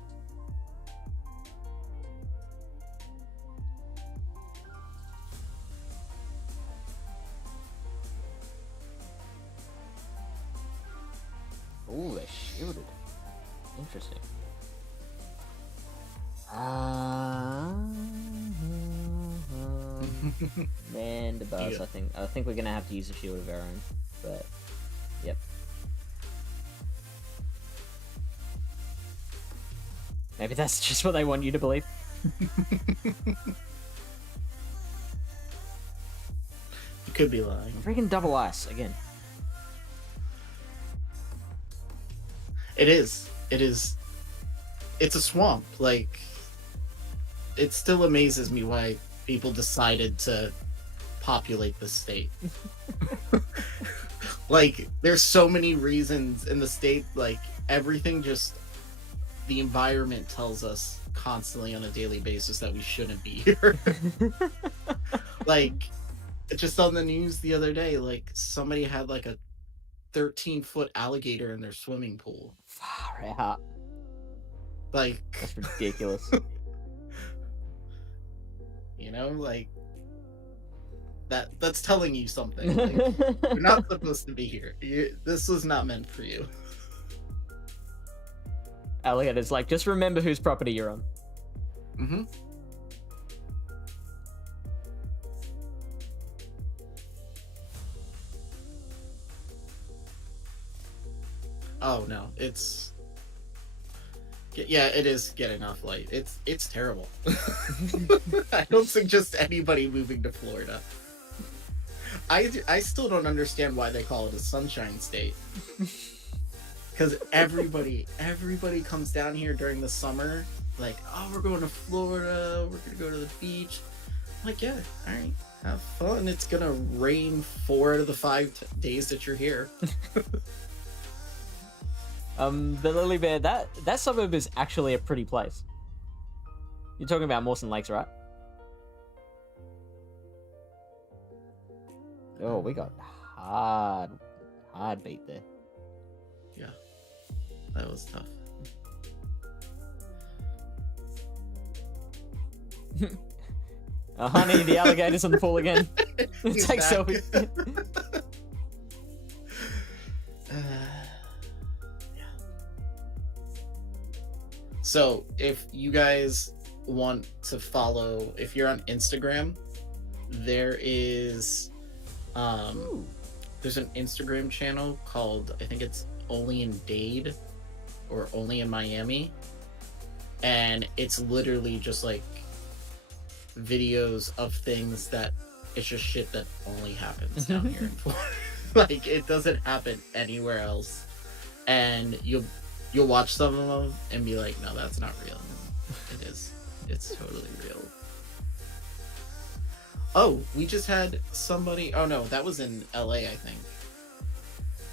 Ooh, they shielded. Interesting. Man, the buzz. Yeah. I think we're gonna have to use a shield of our own. But, yep. Maybe that's just what they want you to believe. You could be lying. Freaking double ice again. It is. It is. It's a swamp. Like, it still amazes me why people decided to populate the state. Like, there's so many reasons in the state. Like, everything just, the environment tells us constantly on a daily basis that we shouldn't be here. Like, just on the news the other day, like, somebody had like a 13-foot alligator in their swimming pool. Far out. Like, That's ridiculous. you know, like, that's telling you something. Like, you're not supposed to be here. This was not meant for you. Alligator's like, just remember whose property you're on. Mm-hmm. Oh no, it's, yeah, it is getting off light. It's terrible. I don't suggest anybody moving to Florida. I still don't understand why they call it a sunshine state. Because everybody comes down here during the summer, like, oh, we're going to Florida, we're gonna go to the beach. I'm like, yeah, all right, have fun. It's gonna rain 4 out of the 5 days that you're here. The Lily Bear, that suburb is actually a pretty place. You're talking about Mawson Lakes, right? Oh, we got hard beat there. Yeah, that was tough. Oh, honey, the alligator's in the pool again. He's Take back. selfie. So, if you guys want to follow, if you're on Instagram, there is, there's an Instagram channel called, I think it's Only in Dade or Only in Miami, and it's literally just like videos of things that, it's just shit that only happens down here in Florida. Like, it doesn't happen anywhere else, and you'll watch some of them and be like, no, that's not real. It is. It's totally real. Oh, we just had somebody, oh no, that was in LA, I think.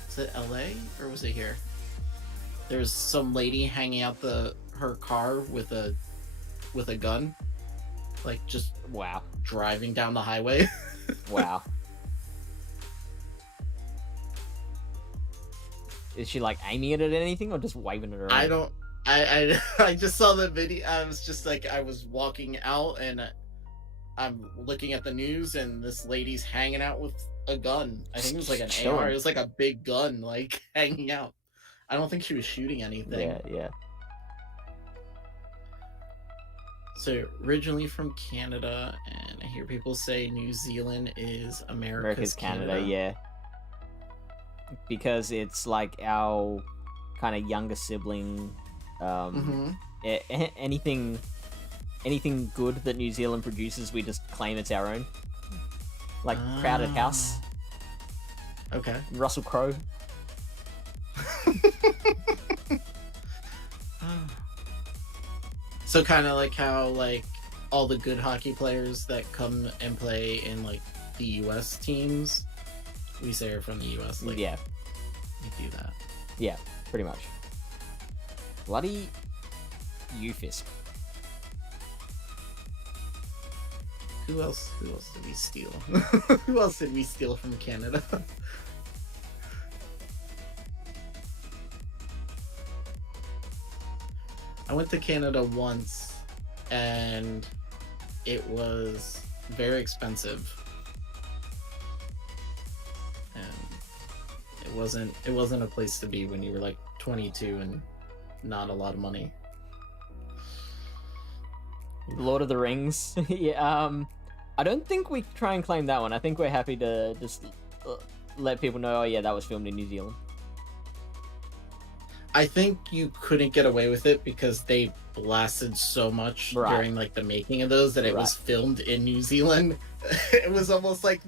Is it LA or was it here? There's some lady hanging out her car with a gun, like, just Wow. driving down the highway. Wow. Is she like aiming it at anything or just waving it around? I don't. I just saw the video. I was just like, I was walking out and I'm looking at the news and this lady's hanging out with a gun. I think it was like an Chilling. AR. It was like a big gun, like, hanging out. I don't think she was shooting anything. Yeah. So originally from Canada, and I hear people say New Zealand is America's Canada, yeah. because it's like our kind of younger sibling. Anything good that New Zealand produces, we just claim it's our own. Like Crowded House. Okay. Russell Crowe. So kind of like how like all the good hockey players that come and play in like the U.S. teams, we say are from the U.S. Like, Yeah. We do that. Yeah, pretty much. Bloody Ufisk. Who else did we steal? Who else did we steal from Canada? I went to Canada once, and it was very expensive, and it wasn't a place to be when you were like 22 and not a lot of money. Lord of the Rings. Yeah. I don't think we try and claim that one. I think we're happy to just let people know. Oh yeah, that was filmed in New Zealand. I think you couldn't get away with it because they blasted so much during like the making of those that it was filmed in New Zealand. It was almost like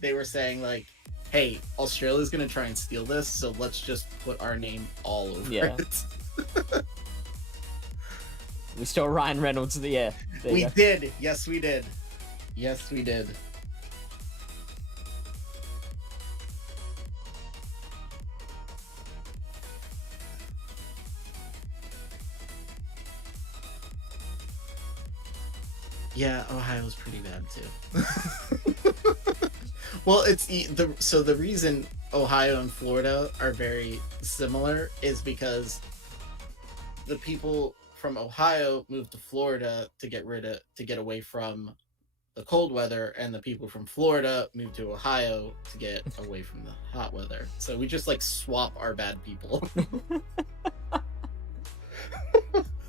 they were saying like, "Hey, Australia's gonna try and steal this, so let's just put our name all over it." We stole Ryan Reynolds. Yeah, we did. Yes, we did. Yes, we did. Yeah, Ohio's pretty bad too. Well, the reason Ohio and Florida are very similar is because the people from Ohio moved to Florida to get away from the cold weather, and the people from Florida moved to Ohio to get away from the hot weather. So we just like swap our bad people.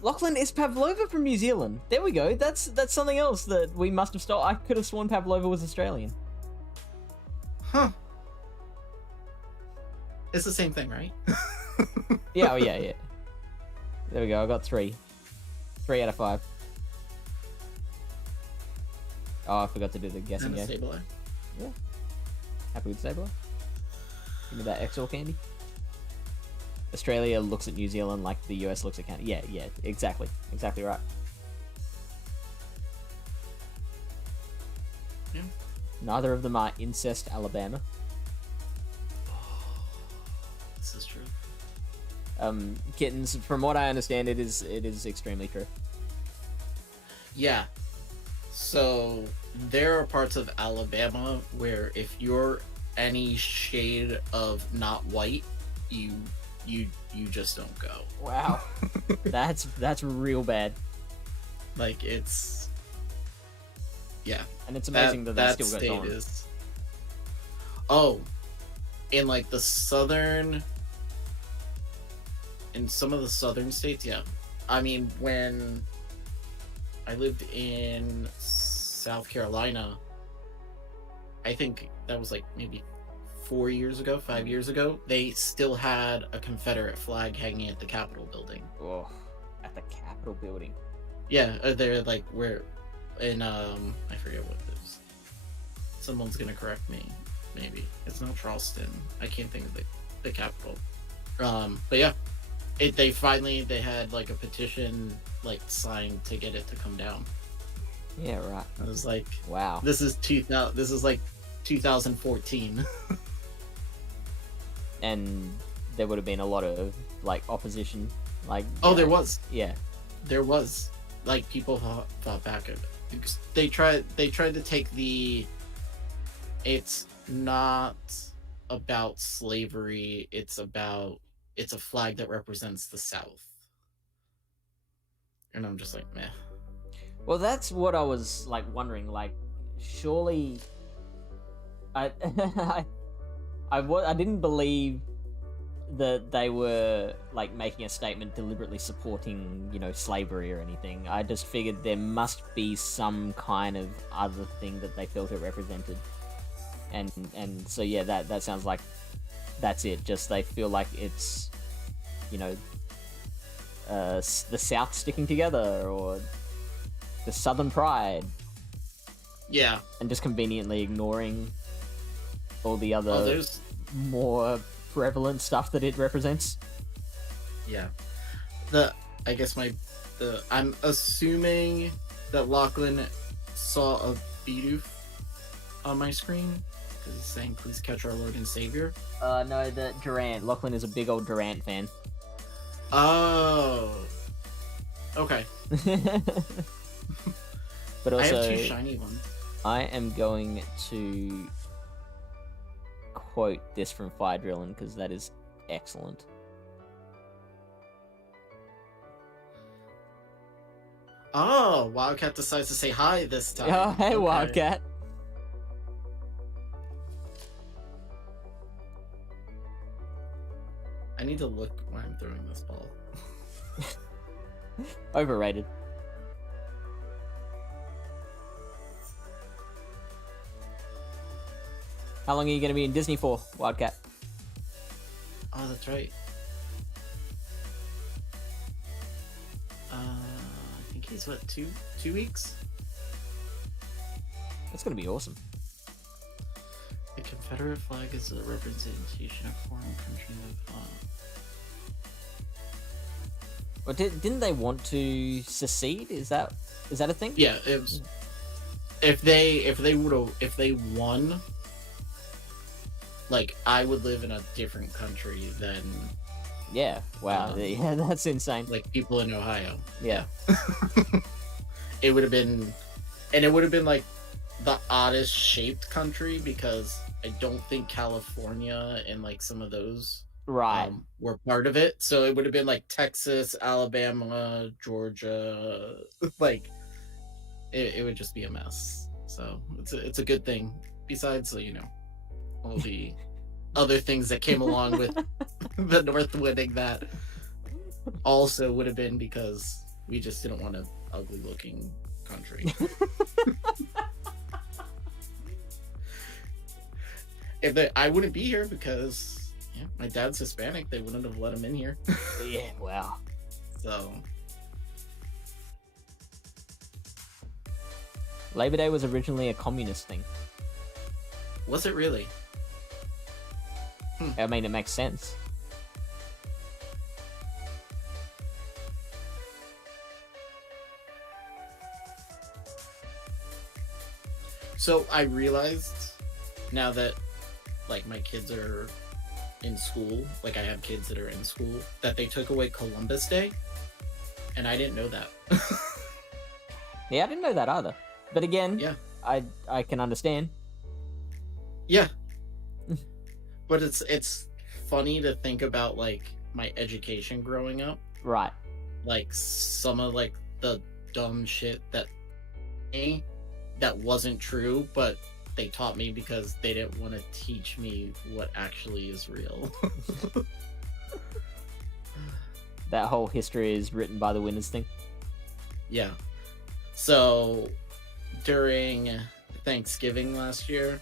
Lachlan, is Pavlova from New Zealand? There we go. That's something else that we must have stolen. I could have sworn Pavlova was Australian. Huh. It's the same thing, right? Yeah, yeah. There we go. I got 3. 3 out of 5. Oh, I forgot to do the guessing game. Stabler. Yeah. Happy with Stabler? Give me that XOR candy. Australia looks at New Zealand like the US looks at Canada. Yeah, exactly. Exactly right. Yeah. Neither of them are incest Alabama. This is true. Kittens, from what I understand, it is extremely true. Yeah. So there are parts of Alabama where if you're any shade of not white, you just don't go. Wow. that's real bad. Like it's And it's amazing that still goes on. Is, oh, in like the southern, in some of the southern states, yeah. I mean, when I lived in South Carolina, I think that was like maybe 4 years ago, 5 years ago, they still had a Confederate flag hanging at the Capitol building. Oh, at the Capitol building. Yeah, they're like where in I forget what it is. Someone's gonna correct me. Maybe it's not Charleston. I can't think of the capital. But yeah, they had like a petition like signed to get it to come down. Yeah, right. I was like, wow. This is like 2014. And there would have been a lot of like opposition, like there was. Yeah, there was. Like people fought back. They tried to take it's not about slavery. It's a flag that represents the South. And I'm just like, meh. Well, that's what I was like wondering. Like, surely, I didn't believe that they were like making a statement deliberately supporting, slavery or anything. I just figured there must be some kind of other thing that they felt it represented. And so yeah, that sounds like that's it. Just they feel like it's, you know, the South sticking together or the Southern pride, Yeah. and just conveniently ignoring all the other there's more prevalent stuff that it represents. Yeah. I'm assuming that Lachlan saw a Bidoof on my screen because he's saying, "Please catch our Lord and Savior." No, the Durant. Lachlan is a big old Durant fan. Oh. Okay. But I also, have 2 shiny ones. I am going to quote this from Fire Drillin' because that is excellent. Oh, Wildcat decides to say hi this time. Oh, hey, Okay. Wildcat. I need to look where I'm throwing this ball. Overrated. How long are you going to be in Disney for, Wildcat? Oh, that's right. I think he's what, 2 weeks? That's going to be awesome. The Confederate flag is a representation of foreign country of Well, didn't they want to secede? Is that a thing? Yeah, it was, if they won, like, I would live in a different country than Yeah. Wow. Yeah, that's insane. like people in Ohio. Yeah. It would have been, and it would have been like the oddest shaped country because I don't think California and like some of those Right. were part of it. So it would have been like Texas, Alabama, Georgia. Like it would just be a mess. So it's a good thing. Besides, you know, all the other things that came along with the North winning, that also would have been because we just didn't want an ugly looking country. I wouldn't be here because my dad's Hispanic. They wouldn't have let him in here. Yeah. Wow. So Labor Day was originally a communist thing. was it really? I mean, it makes sense. So I realized now that like my kids are in school, like I have kids that are in school, that they took away Columbus Day, and I didn't know that. Yeah, I didn't know that either. But again, Yeah. I can understand. Yeah. But it's funny to think about like my education growing up, Right. like some of like the dumb shit that wasn't true, but they taught me because they didn't want to teach me what actually is real. That whole history is written by the winners thing. Yeah. So during Thanksgiving last year,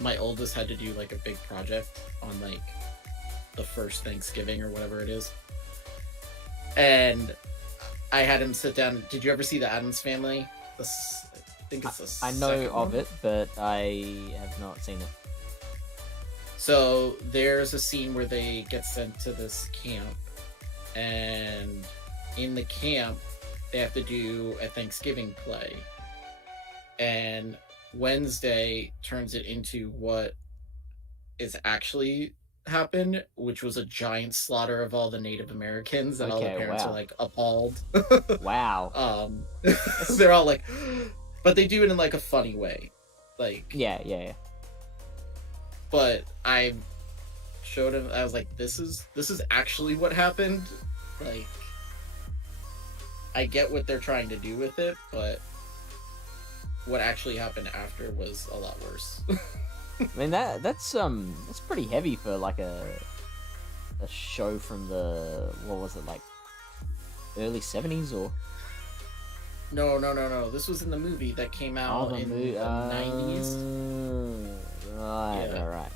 my oldest had to do like a big project on like the first Thanksgiving or whatever it is. And I had him sit down. Did you ever see the Addams Family? I think it's the I know second of one. it, but I have not seen it. So there's a scene where they get sent to this camp, and in the camp they have to do a Thanksgiving play, and Wednesday turns it into what is actually happened, which was a giant slaughter of all the Native Americans, and all the Okay, parents wow. are like appalled. Wow. They're all like, but they do it in like a funny way, like Yeah. but I showed him, I was like, this is actually what happened. Like, I get what they're trying to do with it, but what actually happened after was a lot worse. I mean that's pretty heavy for like a show from the, what was it, like early 70s or No. This was in the movie that came out in the 90s. Right, Yeah. right.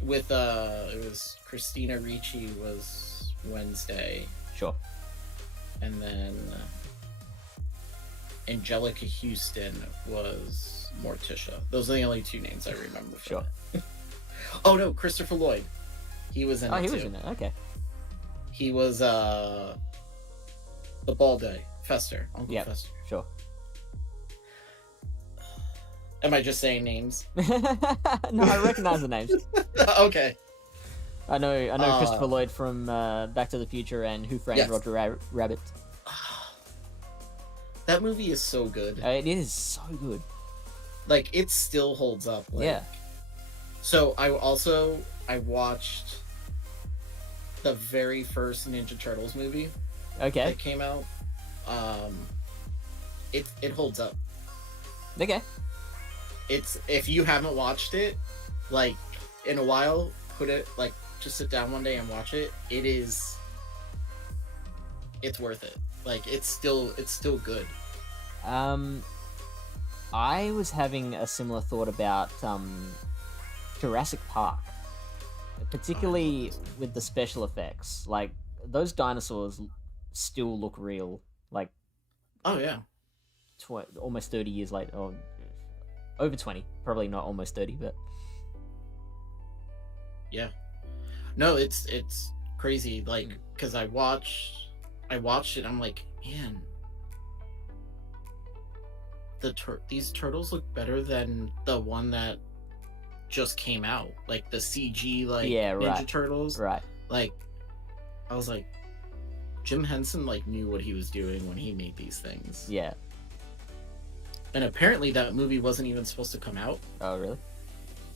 with it was Christina Ricci was Wednesday, Sure. and then Angelica Houston was Morticia. Those are the only two names I remember. From Sure. it. Oh no, Christopher Lloyd. He was in it. He too. was in it. Okay. He was the bald guy, Fester, Uncle Yep. Fester. Sure. Am I just saying names? No, I recognize the names. Okay. I know Christopher Lloyd from Back to the Future and Who Framed Yes. Roger Rabbit. That movie is so good. It is so good. Like, it still holds up. Like, Yeah. So I watched the very first Ninja Turtles movie Okay. that came out. It holds up. Okay. It's, if you haven't watched it, like, in a while, just sit down one day and watch it. It's worth it. Like, it's still good. I was having a similar thought about Jurassic Park, particularly with the special effects. Like, those dinosaurs still look real. Like, Oh yeah. almost 30 years later, or over 20, probably not almost 30, but Yeah. No, it's crazy. Like, because I watched it. I'm like, man, these turtles look better than the one that just came out. Like the CG, like Ninja Turtles. right. Like, I was like, Jim Henson like knew what he was doing when he made these things. Yeah. And apparently that movie wasn't even supposed to come out. Oh, really?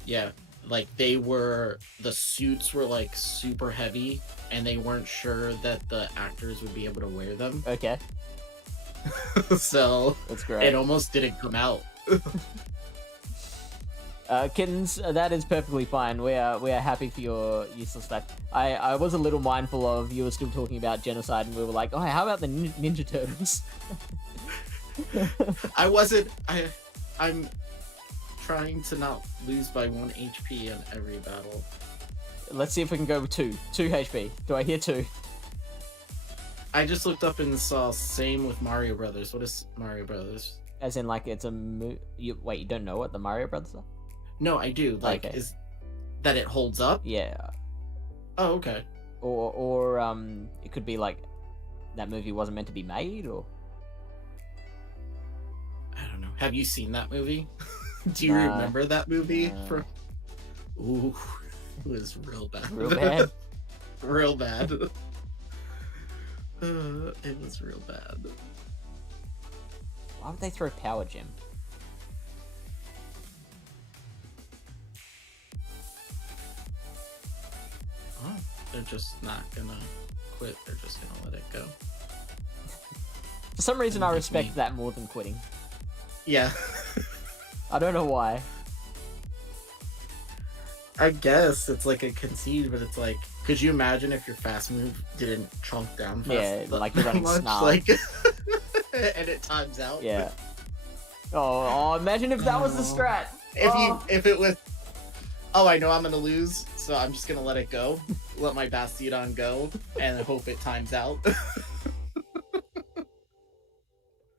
Yeah. Like, the suits were like super heavy and they weren't sure that the actors would be able to wear them. Okay. So That's great. it almost didn't come out. Kittens, that is perfectly fine. We are happy for your useless fact. I was a little mindful of you were still talking about genocide, and we were like, oh, how about the Ninja Turtles? I'm trying to not lose by 1 HP in every battle. Let's see if we can go with 2 HP. Do I hear 2? I just looked up and saw same with Mario Brothers. What is Mario Brothers? As in, like, it's a you don't know what the Mario Brothers are? No, I do. Like, Okay. Is that it holds up? Yeah. Oh, okay. Or it could be like that movie wasn't meant to be made, or I don't know. Have you seen that movie? Do you Nah. remember that movie? Nah. Ooh, it was real bad. real bad. Real bad. It was real bad. Why would they throw Power Gem? Oh, they're just not gonna quit. They're just gonna let it go. For some reason, I Like respect me. that more than quitting. Yeah. I don't know why. I guess it's like a concede, but it's like, could you imagine if your fast move didn't chunk down fast? Yeah, like you're that running much? snarl. Like, and it times out. Yeah. Oh, imagine if that was the strat. If it was, oh, I know I'm gonna lose, so I'm just gonna let it go, let my Bastiodon go, and hope it times out.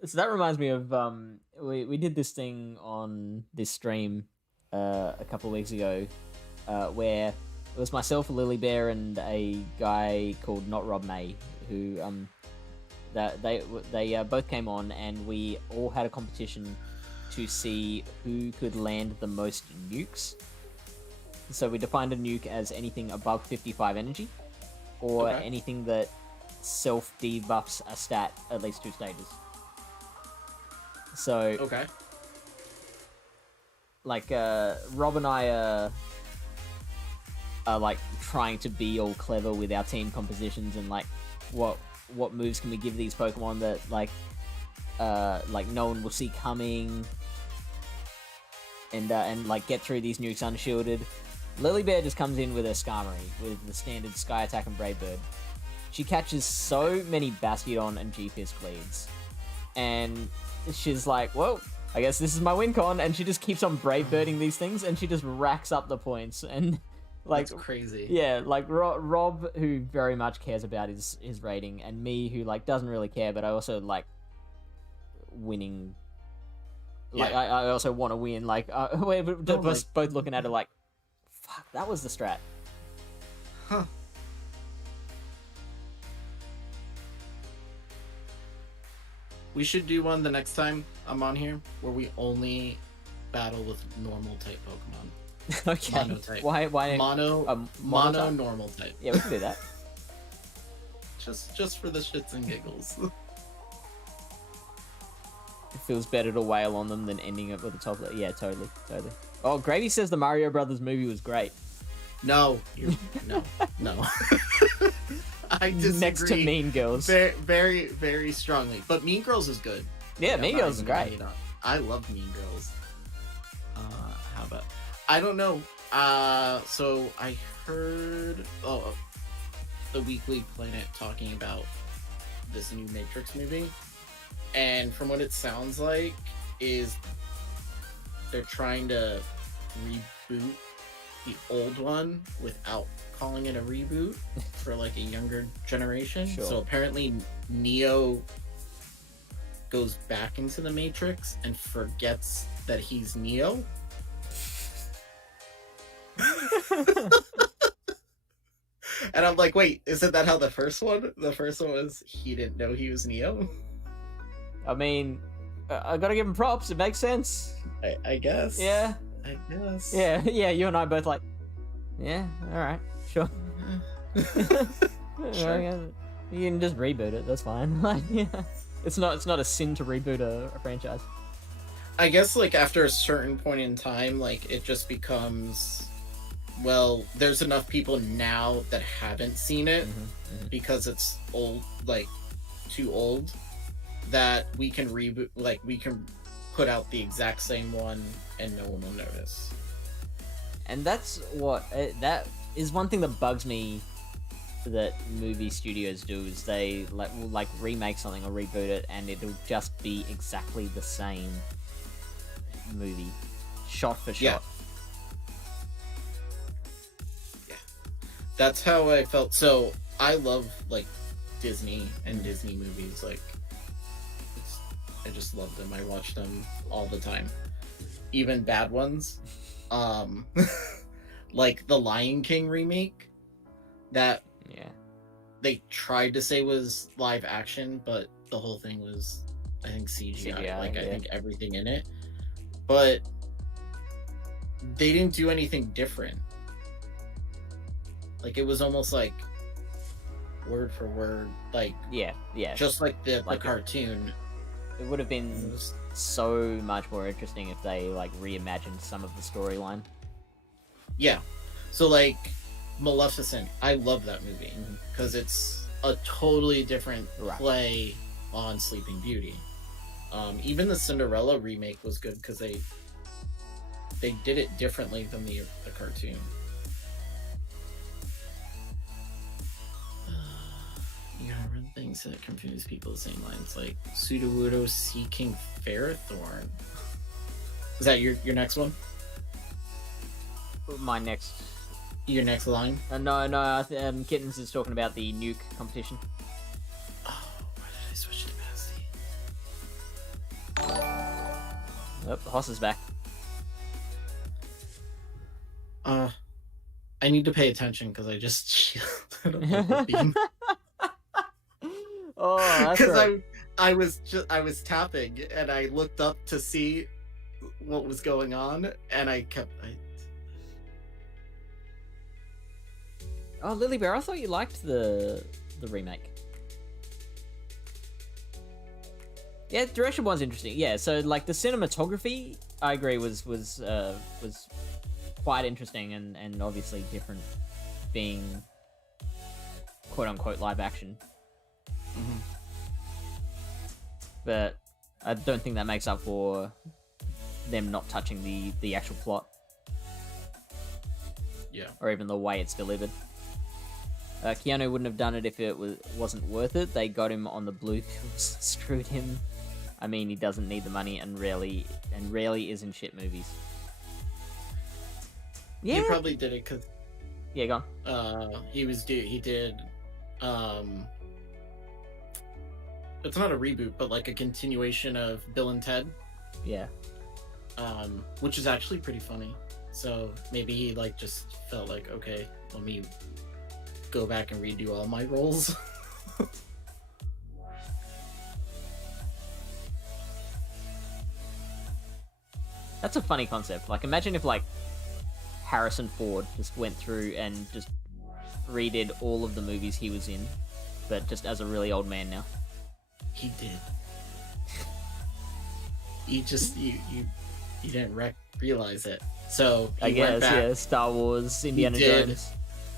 So that reminds me of we did this thing on this stream a couple of weeks ago, where it was myself, Lily Bear, and a guy called Not Rob May, who that they both came on, and we all had a competition to see who could land the most nukes. So we defined a nuke as anything above 55 energy, or Okay. anything that self debuffs a stat at least 2 stages. So, Okay. like, Rob and I are like trying to be all clever with our team compositions, and like what moves can we give these Pokemon that like no one will see coming, and like get through these nukes unshielded. Lily Bear just comes in with her Skarmory with the standard Sky Attack and Brave Bird. She catches so many Bastiodon and G-Fisk leads, and she's like, well, I guess this is my win con, and she just keeps on Brave Birding these things, and she just racks up the points, and Like, That's crazy. yeah, like Rob, who very much cares about his rating, and me, who like doesn't really care, but I also like winning. Like, Yeah. I also want to win. Like, we're both looking at it like, fuck, that was the strat. Huh. We should do one the next time I'm on here where we only battle with normal type Pokemon. Okay. Mono-type. Why? Mono mono-type? normal type. Yeah, we can do that. Just for the shits and giggles. It feels better to wail on them than ending it with a top. Yeah, totally. Oh, Gravy says the Mario Brothers movie was great. No. No. I disagree. Next to Mean Girls. Very, very, very strongly. But Mean Girls is good. Yeah, I'm Mean not Girls is even gonna great. hate on it. I love Mean Girls. How about... I don't know. So I heard the Weekly Planet talking about this new Matrix movie. And from what it sounds like is they're trying to reboot the old one without calling it a reboot for like a younger generation. Sure. So apparently Neo goes back into the Matrix and forgets that he's Neo. And I'm like, wait, isn't that how the first one was? He didn't know he was Neo. I mean, I gotta give him props. It makes sense. I guess. Yeah. I guess. Yeah. You and I both like. Yeah. All right. Sure. Sure. You can just reboot it. That's fine. Like, yeah. It's not a sin to reboot a franchise. I guess like after a certain point in time, like it just becomes, well, there's enough people now that haven't seen it because it's old, like too old, that we can reboot, like we can put out the exact same one and no one will notice. And that's what that is one thing that bugs me that movie studios do, is they will remake something or reboot it and it'll just be exactly the same movie, shot for shot. Yeah. That's how I felt. So I love like Disney and Disney movies. Like I just love them. I watch them all the time, even bad ones. Like the Lion King remake that they tried to say was live action, but the whole thing was, I think, CGI. I think everything in it, but they didn't do anything different. Like it was almost like word for word, like just like the cartoon. It would have been so much more interesting if they reimagined some of the storyline. Yeah. So like Maleficent, I love that movie because it's a totally different play on Sleeping Beauty. Even the Cinderella remake was good because they did it differently than the cartoon. You gotta run things that confuse people the same lines, like Sudowoodo seeking Fairthorn. Is that your next one? Your next line? No. Kittens is talking about the nuke competition. Oh, why did I switch to Basti? Oh, Hoss is back. I need to pay attention because I just shielded a beam. Oh, that's because I was tapping and I looked up to see what was going on and Oh, Lily Bear, I thought you liked the remake. Yeah, direction one's interesting. Yeah, so like the cinematography, I agree, was quite interesting and obviously different, being quote unquote live action. But I don't think that makes up for them not touching the actual plot. Yeah. Or even the way it's delivered. Keanu wouldn't have done it if it wasn't worth it. They got him on the blue pills, screwed him. I mean, he doesn't need the money and rarely is in shit movies. Yeah. He probably did it Yeah, go on. He did it's not a reboot, but like a continuation of Bill and Ted, Yeah. which is actually pretty funny. So maybe he like just felt like, okay, let me go back and redo all my roles. That's a funny concept. Like, imagine if, like, Harrison Ford just went through and just redid all of the movies he was in, but just as a really old man now. He did. You didn't realize it. So I he went guess, back, yeah. Star Wars, Indiana Jones.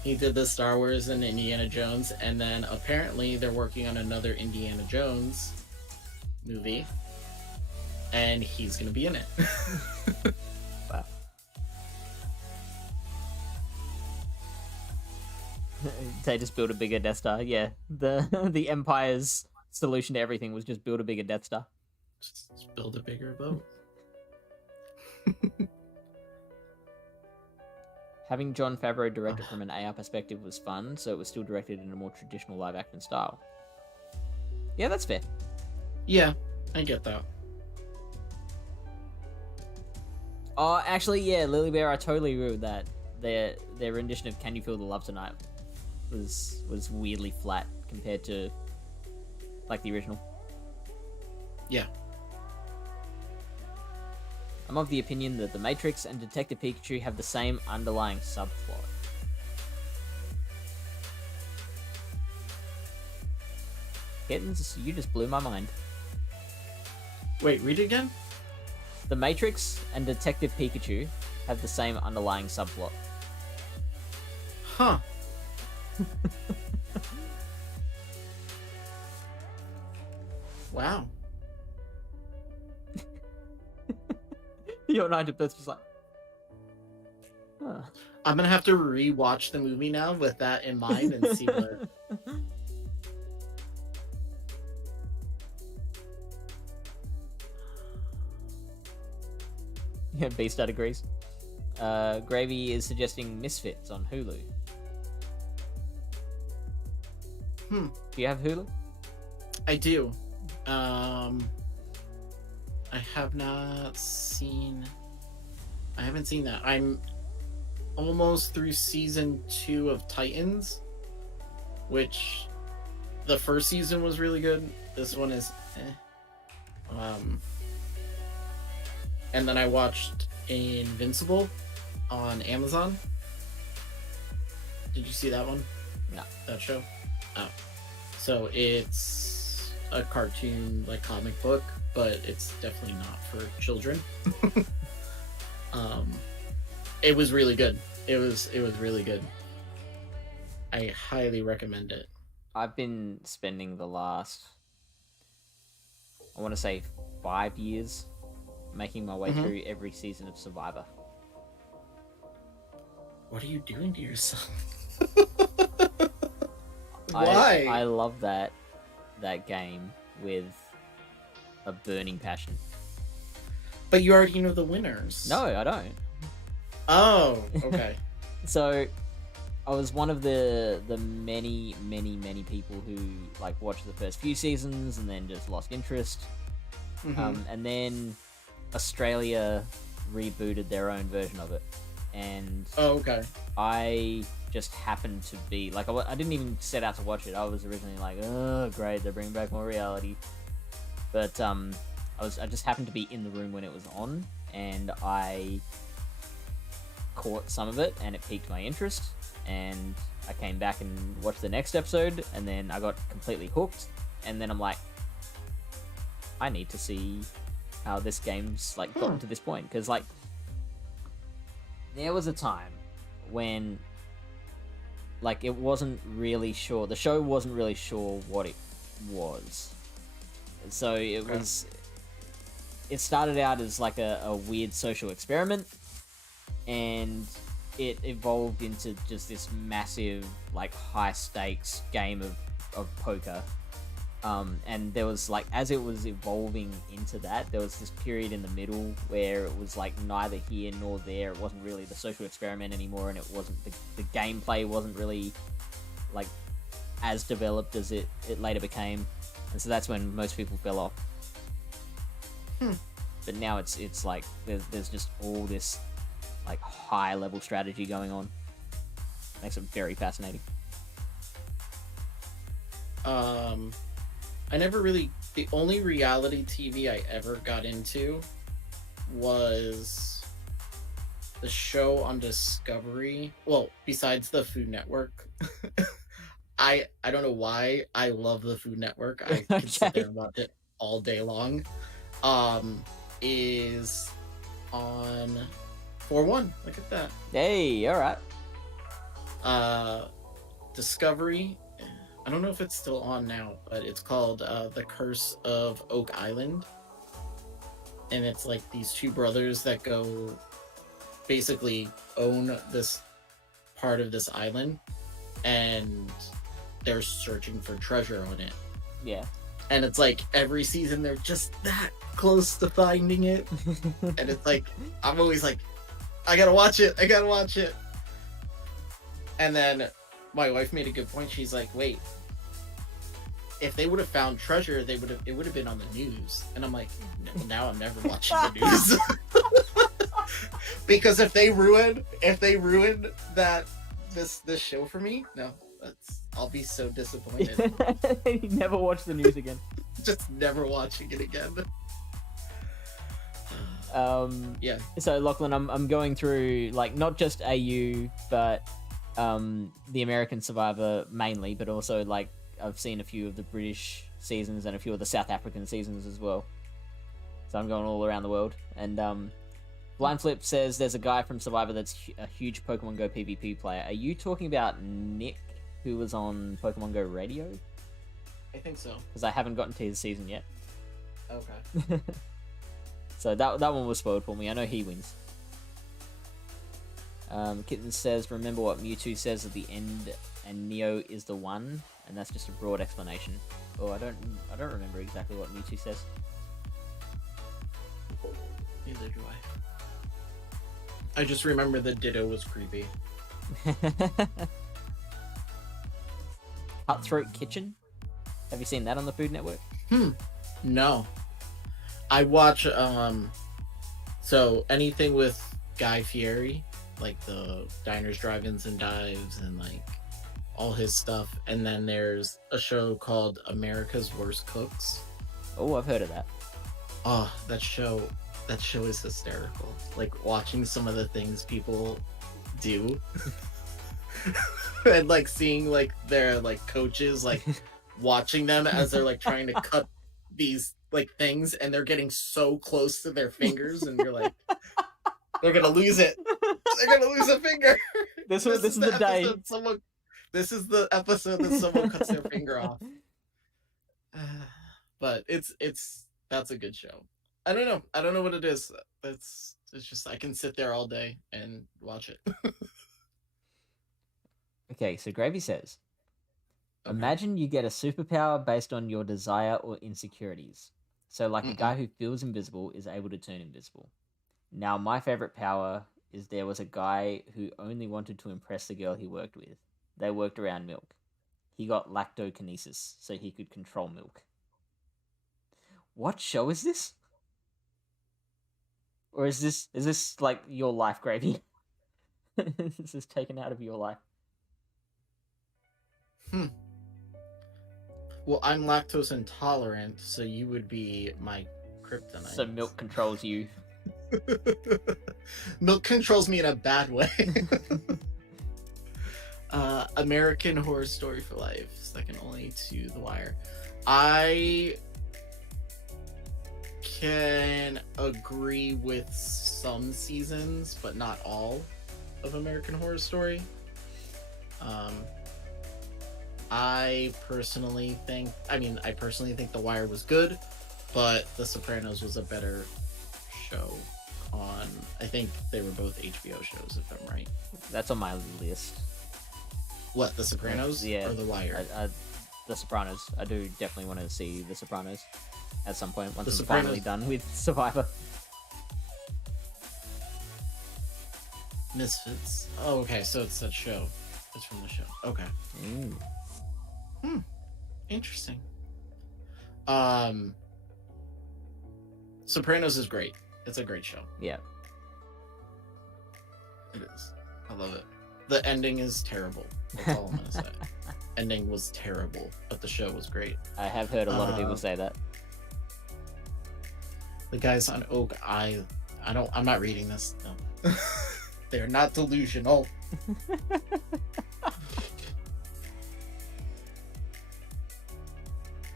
He did the Star Wars and Indiana Jones, and then apparently they're working on another Indiana Jones movie, and he's gonna be in it. Wow. They just build a bigger Death Star. Yeah, the Empire's solution to everything was just build a bigger Death Star. Just build a bigger boat. Having Jon Favreau direct it from an AR perspective was fun, so it was still directed in a more traditional live-action style. Yeah, that's fair. Yeah, I get that. Oh, actually, yeah, Lily Bear, I totally agree with that. Their rendition of "Can You Feel the Love Tonight" was weirdly flat compared to like the original. Yeah. I'm of the opinion that The Matrix and Detective Pikachu have the same underlying subplot. Kittens, you just blew my mind. Wait, read it again? The Matrix and Detective Pikachu have the same underlying subplot. Huh. Wow. You're 90% just like... Huh. I'm gonna have to rewatch the movie now with that in mind and see what... Yeah, Beastar agrees. Gravy is suggesting Misfits on Hulu. Do you have Hulu? I do. I have not seen... I haven't seen that. I'm almost through season 2 of Titans, which the first season was really good. This one is and then I watched Invincible on Amazon. Did you see that one? No. That show? Oh. So it's a cartoon, like, comic book, but it's definitely not for children. It was really good. It was really good. I highly recommend it. I've been spending the last, I want to say, 5 years making my way through every season of Survivor. What are you doing to yourself? Why? I love that game with a burning passion. But you already know the winners. No, I don't. Oh, okay. So, I was one of the many people who like watched the first few seasons and then just lost interest. And then Australia rebooted their own version of it, and okay. I just happened to be like, I didn't even set out to watch it. I was originally like, oh great, they're bringing back more reality. But I just happened to be in the room when it was on, and I caught some of it, and it piqued my interest, and I came back and watched the next episode, and then I got completely hooked, and then I'm like, I need to see how this game's like gotten to this point, because like there was a time when like it wasn't really sure, the show wasn't really sure what it was, so it started out as like a weird social experiment, and it evolved into just this massive like high stakes game of poker And there was like, as it was evolving into that, there was this period in the middle where it was like neither here nor there. It wasn't really the social experiment anymore, and it wasn't the gameplay wasn't really like as developed as it later became, and so that's when most people fell off. But now it's like there's just all this like high level strategy going on. Makes it very fascinating. I never really. The only reality TV I ever got into was the show on Discovery. Well, besides the Food Network. I don't know why I love the Food Network. I can sit there and watch it all day long. Is on 4-1. Look at that. Hey, all right. Discovery. I don't know if it's still on now, but it's called The Curse of Oak Island. And it's like these two brothers that go basically own this part of this island, and they're searching for treasure on it. Yeah. And it's like every season they're just that close to finding it. And it's like, I'm always like, I gotta watch it. And then my wife made a good point. She's like, wait, if they would have found treasure, it would have been on the news. And I'm like, now I'm never watching the news. Because if they ruin that this show for me, no, I'll be so disappointed. You never watch the news again. Just never watching it again. Yeah. So Lachlan, I'm going through like not just AU, but the American Survivor mainly, but also like I've seen a few of the British seasons and a few of the South African seasons as well. So I'm going all around the world. And Blind Flip says there's a guy from Survivor that's a huge Pokemon Go PvP player. Are you talking about Nick, who was on Pokemon Go Radio? I think so. Because I haven't gotten to his season yet. Okay. So that one was spoiled for me. I know he wins. Kitten says, remember what Mewtwo says at the end, and Neo is the one, and that's just a broad explanation. Oh, I don't remember exactly what Mewtwo says. Neither do I just remember the Ditto was creepy. Cutthroat Kitchen? Have you seen that on the Food Network? No. I watch so anything with Guy Fieri, like the diners, drive-ins, and dives, and like all his stuff. And then there's a show called America's Worst Cooks. Oh, I've heard of that. Oh, that show is hysterical. Like watching some of the things people do. And like seeing like their like coaches like watching them as they're like trying to cut these like things, and they're getting so close to their fingers, and you're like, they're gonna lose it. They're gonna lose a finger. This is the day. This is the episode that someone cuts their finger off. But that's a good show. I don't know what it is. It's just I can sit there all day and watch it. Okay, so Gravy says, imagine you get a superpower based on your desire or insecurities. So like a guy who feels invisible is able to turn invisible. Now my favorite power is there was a guy who only wanted to impress the girl he worked with. They worked around milk. He got lactokinesis, so he could control milk. What show is this? Or is this like your life, Gravy? This is taken out of your life. Well, I'm lactose intolerant, so you would be my kryptonite. So milk controls you. Milk controls me in a bad way. American Horror Story for life, second only to The Wire. I can agree with some seasons, but not all of American Horror Story. I personally think The Wire was good, but The Sopranos was a better show on, I think they were both HBO shows, if I'm right. That's on my list. What, The Sopranos? Yeah. Or The Wire? The Sopranos. I do definitely want to see The Sopranos at some point once The I'm finally Sopranos. done with Survivor. Misfits. Oh, okay, so it's that show. It's from the show. Okay. Interesting. Sopranos is great. It's a great show. Yeah. It is. I love it. The ending is terrible. That's all I'm gonna say. Ending was terrible, but the show was great. I have heard a lot of people say that. The guys on Oak, I'm not reading this. No. They're not delusional.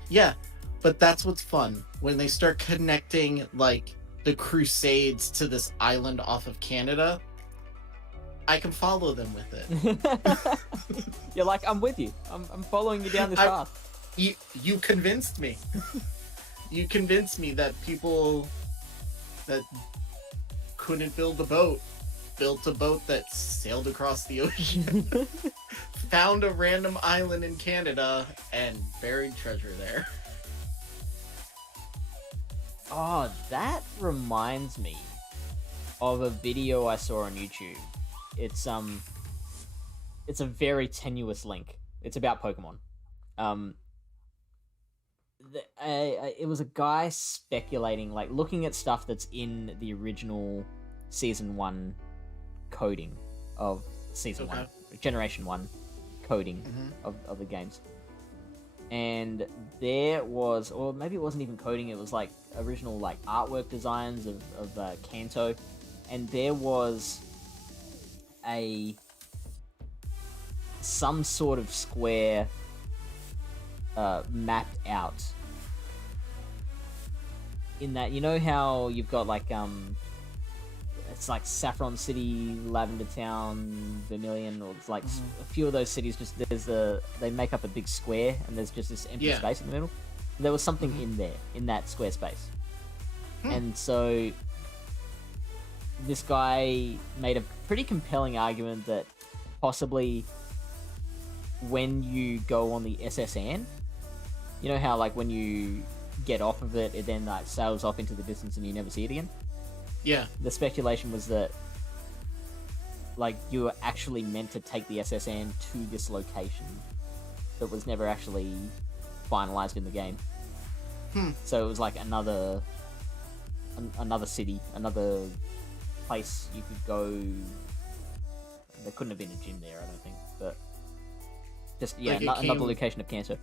Yeah, but that's what's fun when they start connecting like the Crusades to this island off of Canada. I can follow them with it. You're like, I'm with you. I'm following you down this path. You convinced me. You convinced me that people that couldn't build a boat built a boat that sailed across the ocean, found a random island in Canada, and buried treasure there. Oh, that reminds me of a video I saw on YouTube. It's a very tenuous link. It's about Pokemon. It was a guy speculating, like looking at stuff that's in the original Season 1 coding of Season 1, Generation 1 coding of the games. And there was, or maybe it wasn't even coding, it was like original like artwork designs of Kanto, and there was some sort of square mapped out. In that, you know how you've got like it's like Saffron City, Lavender Town, Vermilion, or it's like a few of those cities. Just they make up a big square, and there's just this empty space in the middle. There was something in there, in that square space, and so this guy made a pretty compelling argument that possibly when you go on the SSN, you know how like when you get off of it, it then like sails off into the distance and you never see it again. Yeah. The speculation was that like you were actually meant to take the SSN to this location that was never actually finalized in the game. So it was like another city, another place you could go. There couldn't have been a gym there, I don't think, but just Like another location of Kanto.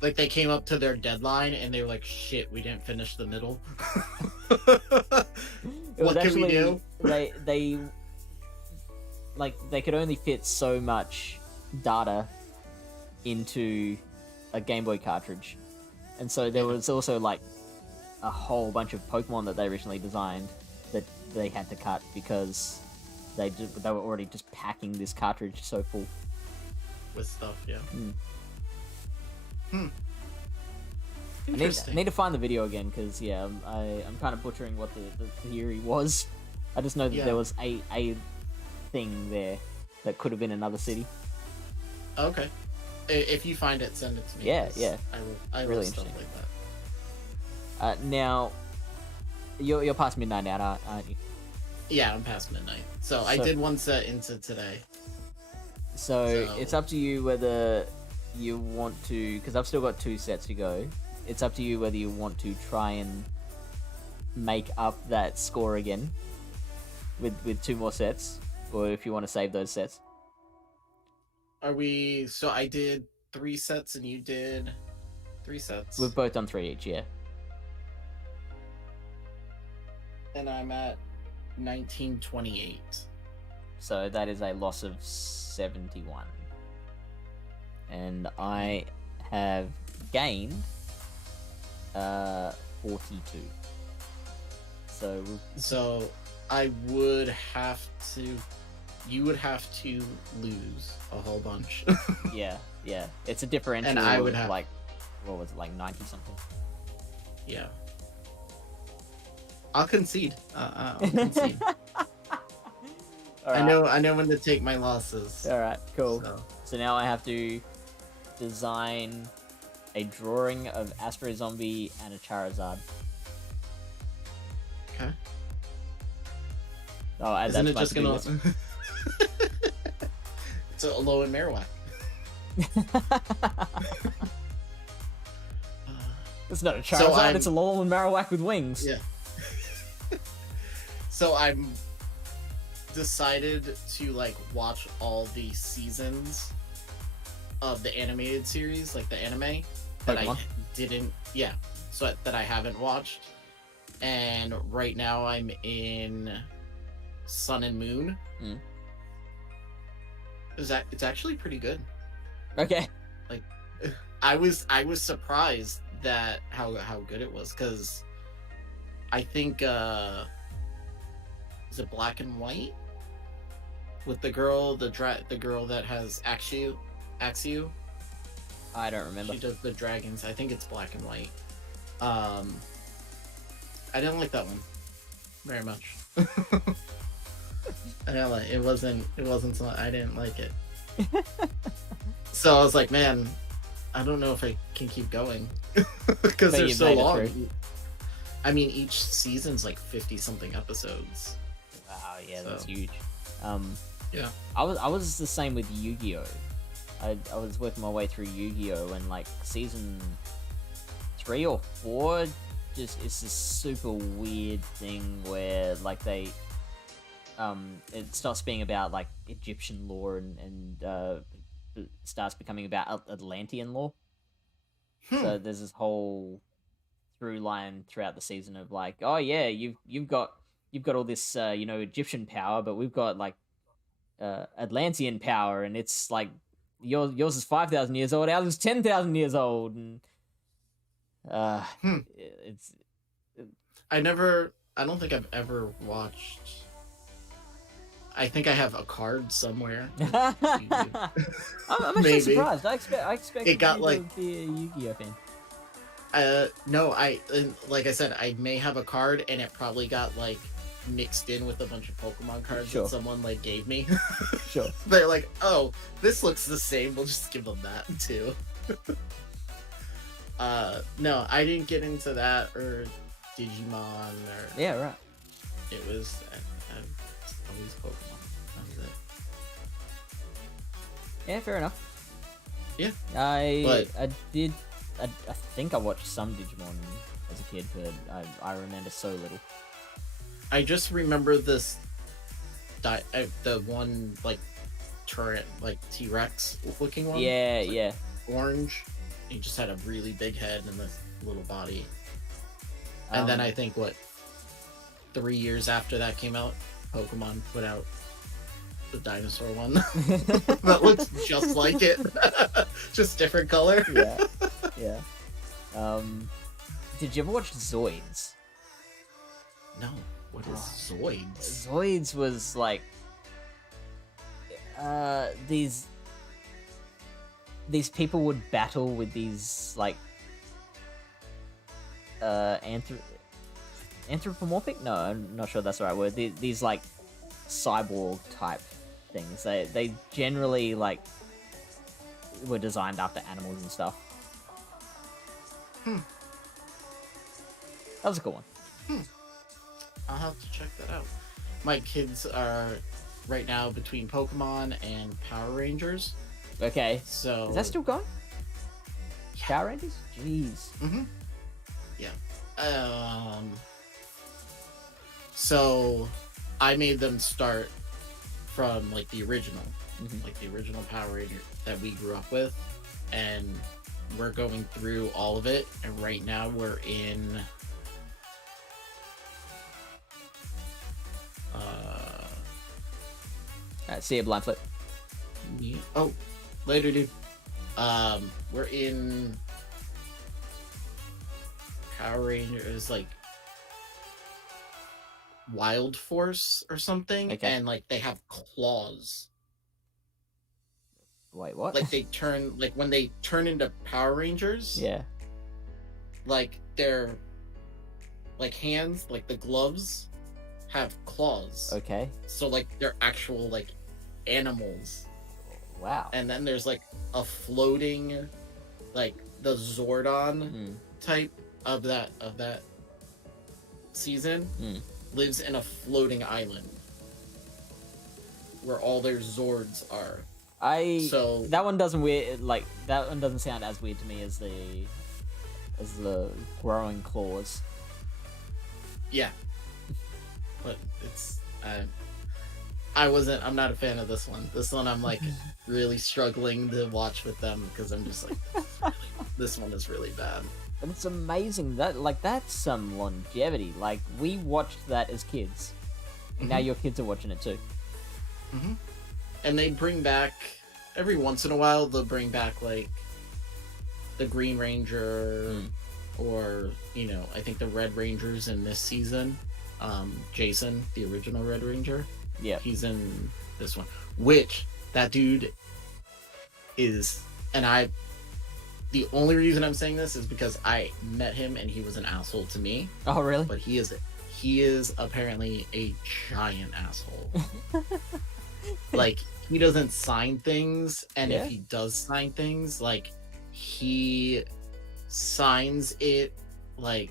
Like they came up to their deadline and they were like, "Shit, we didn't finish the middle." What can we do? They like they could only fit so much data into a Game Boy cartridge, and so there was also like a whole bunch of Pokemon that they originally designed that they had to cut because they were already just packing this cartridge so full with stuff. Yeah. I need to find the video again because I'm kind of butchering what the theory was. I just know that there was a thing there that could have been another city. Okay, if you find it, send it to me. Yeah. I Really love stuff interesting. like that. Now, you're past midnight now, aren't you? Yeah, I'm past midnight, so I did one set into today. So it's up to you whether you want to, because I've still got 2 sets to go. It's up to you whether you want to try and make up that score again with 2 more sets, or if you want to save those sets. Are we? So I did 3 sets and you did 3 sets. We've both done 3 each, yeah. And I'm at 1928. So that is a loss of 71. And I have gained 42. So I would have to. You would have to lose a whole bunch. yeah. It's a differential And I would of have like, what was it, like 90 something? Yeah. I'll concede. I'll concede. All right. I know when to take my losses. All right, cool. So. So now I have to design a drawing of AstroZombie and a Charizard. Okay. Oh, add Isn't that it to my just to-do gonna? list. It's a low in Marowak. It's not a So Charizard, it's a Alolan Marowak with wings. Yeah. So I'm decided to like watch all the seasons of the animated series, like the anime that I Pokemon? didn't. Yeah. So that I haven't watched, and right now I'm in Sun and Moon. Mm. It's actually pretty good. Okay. I was surprised that how good it was, because I think is it Black and White with the girl the girl that has Axew. I don't remember. She does the dragons. I think it's Black and White. I didn't like that one very much. I didn't like it. Wasn't so, I didn't like it. So I was like, man, I don't know if I can keep going because But they're you so made it long. through. I mean, each season's like 50 something episodes. Wow, yeah, So. that's huge. Yeah. I was the same with Yu-Gi-Oh! I was working my way through Yu-Gi-Oh! And like season 3 or 4 just it's this super weird thing where like they it starts being about like Egyptian lore and it starts becoming about Atlantean lore. So there's this whole through line throughout the season of like, oh yeah, you've got all this Egyptian power, but we've got like Atlantean power, and it's like yours is 5,000 years old, ours is 10,000 years old, and it's I don't think I've ever watched. I think I have a card somewhere. I'm actually Maybe. surprised. I expect It got, you like- to be a Yu-Gi-Oh fan. No, like I said, I may have a card, and it probably got like mixed in with a bunch of Pokemon cards Sure. that someone like gave me. Sure. They're like, oh, this looks the same. We'll just give them that too. No, I didn't get into that or Digimon or. Yeah, right. It was always Pokemon. That was it. Yeah, fair enough. Yeah. I think I watched some Digimon as a kid, but I remember so little. I just remember this. The one like turret, like T-Rex looking one. Yeah, It's, like, yeah. Orange. He just had a really big head and this little body. And then I think 3 years after that came out, Pokemon put out the dinosaur one that looks just like it, just different color. yeah. Did you ever watch Zoids? No, what is Zoids? Zoids was like these people would battle with these like anthropomorphic? No, I'm not sure that's the right word. These like cyborg type things. They generally like were designed after animals and stuff. That was a cool one. I'll have to check that out. My kids are right now between Pokemon and Power Rangers. Okay. So Is that still going? Yeah. Power Rangers? Jeez. Yeah. So I made them start from like the original, like the original Power Ranger that we grew up with, and we're going through all of it. And right now we're in. Alright, see you, blind flip. Oh, later, dude. We're in Power Rangers like Wild Force or something, Okay. and like they have claws. Wait, what? Like they turn, like when they turn into Power Rangers, Yeah. like their like hands, like the gloves, have claws. Okay. So like they're actual like animals. Wow. And then there's like a floating, like the Zordon type of that season lives in a floating island where all their Zords are. So that one doesn't sound as weird to me as the growing claws. Yeah, but it's I'm not a fan of this one. This one I'm like really struggling to watch with them because I'm just like this one is really bad. But it's amazing that's some longevity. Like we watched that as kids, and now your kids are watching it too. Mm-hmm. And they bring back every once in a while. They'll bring back like the Green Ranger, or I think the Red Ranger's in this season. Jason, the original Red Ranger. Yeah, he's in this one. Which that dude is, and the only reason I'm saying this is because I met him and he was an asshole to me. Oh, really? But he is apparently a giant asshole. Like, he doesn't sign things, and if he does sign things, like, he signs it, like...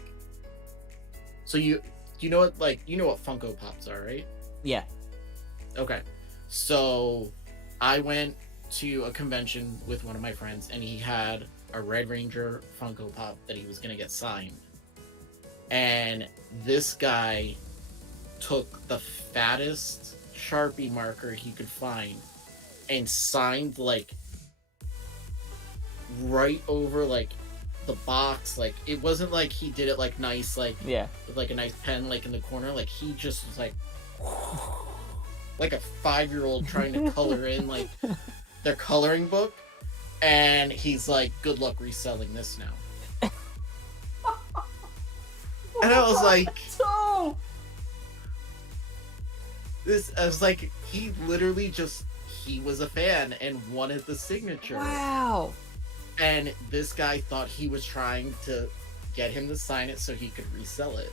So you know what Funko Pops are, right? Yeah. Okay. So, I went to a convention with one of my friends, and he had a Red Ranger Funko Pop that he was going to get signed. And this guy took the fattest Sharpie marker he could find and signed like right over like the box. Like it wasn't like he did it like nice, like with like a nice pen like in the corner. Like he just was like a 5-year-old trying to color in like their coloring book, and he's like, "Good luck reselling this now." And I was like, "So." I was like, he literally he was a fan and wanted the signature. Wow. And this guy thought he was trying to get him to sign it so he could resell it.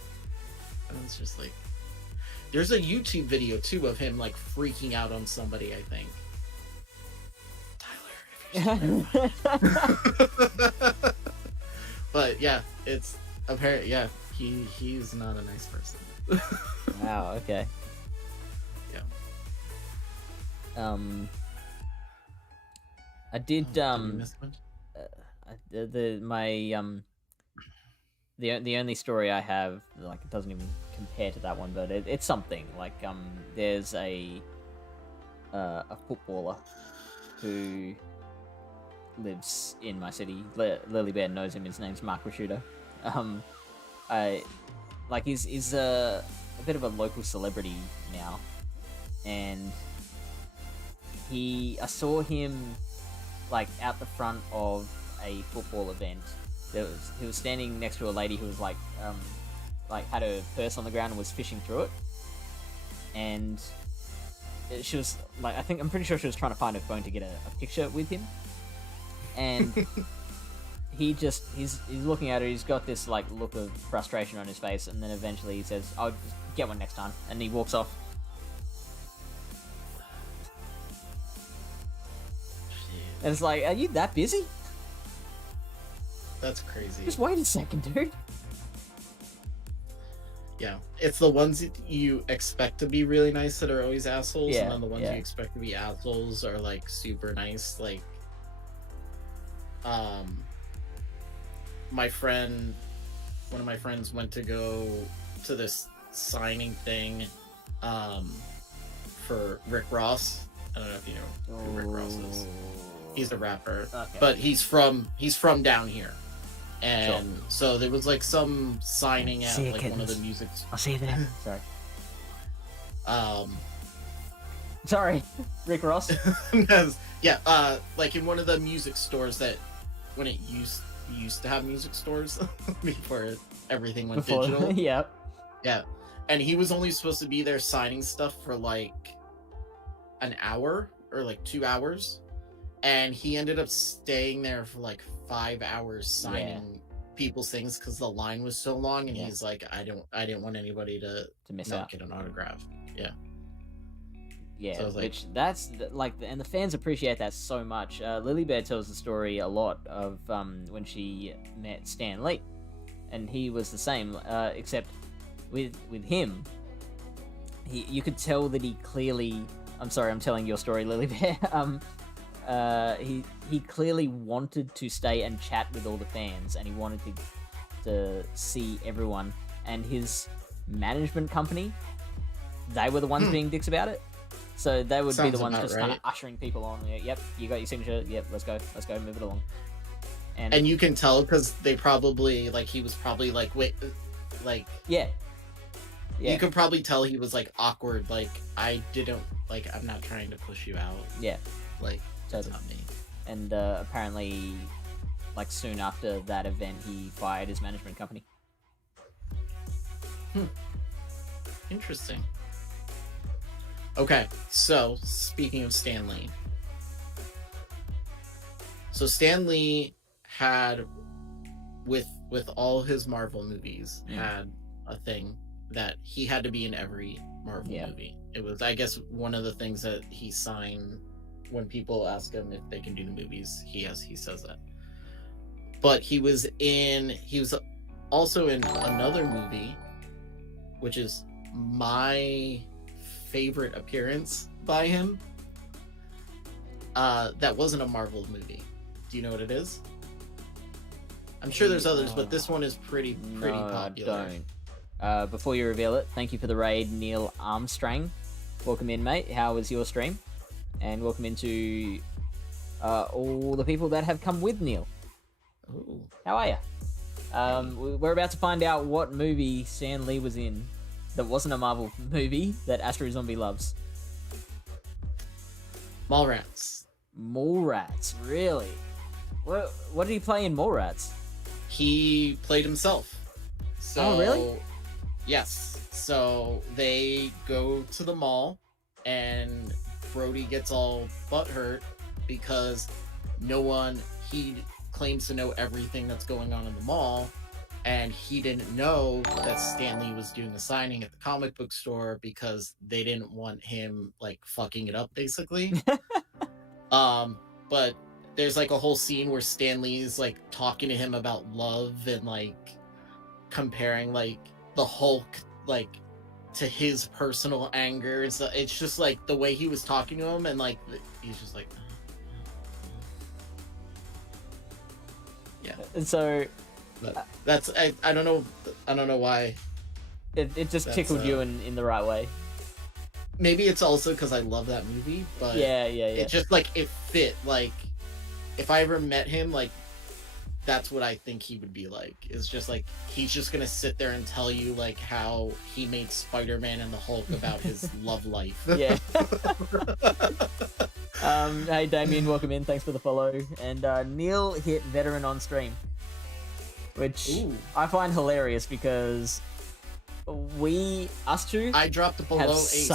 And it's just like, there's a YouTube video too of him like freaking out on somebody, I think. Tyler, if you're But yeah, it's apparent. Yeah, he's not a nice person. Wow. Okay. I did the only story I have, like, it doesn't even compare to that one, but it's something like there's a footballer who lives in my city. Lily Bear knows him. His name's Mark Rashudo. He's a bit of a local celebrity now, and I saw him like out the front of a football event. He was standing next to a lady who was like had her purse on the ground and was fishing through it, and she was like, I'm pretty sure she was trying to find her phone to get a picture with him, and he's looking at her. He's got this like look of frustration on his face, and then eventually he says, "I'll just get one next time," and he walks off. And it's like, are you that busy? That's crazy. Just wait a second, dude. Yeah, it's the ones that you expect to be really nice that are always assholes, and then the ones you expect to be assholes are like super nice. Like, one of my friends went to go to this signing thing, for Rick Ross. I don't know if you know who Rick Ross is. He's a rapper, but he's from down here, and so there was like some signing at like one of the music. I'll see you there. Sorry, Rick Ross. Like in one of the music stores that when it used to have music stores before everything went digital. Yeah, and he was only supposed to be there signing stuff for like an hour or like 2 hours. And he ended up staying there for like 5 hours signing people's things because the line was so long. And he's like, I didn't want anybody to miss not out, get an autograph. Yeah. Yeah, So I was like, which that's like, and the fans appreciate that so much. Lily Bear tells the story a lot of when she met Stan Lee, and he was the same, except with him, you could tell that he clearly. I'm sorry, I'm telling your story, Lily Bear. He clearly wanted to stay and chat with all the fans, and he wanted to see everyone. And his management company, they were the ones being dicks about it. So they would be the ones just kind of ushering people on. Yep, you got your signature. Yep, let's go, move it along. And you can tell because they probably he was probably wait, yeah. You could probably tell he was awkward. I didn't I'm not trying to push you out. Yeah, totally. That's not me. And apparently, soon after that event, he fired his management company. Interesting. Okay, so speaking of Stan Lee. So Stan Lee had, with all his Marvel movies, had a thing that he had to be in every Marvel movie. It was, I guess, one of the things that he signed when people ask him if they can do the movies. He says that. But he was also in another movie, which is my favorite appearance by him. That wasn't a Marvel movie. Do you know what it is? I'm sure there's others, but this one is pretty popular. Don't. Before you reveal it, thank you for the raid, Neil Armstrong. Welcome in, mate. How was your stream? And welcome into all the people that have come with Neil. Ooh. How are you? We're about to find out what movie Stan Lee was in that wasn't a Marvel movie that AstroZombie loves. Mallrats. Mallrats, really? What did he play in Mallrats? He played himself. So, oh, really? Yes. So they go to the mall, and Brody gets all butthurt because he claims to know everything that's going on in the mall, and he didn't know that Stan Lee was doing a signing at the comic book store because they didn't want him fucking it up, basically. But there's a whole scene where Stan Lee's talking to him about love and comparing the Hulk to his personal anger, and so it's just the way he was talking to him, and he's just yeah. And so that's I don't know why it just tickled you in the right way. Maybe it's also because I love that movie, but yeah. It just it fit. If I ever met him, that's what I think he would be like. It's just he's just gonna sit there and tell you how he made Spider-Man and the Hulk about his love life. Yeah. Hey Damien, welcome in. Thanks for the follow. And Neil hit veteran on stream, which I find hilarious because us two, I dropped below ace.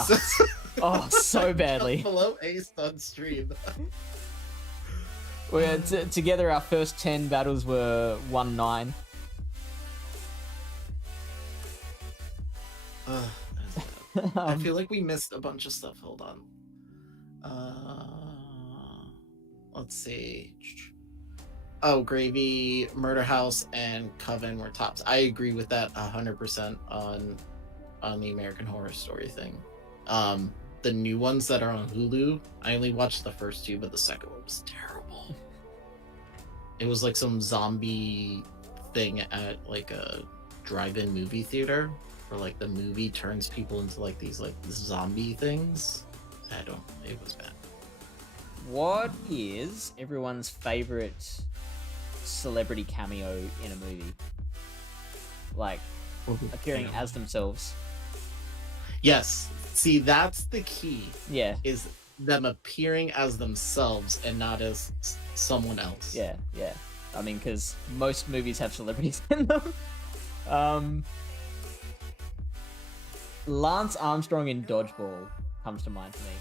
Oh, so badly. Below ace on stream. We're together. Our first 10 battles were 1-9. I feel like we missed a bunch of stuff. Hold on. Let's see. Oh, Gravy, Murder House, and Coven were tops. I agree with that 100% on the American Horror Story thing. The new ones that are on Hulu, I only watched the first two, but the second one was terrible. It was some zombie thing at a drive-in movie theater where the movie turns people into these zombie things. It was bad. What is everyone's favorite celebrity cameo in a movie? Appearing as themselves. Yes. See, that's the key. Yeah. Is them appearing as themselves and not as someone else. Yeah. I mean, because most movies have celebrities in them. Lance Armstrong in Dodgeball comes to mind for me.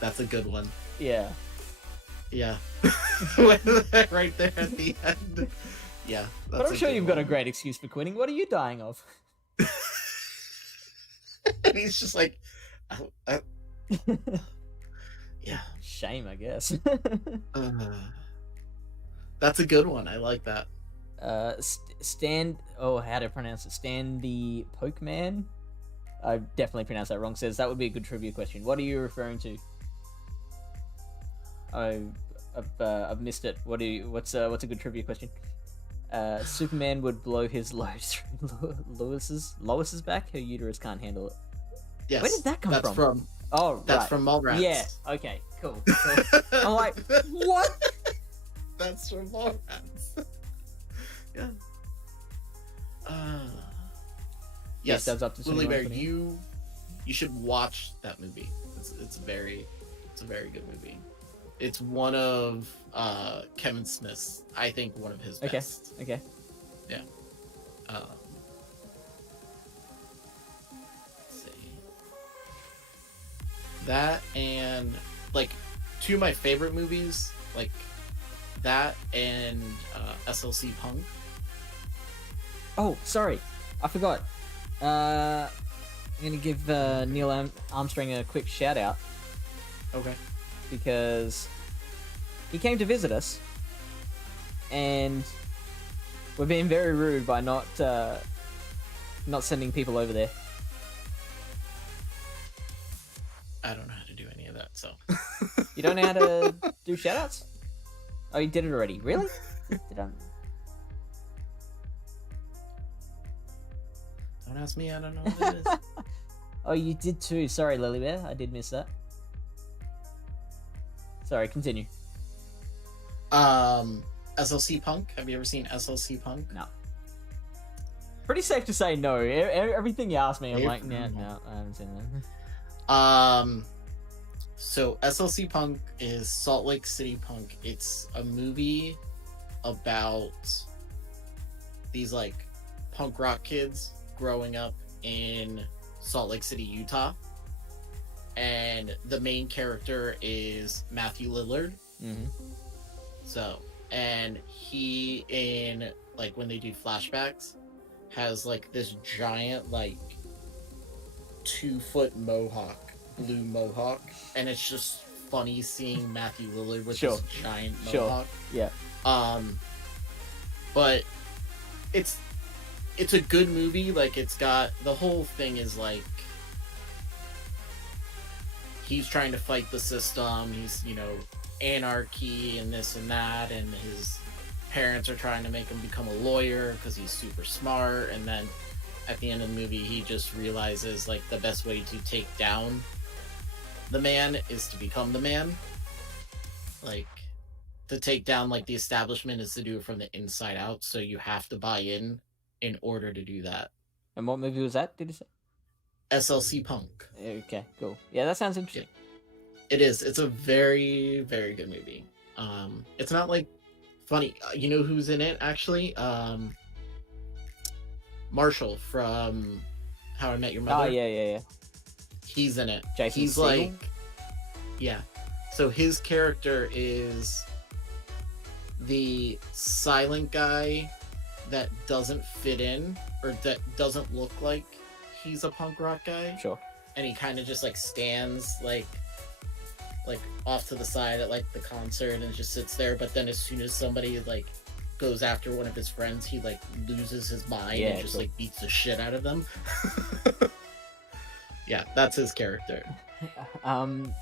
That's a good one. Yeah. Yeah. Right there at the end. Yeah. But I'm sure you've got a great excuse for quitting. What are you dying of? he's just like, yeah. Shame, I guess. That's a good one. I like that. How to pronounce it? Stan the Pokeman? I definitely pronounced that wrong. Says that would be a good trivia question. What are you referring to? I've missed it. What's a good trivia question? Superman would blow his load through Lois's back. Her uterus can't handle it. Yes. Where did that come That's from? Oh, That's right. from Mallrats. Yeah. Okay. Cool. I'm like, what? That's from Mallrats. Yeah. Yes. That was up to Lily Bear, 21. you should watch that movie. It's a very good movie. It's one of Kevin Smith's, I think, one of his best. Okay. Yeah. Let's see. That and like two of my favorite movies, like that and SLC Punk. Oh, sorry, I forgot. I'm gonna give Neil Armstrong a quick shout out. Okay. Because he came to visit us, and we're being very rude by not sending people over there. I don't know how to do any of that, so. You don't know how to do shoutouts? Oh, you did it already. Really? Did I? Don't ask me. I don't know what it is. Oh, you did too. Sorry, Lily Bear. I did miss that. Sorry, continue. SLC Punk. Have you ever seen SLC Punk? No. Pretty safe to say no. Everything you asked me, I'm like, no, I haven't seen that. So SLC Punk is Salt Lake City Punk. It's a movie about these like punk rock kids growing up in Salt Lake City, Utah. And the main character is Matthew Lillard. Mm-hmm. So, and he in like when they do flashbacks has like this giant like 2-foot mohawk, blue mohawk, and it's just funny seeing Matthew Lillard with this giant mohawk. Yeah. But it's a good movie. Like it's got the whole thing is like he's trying to fight the system. He's, anarchy and this and that, and his parents are trying to make him become a lawyer because he's super smart. And then at the end of the movie, he just realizes like the best way to take down the man is to become the man. Like to take down like the establishment is to do it from the inside out. So you have to buy in order to do that. And what movie was that? Did you say? SLC Punk. Okay, cool. Yeah, that sounds interesting. It is. It's a very, very good movie. It's not like funny. You know who's in it actually? Marshall from How I Met Your Mother. Oh yeah. He's in it. Jason He's Segel? like, yeah. So his character is the silent guy that doesn't fit in or that doesn't look like he's a punk rock guy. Sure. And he kind of just like stands like off to the side at like the concert and just sits there. But then as soon as somebody like goes after one of his friends, he like loses his mind and just like beats the shit out of them. Yeah, that's his character.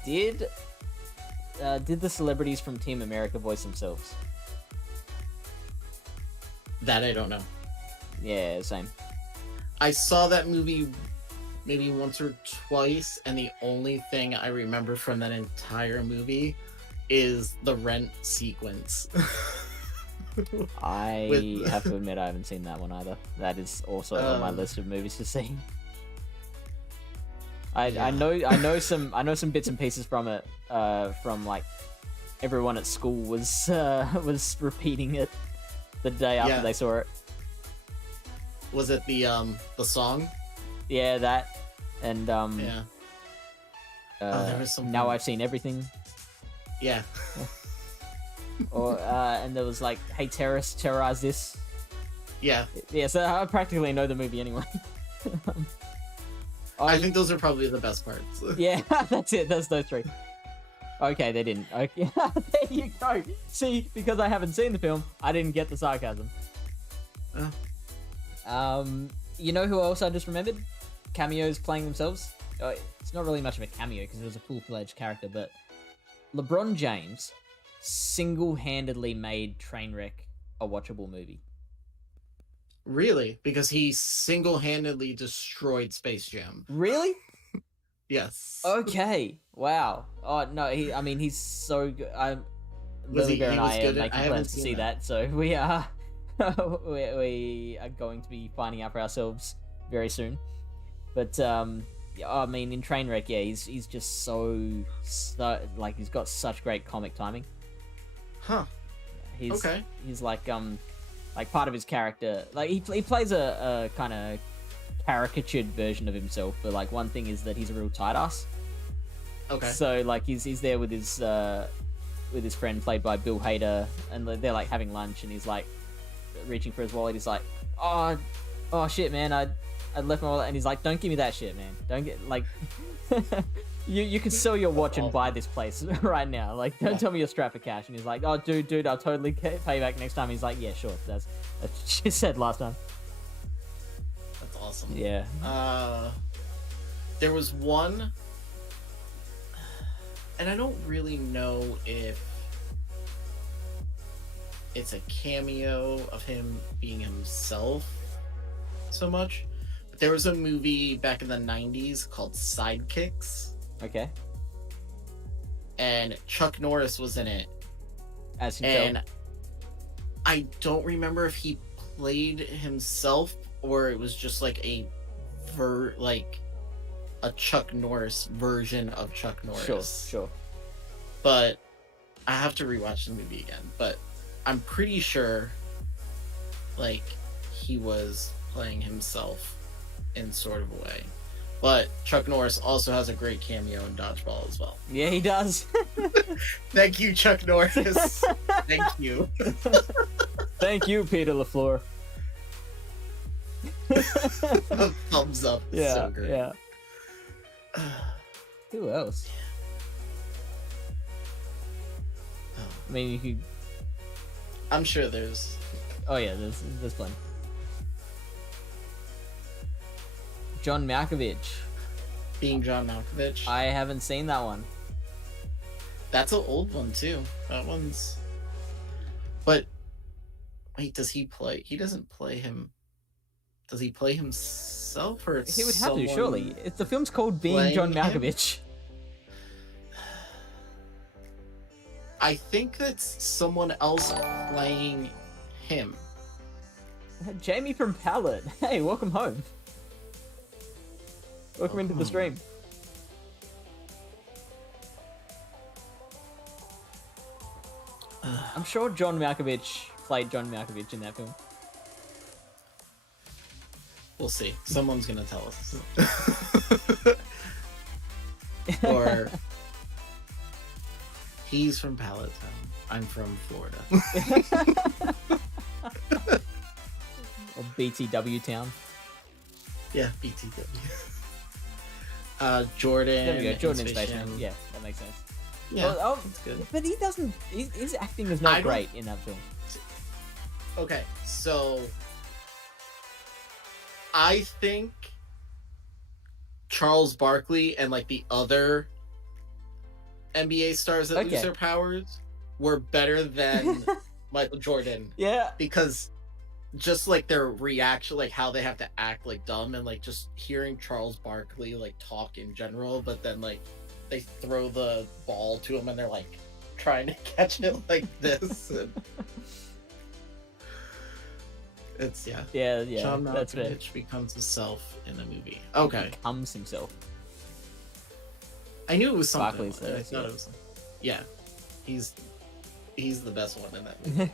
Did the celebrities from Team America voice themselves? That I don't know. Yeah, same. I saw that movie maybe once or twice, and the only thing I remember from that entire movie is the rent sequence. I have to admit I haven't seen that one either. That is also on my list of movies to see. I know some bits and pieces from it. From like everyone at school was repeating it the day after they saw it. Was it the song? Yeah, that and there was something. Now I've seen everything. Yeah. Or and there was like, hey terrorists, terrorize this. Yeah. Yeah, so I practically know the movie anyway. I think those are probably the best parts. Yeah, that's it. That's those three. Okay, they didn't. Okay, there you go. See, because I haven't seen the film, I didn't get the sarcasm. You know who else I just remembered? Cameos playing themselves. It's not really much of a cameo because it was a full-fledged character, but LeBron James single-handedly made Trainwreck a watchable movie. Really? Because he single-handedly destroyed Space Jam. Really? Yes. Okay. Wow. Oh no. He's so good. Lily Bear and I are making plans to see that, so we are we are going to be finding out for ourselves very soon. But in Trainwreck, yeah, he's just so like he's got such great comic timing. Huh. He's like part of his character, like he plays a kind of caricatured version of himself, but like one thing is that he's a real tight ass. Okay. So like he's there with his friend played by Bill Hader, and they're like having lunch, and he's like reaching for his wallet. He's like, oh shit, man, I left my wallet, and he's like, don't give me that shit, man. Don't get like you can sell your watch and buy this place right now. Like, don't tell me you're strapped for cash. And he's like, oh dude, I'll totally pay back next time. He's like, yeah, sure. That's what she said last time. That's awesome. Yeah. There was one, and I don't really know if it's a cameo of him being himself so much, but there was a movie back in the 90s called Sidekicks. Okay. And Chuck Norris was in it. As himself. And I don't remember if he played himself or it was just like a Chuck Norris version of Chuck Norris. Sure. But I have to rewatch the movie again. But I'm pretty sure like he was playing himself in sort of a way. But Chuck Norris also has a great cameo in Dodgeball as well. Yeah, he does. Thank you, Chuck Norris. Thank you. Thank you, Peter LaFleur. Thumbs up. Yeah, So great. yeah. Who else? I mean, you could. I'm sure there's. Oh yeah, there's plenty. John Malkovich. Being John Malkovich. I haven't seen that one. That's an old one too. That one's. But wait, does he play? He doesn't play him. Does he play himself, or it's He would have to, surely. The film's called Being playing John him? Malkovich. I think that's someone else playing him. Jamie from Palette. Hey, welcome home. Welcome into the stream. I'm sure John Malkovich played John Malkovich in that film. We'll see. Someone's gonna tell us. Or he's from Pallet Town. I'm from Florida. Or BTW Town. Yeah, BTW. Jordan. There we go, Jordan in and Space Space Jam. Jam. Yeah, that makes sense. Yeah, Oh, that's good. but he doesn't. His acting is I not don't- great in that film. Okay, so I think Charles Barkley and like the other NBA stars that lose Okay. their powers were better than Michael Jordan, Yeah. because just like their reaction, like how they have to act like dumb, and like just hearing Charles Barkley like talk in general, but then like they throw the ball to him and they're like trying to catch it like this. And it's Yeah. John That's fair. Malkovich becomes himself in a movie. Okay, Becomes himself. I knew it was something. Barkley's there, I thought yeah. it was. Yeah, he's the best one in that movie.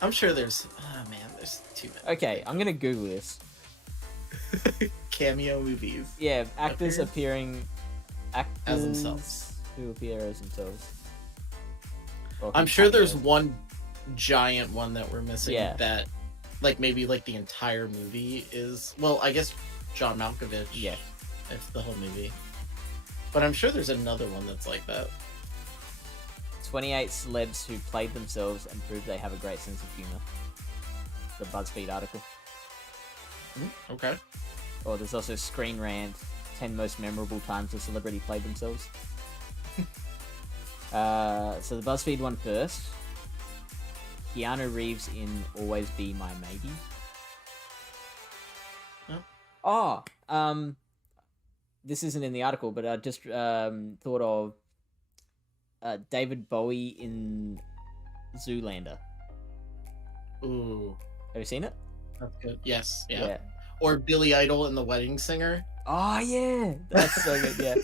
I'm sure there's. Oh man, there's too many. Okay, I'm gonna Google this. Cameo movies. Yeah, actors Appearance? actors As themselves. who appear as themselves. Or I'm who sure there's cameo. one giant one that we're missing. Yeah. That like maybe like the entire movie is, well, I guess John Malkovich. Yeah. It's the whole movie. But I'm sure there's another one that's like that. 28 celebs who played themselves and proved they have a great sense of humor. The BuzzFeed article. Okay. Or there's also Screen Rant, 10 most memorable times a celebrity played themselves. So the BuzzFeed one first. Keanu Reeves in Always Be My Maybe. Huh? Oh, this isn't in the article, but I just thought of David Bowie in Zoolander. Ooh, Have you seen it? that's good. Yes, yeah. Or Billy Idol in The Wedding Singer. Oh, yeah. That's so good, yeah.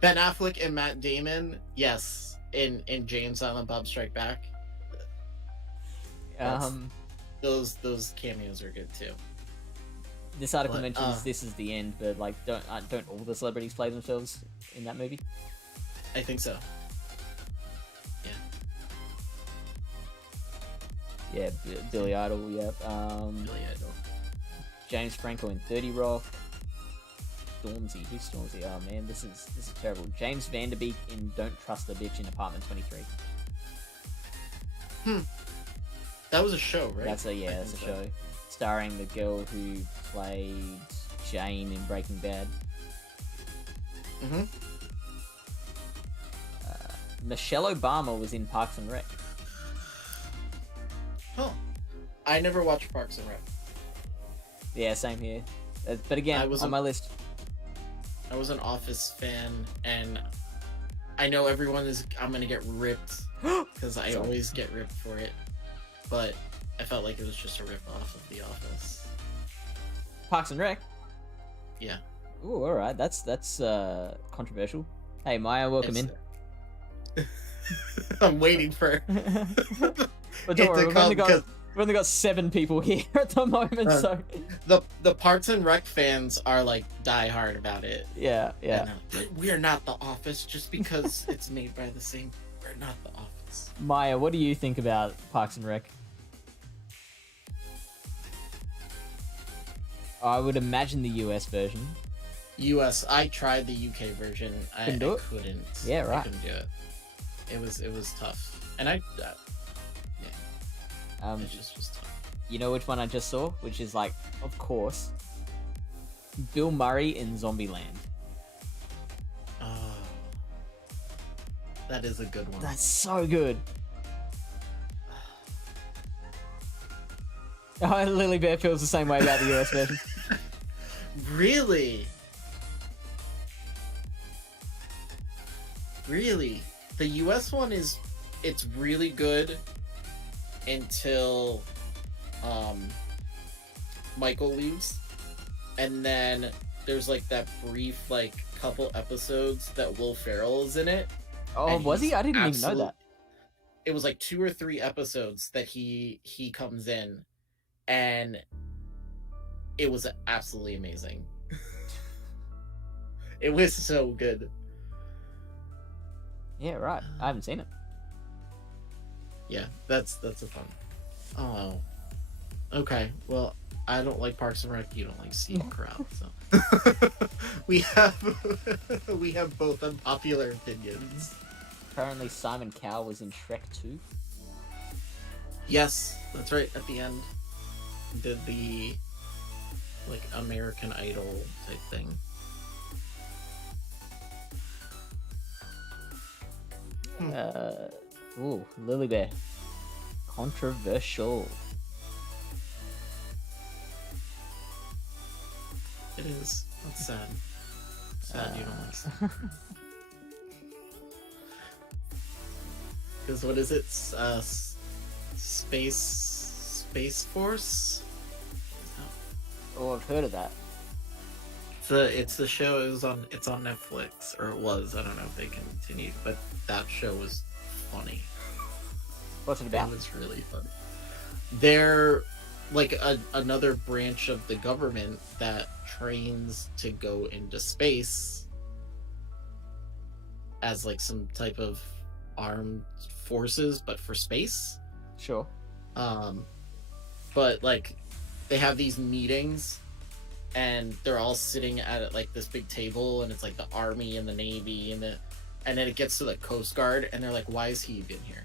Ben Affleck and Matt Damon, yes, in Jay and Silent Bob Strike Back. Those cameos are good too. This article But, mentions this is the end, but like, don't all the celebrities play themselves in that movie? I think so. Yeah, Billy Idol. Yeah. Billy Idol. James Franco in 30 Rock. Stormzy. Who's Stormzy? Oh man, this is terrible. James Vanderbeek in Don't Trust a Bitch in Apartment 23. That was a show, right? That's a show. Starring the girl who played Jane in Breaking Bad. Mm-hmm. Michelle Obama was in Parks and Rec. Huh. I never watched Parks and Rec. Yeah, same here. But again, on my list. I was an Office fan, and I know I'm gonna get ripped because I always get ripped for it, but I felt like it was just a rip off of The Office. Parks and Rec. Yeah. Ooh, all right. That's controversial. Hey, Maya, welcome in. I'm waiting for. But don't worry, we've only got 7 people here at the moment, so the Parks and Rec fans are like die hard about it. Yeah. We are not The Office just because it's made by the same. We're not The Office. Maya, what do you think about Parks and Rec? I would imagine the US version. I tried the UK version. I couldn't. Yeah, right. I couldn't do it. It was tough, and it just was tough. You know which one I just saw? Which is like, of course, Bill Murray in Zombieland. Oh, that is a good one. That's so good. Oh, Lily Bear feels the same way about the US version. Really? The US one it's really good until Michael leaves, and then there's like that brief like couple episodes that Will Ferrell is in it. Oh, was he? I didn't even know that. It was like 2 or 3 episodes that he comes in, and it was absolutely amazing. It was so good. Yeah, right. I haven't seen it. Yeah, that's a fun. Oh, okay. Well, I don't like Parks and Rec. You don't like Steve Carell, so we have both unpopular opinions. Apparently, Simon Cowell was in Shrek 2. Yes, that's right. At the end, did the like American Idol type thing. Lily Bear. Controversial. It is. That's sad. Sad you don't like. Because what is it? Space Force. Oh, I've heard of that. It's the show. It's on Netflix, or it was. I don't know if they continued, but that show was funny. What's it about? It was really funny. They're like another branch of the government that trains to go into space as like some type of armed forces, but for space. Sure. but like they have these meetings and they're all sitting at like this big table, and it's like the Army and the Navy and then it gets to the Coast Guard, and they're like, why is he even here?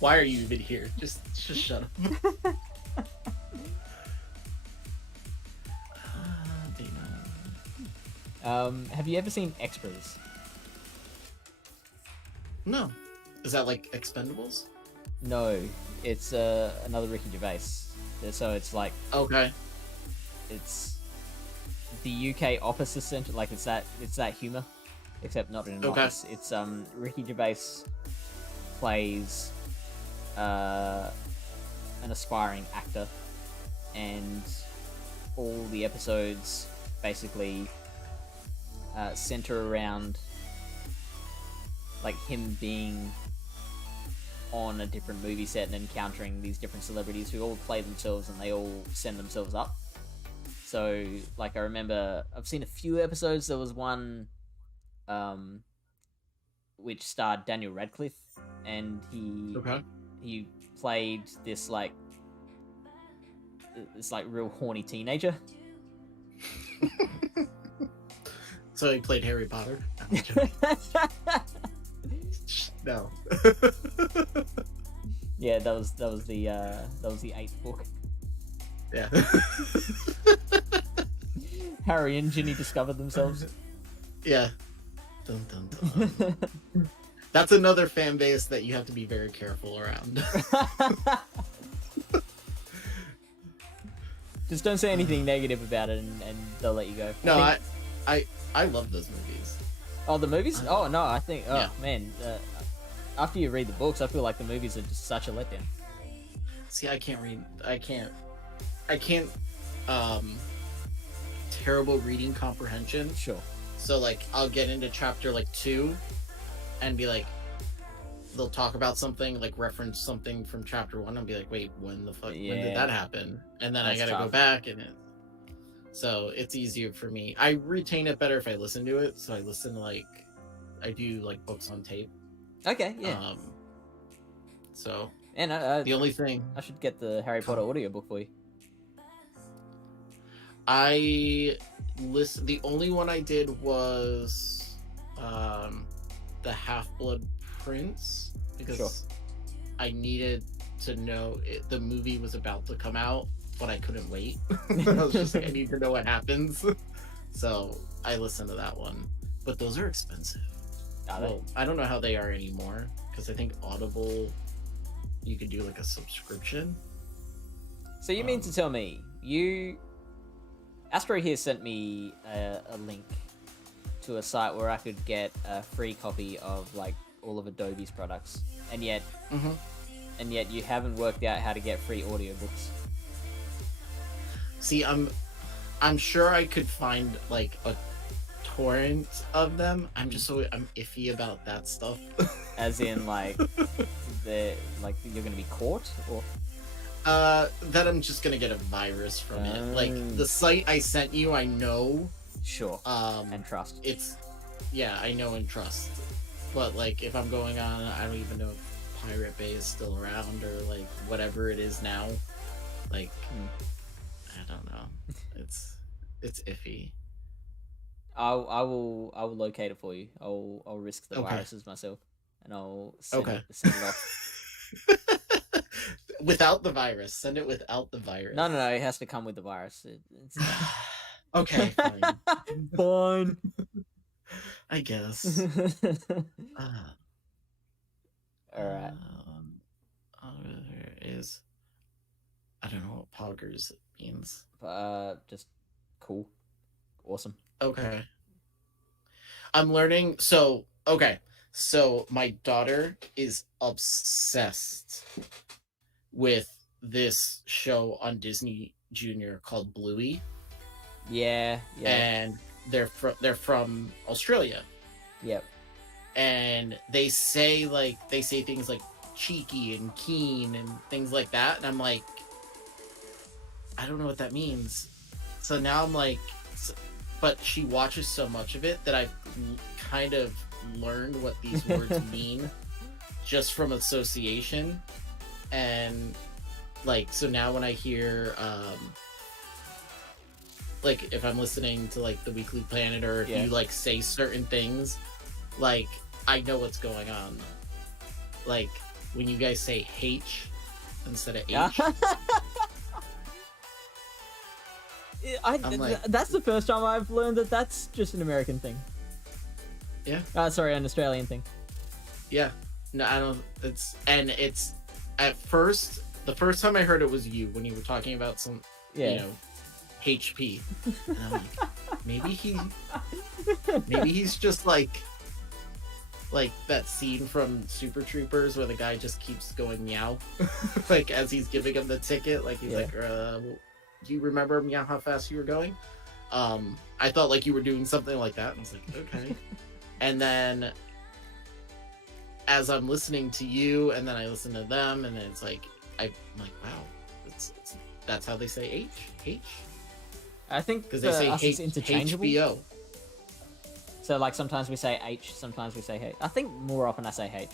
Why are you even here? Just shut up. Have you ever seen Extras? No. Is that like Expendables? No, it's another Ricky Gervais. So it's like, Okay. it's the UK opposite center. Like it's that humor, except not in an Okay. office. It's Ricky Gervais plays an aspiring actor, and all the episodes basically center around like him being on a different movie set and encountering these different celebrities who all play themselves, and they all send themselves up. So like I remember I've seen a few episodes. There was one which starred Daniel Radcliffe, and he played this like real horny teenager. So he played Harry Potter? No. Yeah, that was the 8th book. Yeah. Harry and Ginny discovered themselves. Yeah. Dun, dun, dun. That's another fan base that you have to be very careful around. Just don't say anything negative about it, and they'll let you go. No, I love those movies. Oh, the movies? Oh no, I think. Oh Yeah. man, after you read the books, I feel like the movies are just such a letdown. See, I can't read. I can't. Terrible reading comprehension. Sure. So like, I'll get into chapter like 2, and be like, they'll talk about something, like reference something from chapter 1, and be like, wait, when the fuck? When did that happen? And then That's I gotta go tough. back, and so it's easier for me. I retain it better if I listen to it. So I listen to I do like books on tape. Okay. Yeah. So And the only thing I should get the Harry Potter audiobook for you. the only one I did was the Half-Blood Prince, because Sure. I needed to know the movie was about to come out, but I couldn't wait. I was just like, I need to know what happens. So I listened to that one. But those are expensive. Are they? Well, I don't know how they are anymore, because I think Audible, you could do like a subscription. So you mean to tell me Astro here sent me a link to a site where I could get a free copy of like all of Adobe's products, and yet you haven't worked out how to get free audiobooks. See, I'm sure I could find like a torrent of them. I'm iffy about that stuff. As in like you're gonna be caught, or That I'm just gonna get a virus from it. Like the site I sent you, I know. sure, and trust. I know and trust. But like, if I'm going on, I don't even know if Pirate Bay is still around, or like whatever it is now. Like, I don't know. It's iffy. I will locate it for you. I'll risk the Okay. viruses myself, and I'll send Okay. it off. Without the virus. Send it without the virus. No, it has to come with the virus. It's Okay, fine. fine. I guess. All right. Is I don't know what poggers means. Just cool, awesome. Okay. I'm learning. So my daughter is obsessed with this show on Disney Junior called Bluey. Yeah. And they're from Australia. Yep. And they say things like cheeky and keen and things like that, and I'm like, I don't know what that means. So now I'm like, but she watches so much of it that I've kind of learned what these words mean just from association. And like, so now when I hear like if I'm listening to like the Weekly Planet, or if Yeah. you like say certain things, like I know what's going on. Like when you guys say H instead of H. I'm like- that's the first time I've learned that that's just an American thing. Yeah. Sorry, an Australian thing. Yeah. No, I don't. It's at first, the first time I heard it was you when you were talking about some, Yeah. you know, HP, and I'm like, maybe he's just like that scene from Super Troopers where the guy just keeps going meow, like as he's giving him the ticket, like he's like, do you remember meow how fast you were going? I thought like you were doing something like that, and I was like, okay. And then as I'm listening to you, and then I listen to them, and then it's like I'm like, wow, that's how they say H. I think Because they say it's interchangeable. HBO. So like sometimes we say H, sometimes we say H. I think more often I say H.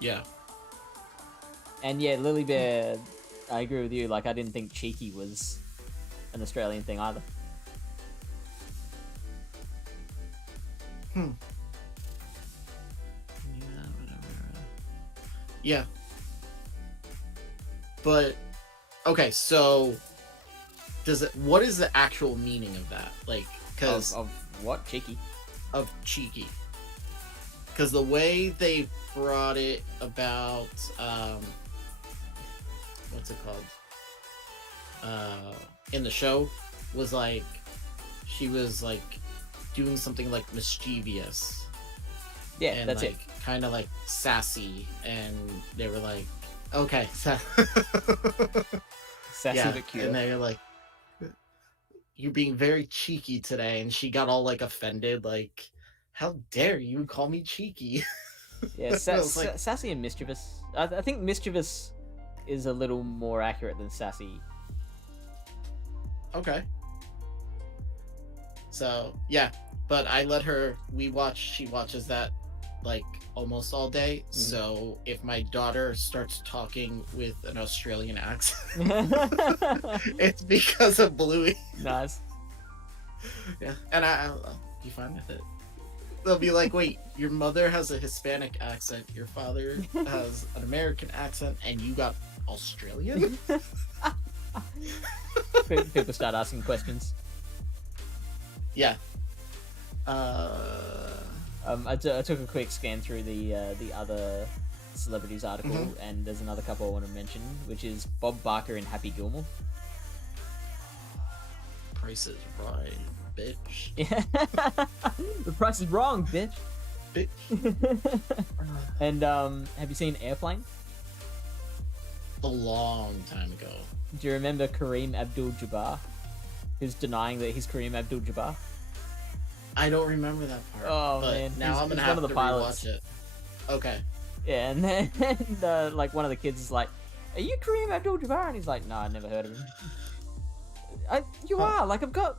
Yeah. And yeah, Lily Bear, I agree with you. Like I didn't think cheeky was an Australian thing either. Yeah. But okay, so what is the actual meaning of that? Like, because Of what? Cheeky? of cheeky. Because the way they brought it about, what's it called? In the show was like she was like doing something like mischievous. Yeah, And that's like, it. Kind of like sassy, and they were like, okay, Sassy but cute. and they were like, you're being very cheeky today, and she got all like offended, like, how dare you call me cheeky? Yeah, I was like, sassy and mischievous. I think mischievous is a little more accurate than sassy. okay. So yeah, but I let her. She watches that like almost all day. So if my daughter starts talking with an Australian accent, it's because of Bluey. Nice. Yeah, and I'll be fine with it. They'll be like, wait, your mother has a Hispanic accent, your father has an American accent, and you got Australian? People start asking questions. Yeah. I took a quick scan through the other celebrities article, and there's another couple I want to mention, which is Bob Barker and Happy Gilmore. Price is right, bitch. Yeah. The price is wrong, bitch. Bitch. And have you seen Airplane? A long time ago. Do you remember Kareem Abdul-Jabbar, who's denying that he's Kareem Abdul-Jabbar? I don't remember that part. Oh, but man. now I'm gonna He's have one of to the pilots. rewatch it. Okay. Yeah, and then like one of the kids is like, "Are you Kareem Abdul-Jabbar?" And he's like, "No, I never heard of him." You are. Like I've got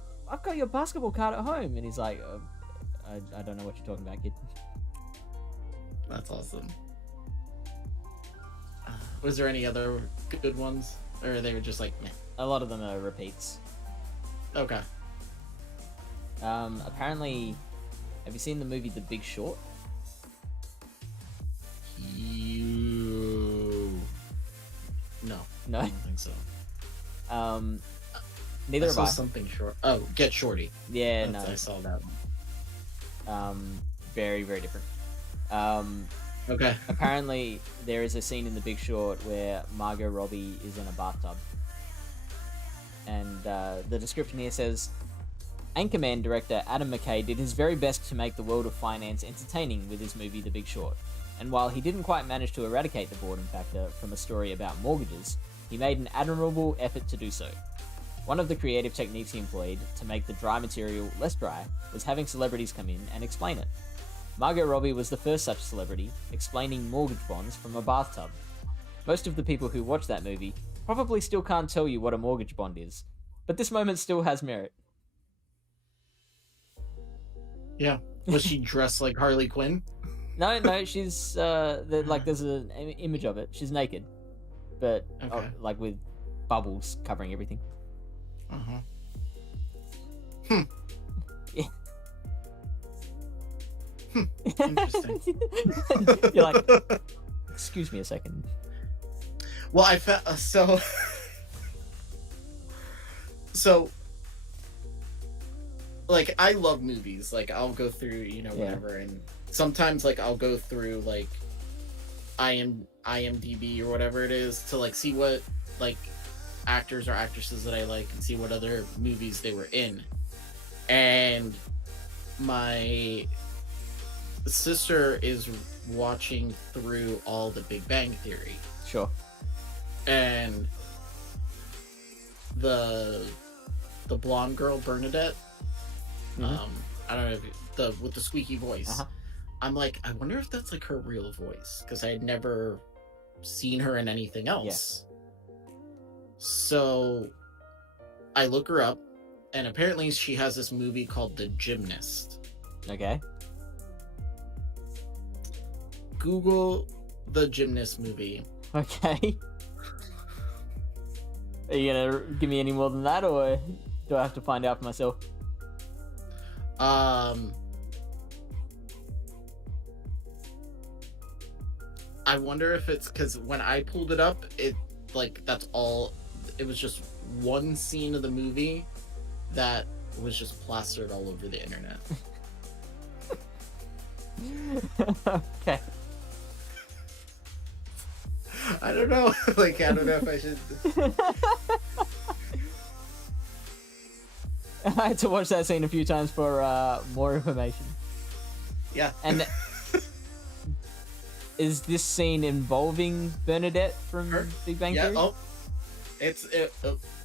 your basketball card at home, and he's like, I don't know what you're talking about, kid. That's awesome. Was there any other good ones, or they were just like, meh? A lot of them are repeats. Okay. Apparently, have you seen the movie The Big Short? No. No. I don't think so. Neither I have saw I. something short. Oh, Get Shorty. Yeah, no. I saw that one. Very, very different. Okay. Apparently, there is a scene in The Big Short where Margot Robbie is in a bathtub. And the description here says, Anchorman director Adam McKay did his very best to make the world of finance entertaining with his movie The Big Short. And while he didn't quite manage to eradicate the boredom factor from a story about mortgages, he made an admirable effort to do so. One of the creative techniques he employed to make the dry material less dry was having celebrities come in and explain it. Margot Robbie was the first such celebrity, explaining mortgage bonds from a bathtub. Most of the people who watch that movie probably still can't tell you what a mortgage bond is, but this moment still has merit. Yeah. Was she dressed like Harley Quinn? No, she's there's an image of it. She's naked. but Okay. like with bubbles covering everything. Uh-huh. Yeah. Interesting. You're like, excuse me a second. Well, I felt so like I love movies. Like I'll go through, whatever, and sometimes like I'll go through like IMDb or whatever it is to like see what like actors or actresses that I like and see what other movies they were in. And my sister is watching through all the Big Bang Theory. Sure. And the blonde girl Bernadette, I don't know if with the squeaky voice. I'm like, I wonder if that's like her real voice, because I had never seen her in anything else. So I look her up, and apparently she has this movie called The Gymnast. Okay. Google The Gymnast movie. Okay. Are you gonna give me any more than that, or do I have to find out for myself? I wonder if it's because when I pulled it up, it like that's all. It was just one scene of the movie that was just plastered all over the internet. Okay. I don't know. Like, I don't know if I should. I had to watch that scene a few times for more information. Yeah. And is this scene involving Bernadette from Her? Big Bang Yeah. Theory? Oh, it's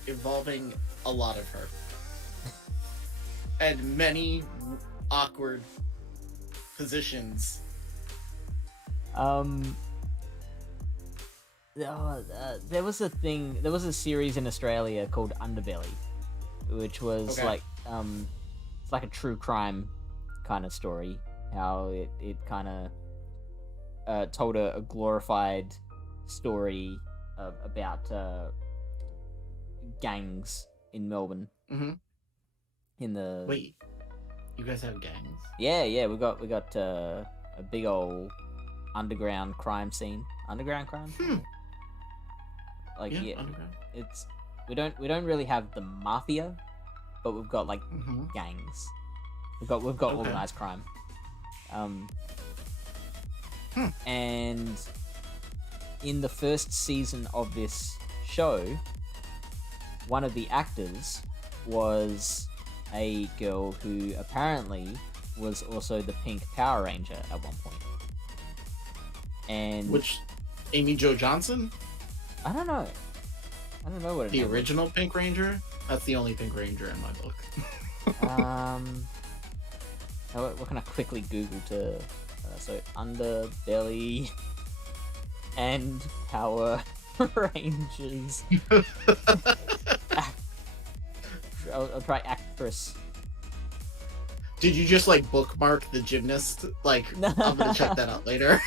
involving a lot of her, and many awkward positions. There was a series in Australia called Underbelly, which was like it's like a true crime kind of story. How it kind of told a glorified story about gangs in Melbourne. Mm-hmm. In the Wait, you guys have gangs? Yeah, we got a big old underground crime scene. Underground crime. Like underground. It's we don't really have the mafia, but we've got like gangs. We've got organized crime. And in the first season of this show, one of the actors was a girl who apparently was also the Pink Power Ranger at one point. And which Amy Jo Johnson? I don't know what the original Pink Ranger. That's the only Pink Ranger in my book. What can I quickly Google to? So Underbelly and Power Rangers. I'll try actress. Did you just like bookmark The Gymnast? Like, I'm gonna check that out later.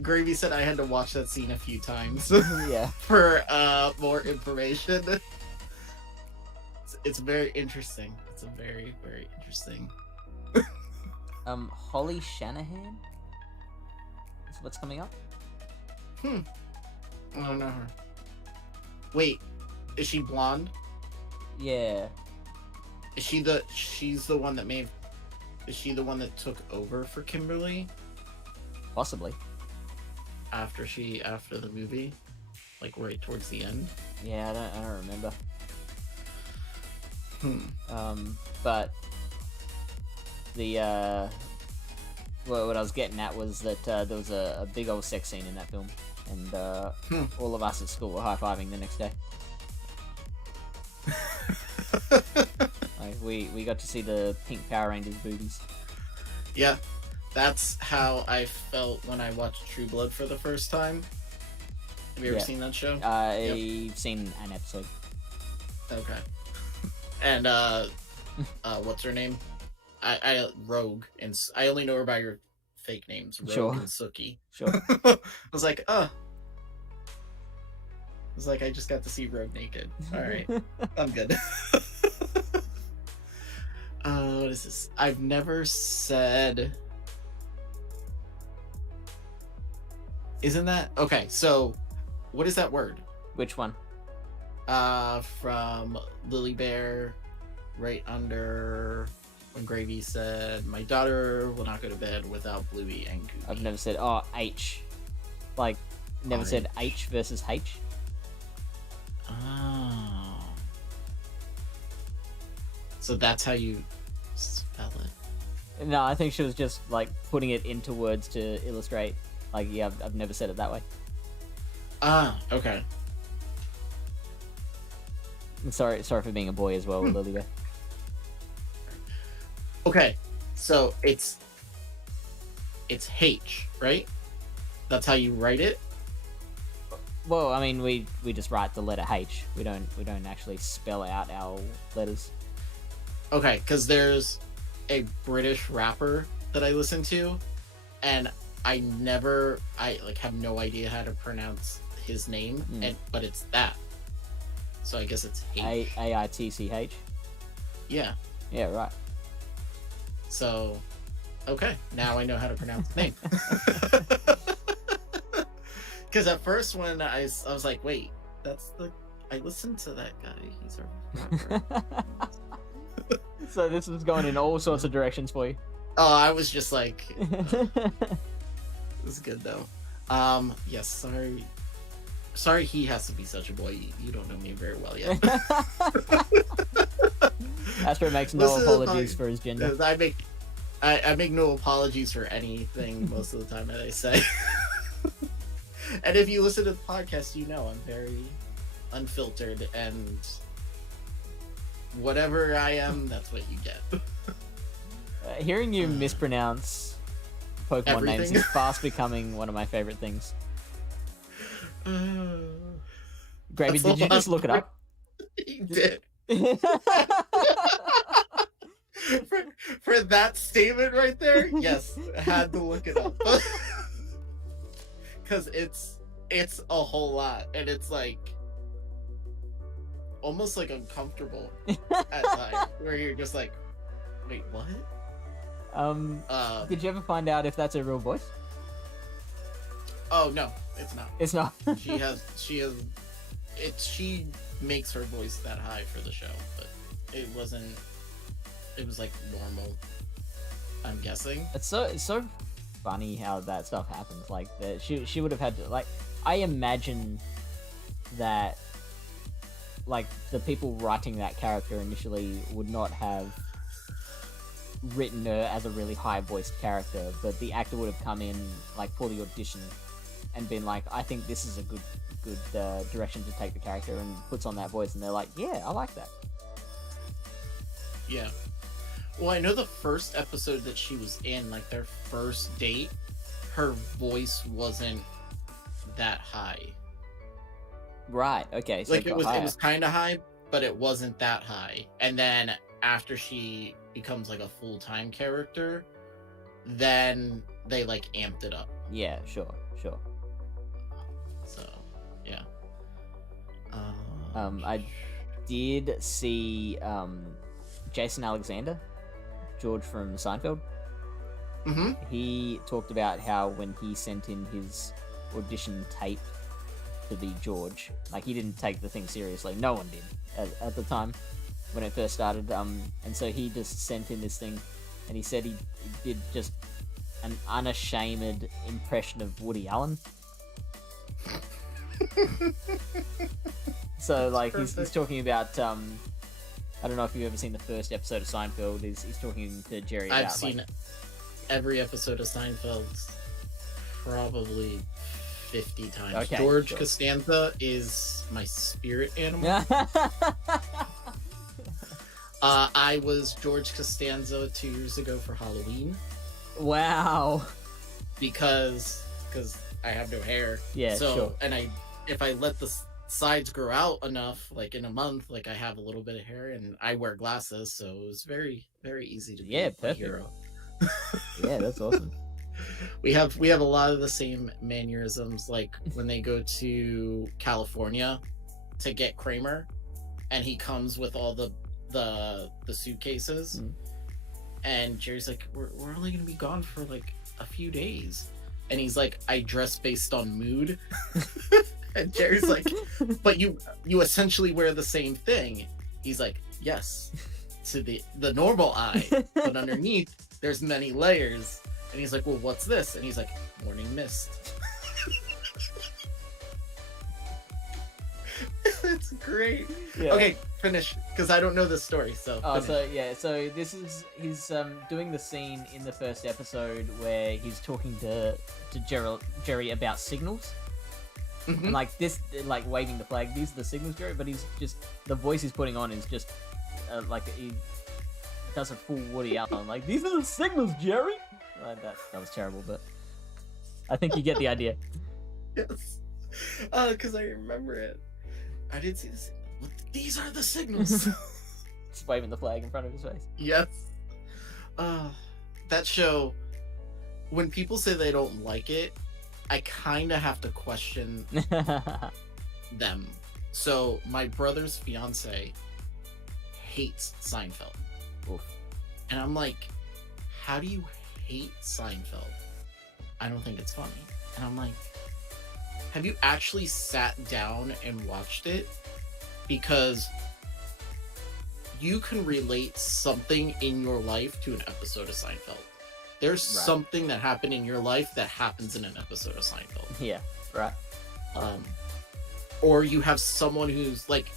Gravy said I had to watch that scene a few times. Yeah. For more information. It's very interesting. It's a very, very interesting. Holly Shanahan is what's coming up. I don't know her. Wait, is she blonde? Yeah. She's the one that made. Is she the one that took over for Kimberly? Possibly. After the movie, like right towards the end. Yeah, I don't remember. But the what I was getting at was that there was a big old sex scene in that film, and all of us at school were high-fiving the next day. Like, we got to see the Pink Power Rangers boobies. Yeah, that's how I felt when I watched True Blood for the first time. Have you ever seen that show? I've seen an episode. Okay. And what's her name? I Rogue, and I only know her by her fake names, Rogue Sure. and Suki. Sure. I was like, I was like, I just got to see Rogue naked. All right, I'm good. What is this? I've never said. Isn't that okay? So, what is that word? Which one? From Lily Bear, right under when Gravy said, "My daughter will not go to bed without Bluey and Goofy." I've never said H. Like, never said H versus H. Oh. So that's how you spell it. No, I think she was just like putting it into words to illustrate. Like, yeah, I've never said it that way. Okay. I'm sorry for being a boy as well, Lily Bear. Okay. So it's H, right? That's how you write it? Well, I mean, we just write the letter H. We don't actually spell out our letters. Okay, because there's a British rapper that I listen to, and I have no idea how to pronounce his name, but it's that. So I guess it's H. Aitch. Yeah. Yeah, right. So, okay, now I know how to pronounce the name. Because at first when I was like, wait, I listened to that guy. He's a rapper. So this is going in all sorts of directions for you. Oh, I was just like, this is good though. Yes, sorry he has to be such a boy. You don't know me very well yet. Astro makes no apologies for his gender. I make no apologies for anything most of the time that I say. And if you listen to the podcast, you know I'm very unfiltered, and whatever I am, that's what you get. Hearing you mispronounce Pokemon names Everything. is fast becoming one of my favorite things. Gravy, did you just look it up? He did. For that statement right there, yes, I had to look it up. Because it's a whole lot, and it's like almost like uncomfortable at times, where you're just like, wait, what? Did you ever find out if that's a real voice? Oh no, it's not. It's not. She makes her voice that high for the show, but it wasn't. It was like normal, I'm guessing. It's so funny how that stuff happens. Like that, she would have had to, like, I imagine that, like, the people writing that character initially would not have written her as a really high voiced character, but the actor would have come in like for the audition and been like, I think this is a good direction to take the character, and puts on that voice, and they're like, yeah, I like that. Yeah. Well, I know the first episode that she was in, like their first date, her voice wasn't that high. Right. Okay. So Like it was kind of high, but it wasn't that high. And then after she becomes like a full-time character, then they like amped it up. Yeah. Sure. So, yeah. I did see Jason Alexander, George from Seinfeld. Mm-hmm. He talked about how when he sent in his audition tape to be George, like, he didn't take the thing seriously. No one did at the time when it first started. And so he just sent in this thing, and he said he did just an unashamed impression of Woody Allen. So, like, he's talking about, I don't know if you've ever seen the first episode of Seinfeld. He's talking to Jerry about, I've seen every episode of Seinfeld probably 50 times. Okay, George sure. Costanza is my spirit animal. I was George Costanza 2 years ago for Halloween. Wow. Because I have no hair. Yeah, so, sure. And if I let the sides grow out enough, like in a month, like I have a little bit of hair, and I wear glasses, so it was very, very easy to be a perfect. hero. Yeah, that's awesome. We have a lot of the same mannerisms, like when they go to California to get Kramer, and he comes with all the suitcases, and Jerry's like, we're only gonna be gone for like a few days, and he's like, I dress based on mood. And Jerry's like, but you essentially wear the same thing. He's like, yes, to the normal eye, but underneath there's many layers. And he's like, well, what's this? And he's like, morning mist. It's great. Yeah. Okay, finish, because I don't know this story. So so this is he's doing the scene in the first episode where he's talking to Jerry about signals. And like this, like waving the flag. These are the signals, Jerry. But he's just the voice he's putting on is just like he does a full Woody Allen. Like, these are the signals, Jerry. That was terrible, but I think you get the idea. Yes, because I remember it. I did see this. These are the signals. Just waving the flag in front of his face. Yes. That show. When people say they don't like it, I kind of have to question them. So my brother's fiance hates Seinfeld. Oof. And I'm like, how do you hate Seinfeld? I don't think it's funny. And I'm like, have you actually sat down and watched it? Because you can relate something in your life to an episode of Seinfeld. There's something that happened in your life that happens in an episode of Seinfeld. Yeah, right. Or you have someone who's like,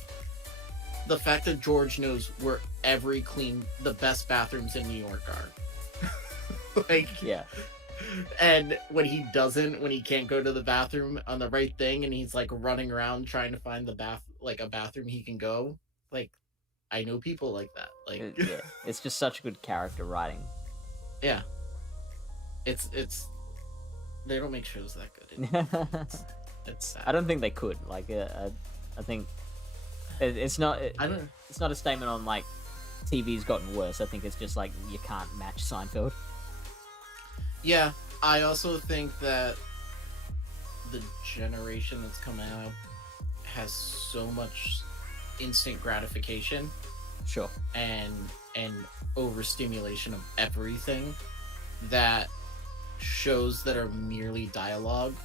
the fact that George knows where the best bathrooms in New York are. Like, yeah. And when he can't go to the bathroom on the right thing, and he's like running around trying to find a bathroom he can go. Like, I know people like that. Like, yeah, it's just such good character writing. Yeah. It's they don't make shows that good. It's sad. I don't think they could. Like, I think it's not. It's not a statement on like TV's gotten worse. I think it's just like you can't match Seinfeld. Yeah, I also think that the generation that's coming out has so much instant gratification. Sure. And overstimulation of everything that shows that are merely dialogue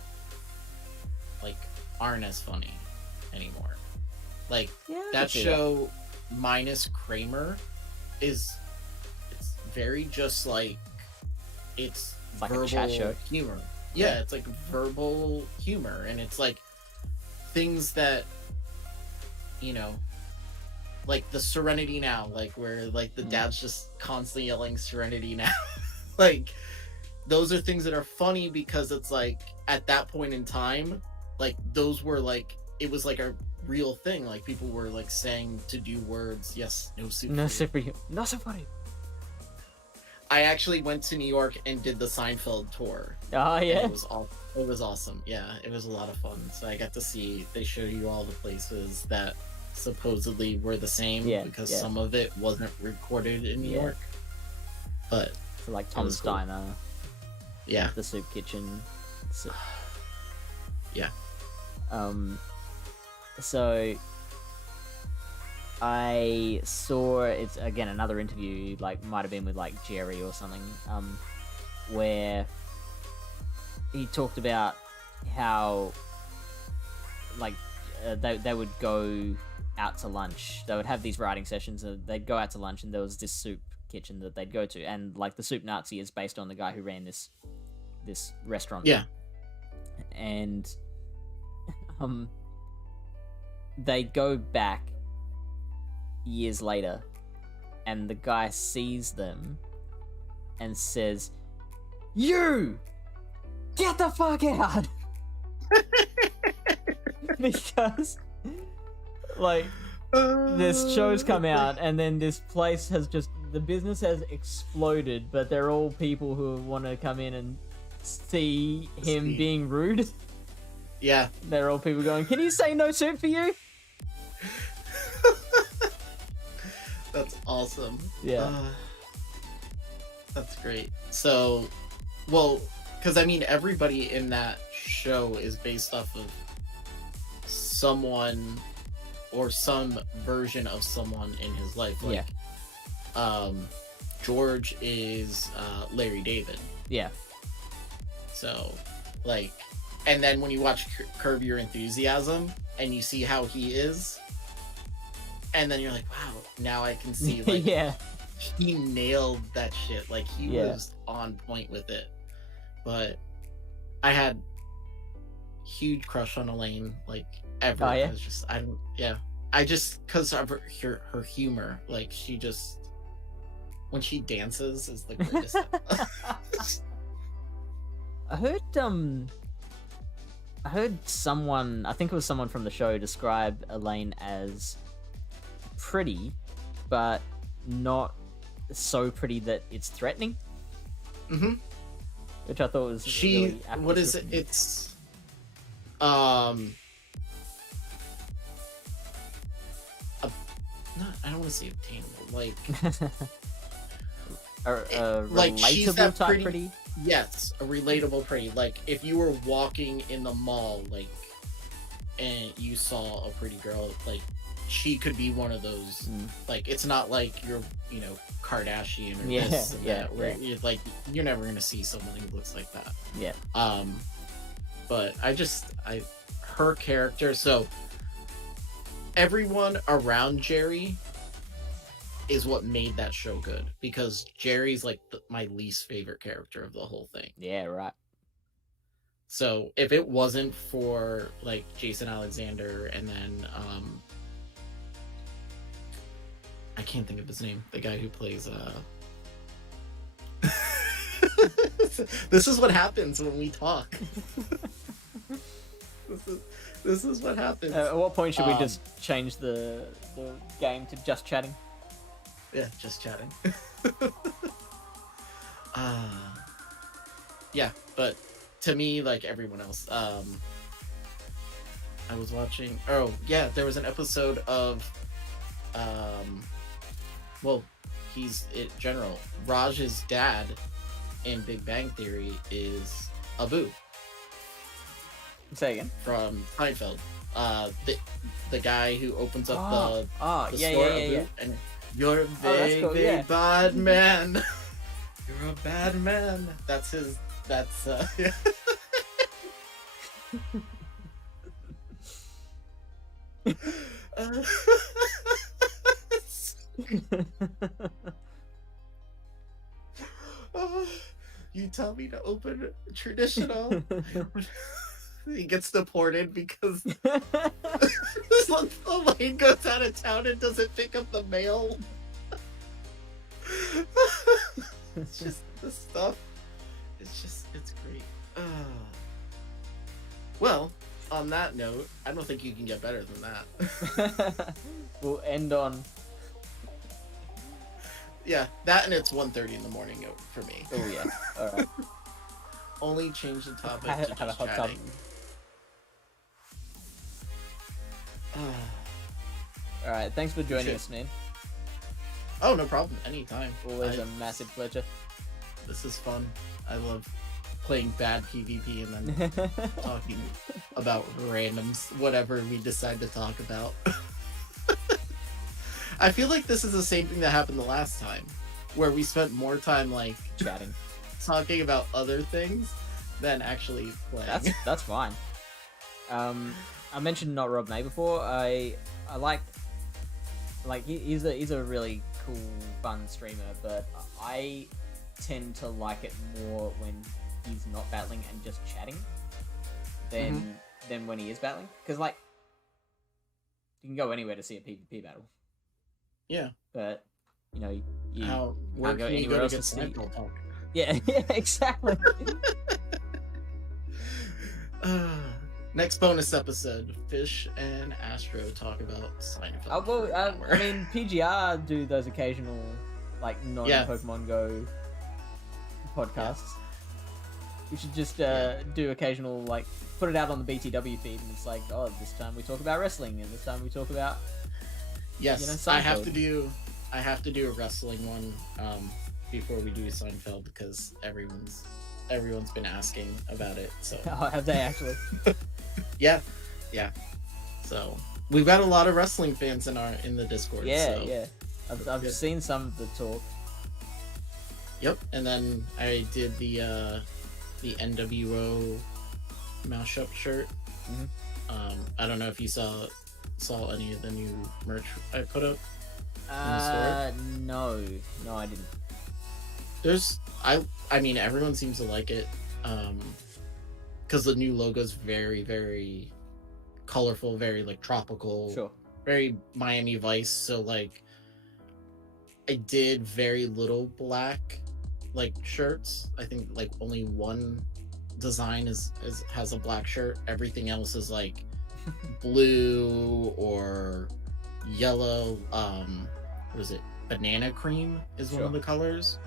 like aren't as funny anymore. Like, that show minus Kramer it's very just like it's like verbal a chat show. humor. Yeah, it's like verbal humor, and it's like things that, you know, like the Serenity Now, like where like the dad's just constantly yelling Serenity Now. Like, those are things that are funny because it's like at that point in time, like those were like, it was like a real thing. Like, people were like saying to do words. Yes, no soup. No soup for you. No soup for you. I actually went to New York and did the Seinfeld tour. Oh yeah. It was awesome. Yeah, it was a lot of fun. So I got to see, they show you all the places that supposedly were the same, because some of it wasn't recorded in New York. But so like Tom's Diner. Yeah. The Soup Kitchen. Yeah. So I saw, it's again another interview, like might have been with like Jerry or something, where he talked about how like they would go out to lunch. They would have these writing sessions, and they'd go out to lunch, and there was this soup kitchen that they'd go to, and like the Soup Nazi is based on the guy who ran this restaurant. Yeah. And they go back years later, and the guy sees them and says, "You get the fuck out." Because like this show's come out, and then this place has just, the business has exploded, but they're all people who want to come in and see him being rude. Yeah. They're all people going, "Can you say no soup for you?" That's awesome. Yeah. That's great. So, well, because I mean, everybody in that show is based off of someone or some version of someone in his life. Like, George is Larry David. Yeah. So, like, and then when you watch Curb Your Enthusiasm and you see how he is, and then you're like, wow, now I can see, like, yeah. he nailed that shit. Like, he was on point with it. But I had huge crush on Elaine, like, ever. I was just, I just, because of her humor, like, she just, when she dances is the greatest. I heard someone, I think it was someone from the show, describe Elaine as pretty, but not so pretty that it's threatening. Mm-hmm. Which I thought was really what is it? It's I don't want to say obtainable, like a like she's that type pretty. Yes, a relatable pretty. Like, if you were walking in the mall, like, and you saw a pretty girl, like, she could be one of those. Like, it's not like you're, you know, Kardashian or this and that, where you're like, you're never gonna see someone who looks like that. Yeah. But her character. So everyone around Jerry is what made that show good, because Jerry's like my least favorite character of the whole thing. Yeah, right. So if it wasn't for like Jason Alexander and then I can't think of his name, the guy who plays this is what happens when we talk. This is what happens. At what point should we just change the game to just chatting? Yeah, just chatting. Yeah, but to me, like everyone else, I was watching. Oh, yeah, there was an episode of, well, General Raj's dad in Big Bang Theory is Abu. Say again. From Seinfeld. The guy who opens up the store, Abu, and you're a big, bad man. You're a bad man. That's his. That's yeah. You tell me to open traditional. He gets deported because Elaine goes out of town and doesn't pick up the mail. It's just the stuff. It's great. Well, on that note, I don't think you can get better than that. We'll end on. Yeah, that and it's 1:30 in the morning for me. Oh yeah. All right. Only change the topic to just have a hot chatting. All right, thanks for joining us, man. Oh, no problem. Anytime. Always a massive pleasure. This is fun. I love playing bad PvP and then talking about randoms, whatever we decide to talk about. I feel like this is the same thing that happened the last time, where we spent more time like chatting, talking about other things than actually playing. That's fine. I mentioned Not Rob May before. I like he's a really cool, fun streamer, but I tend to like it more when he's not battling and just chatting than when he is battling, because like you can go anywhere to see a PvP battle. Yeah, but you know you can't go anywhere else to see. Yeah, exactly. Next bonus episode, Fish and Astro talk about Seinfeld. Oh, well, I mean, PGR do those occasional, like, non-Pokemon Go podcasts. Yeah. We should just do occasional, like, put it out on the BTW feed, and it's like, oh, this time we talk about wrestling, and this time we talk about... Yes, you know, I have to do a wrestling one before we do Seinfeld, because everyone's everyone's been asking about it. So Oh, have they actually? yeah. So we've got a lot of wrestling fans in the Discord. Yeah, so. yeah. I've seen some of the talk. Yep, and then I did the NWO mouse up shirt. Mhm. I don't know if you saw any of the new merch I put up. No, I didn't. There's I mean everyone seems to like it, because the new logo's very, very colorful, very like tropical, Sure. very Miami Vice. So like, I did very little black like shirts. I think like only one design has a black shirt. Everything else is like blue or yellow. What is it? Banana cream is one Sure. of the colors.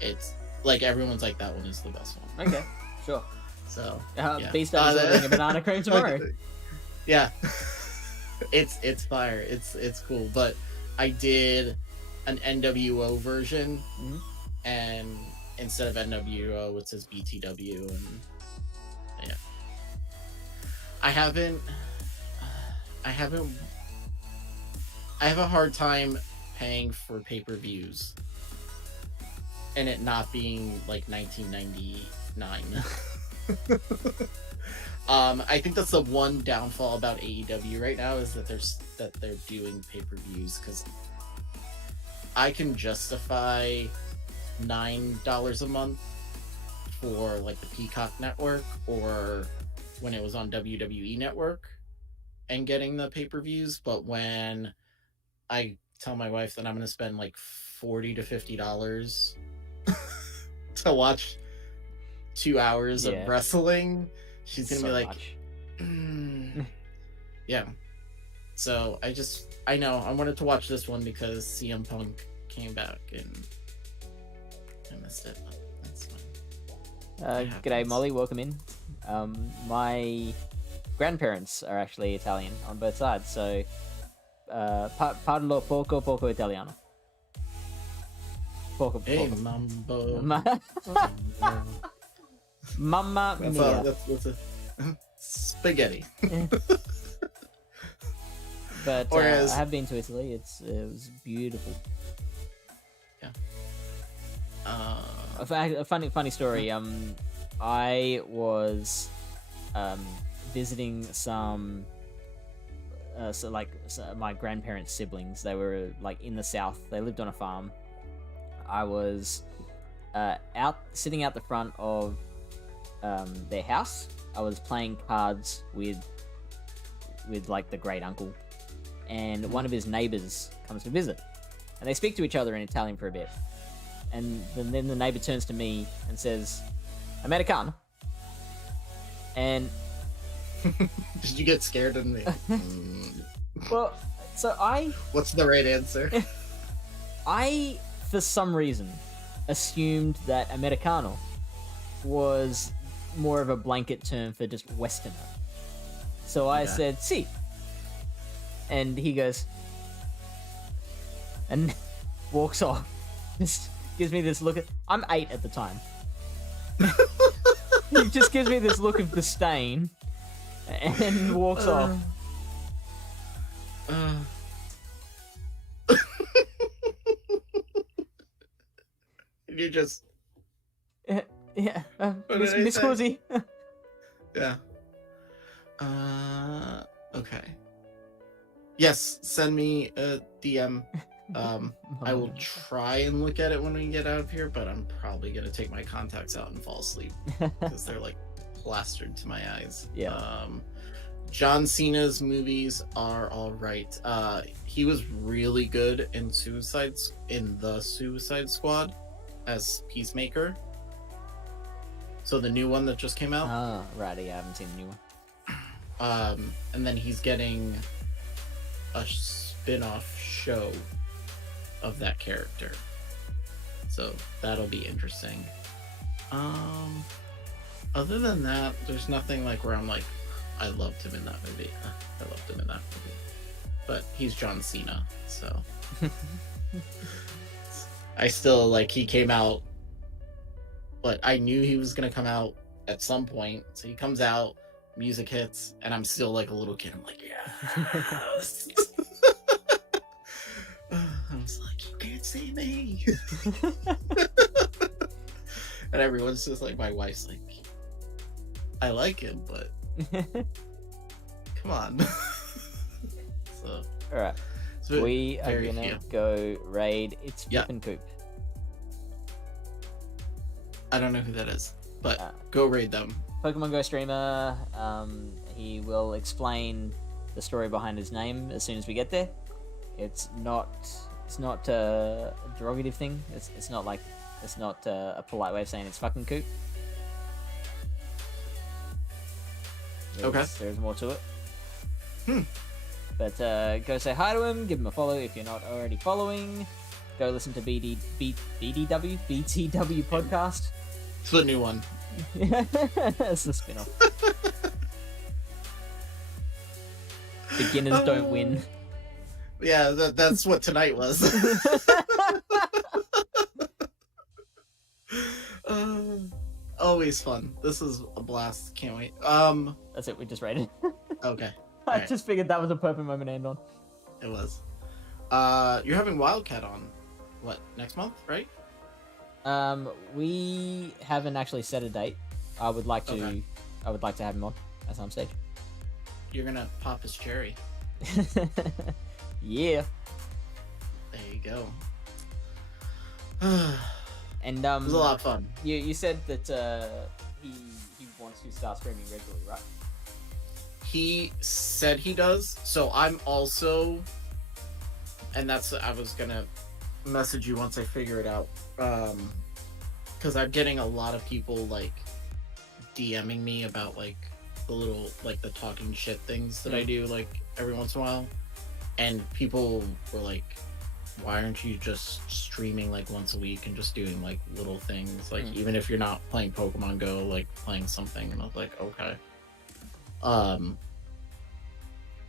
It's like everyone's like, that one is the best one. Okay, sure. So Yeah. Beast is ordering a banana cream tomorrow. Yeah. it's fire. It's cool. But I did an NWO version, and instead of NWO it says BTW, and yeah. I have a hard time paying for pay-per-views and it not being like 1999. I think that's the one downfall about AEW right now, is that they're doing pay-per-views, because I can justify $9 a month for like the Peacock Network, or when it was on WWE Network, and getting the pay-per-views. But when I tell my wife that I'm going to spend like $40 to $50 to watch 2 hours of wrestling, she's going to be like, yeah. So I know I wanted to watch this one because CM Punk came back and I missed it, but that's fine. G'day, Molly. Welcome in. My grandparents are actually Italian on both sides, so parlo poco italiano. Poco. Hey, mambo. Mamma mia. That's a spaghetti. But Whereas, I have been to Italy. It was beautiful. Yeah. A funny story. I was visiting some my grandparents' siblings. They were like in the south. They lived on a farm. I was sitting out the front of their house. I was playing cards with like the great uncle, and one of his neighbors comes to visit, and they speak to each other in Italian for a bit, and then the neighbor turns to me and says, "Americano," and did you get scared of me? well, so what's the right answer? I, for some reason, assumed that Americano was more of a blanket term for just Westerner. So I said, "Si." And he goes, and walks off. Just gives me this look I'm 8 at the time. He just gives me this look of disdain and walks off. You just... Yeah, did I Miss say? Cozy. Yeah. Okay. Yes, send me a DM. I will try and look at it when we get out of here, but I'm probably gonna take my contacts out and fall asleep because they're like plastered to my eyes. Yeah. John Cena's movies are all right. He was really good in the Suicide Squad as Peacemaker. So the new one that just came out. Oh, righty, I haven't seen the new one. And then he's getting a spin-off show of that character. So that'll be interesting. Other than that, there's nothing like where I'm like, I loved him in that movie. But he's John Cena, so I still like, he came out but I knew he was gonna come out at some point. So he comes out, music hits, and I'm still like a little kid. I'm like, yes. I was like, you can't see me. And everyone's just like, my wife's like, I like him, but come on. So, Alright. so We are very gonna few. go raid. It's Yeah. Flip and Coop. I don't know who that is, but Uh, go raid them. Pokemon Go streamer. He will explain the story behind his name as soon as we get there. It's not a derogative thing. It's not a polite way of saying it's fucking Coop. Okay. There's more to it. Hmm. But go say hi to him. Give him a follow if you're not already following. Go listen to BTW podcast. It's the new one. It's the spin-off. Beginners don't win. Yeah, that's what tonight was. Always fun. This is a blast. Can't wait. That's it. We just rated. Okay. I Alright. just figured that was a perfect moment to end on. It was. You're having Wildcat on, what, next month, right? We haven't actually set a date. I would like to. Okay. I would like to have him on at some stage. You're gonna pop his cherry. Yeah. There you go. And It was a lot of fun. You said that he wants to start streaming regularly, right? He said he does, so I'm also, and that's, I was gonna message you once I figure it out, because I'm getting a lot of people like DMing me about like the little, like the talking shit things that I do like every once in a while, and people were like, why aren't you just streaming like once a week and just doing like little things, like even if you're not playing Pokemon Go, like playing something? And I was like, okay.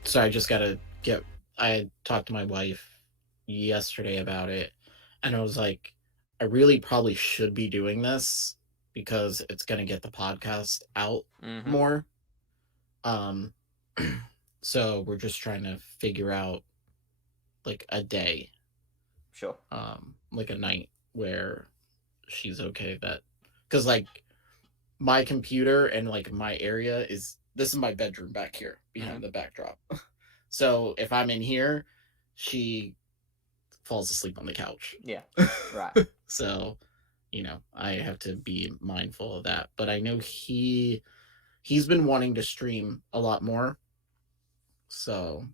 So I just gotta get, I had talked to my wife yesterday about it, and I was like, I really probably should be doing this because it's gonna get the podcast out more. So we're just trying to figure out like a day, Sure. like a night where she's okay that, because like my computer and like my area is, this is my bedroom back here behind the backdrop. So if I'm in here, she falls asleep on the couch. Yeah. Right. So, you know, I have to be mindful of that. But I know he's been wanting to stream a lot more. So,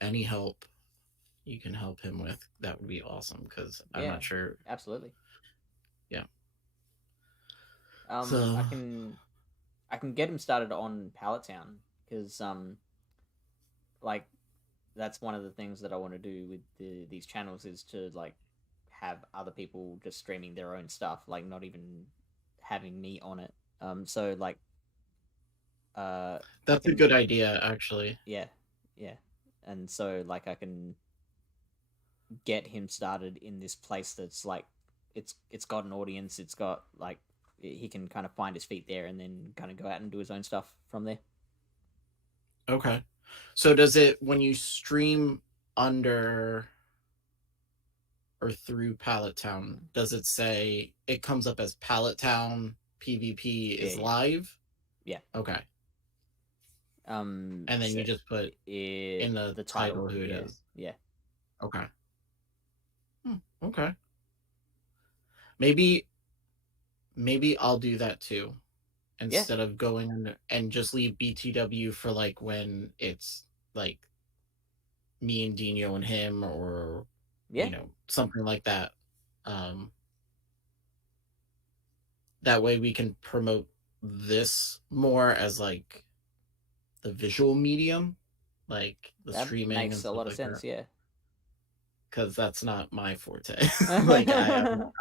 any help you can help him with, that would be awesome, because I'm not sure. Absolutely. Yeah. So I can get him started on Pallet Town, because like that's one of the things that I want to do with these channels, is to like have other people just streaming their own stuff, like not even having me on it. So like that's a good idea, actually. Yeah. And so like I can get him started in this place that's like it's got an audience, it's got like he can kind of find his feet there, and then kind of go out and do his own stuff from there. Okay. So does it, when you stream under or through Pallet Town, does it say, it comes up as Pallet Town PvP is live? Yeah. Okay. And then you just put in the title who it is. Yeah. Okay. Okay. Maybe I'll do that too, instead of going and just leave BTW for like when it's like me and Dino and him, or you know, something like that. That way we can promote this more as like the visual medium, like the that streaming. Makes and a lot of like sense. that. Yeah. Because that's not my forte. Like I'm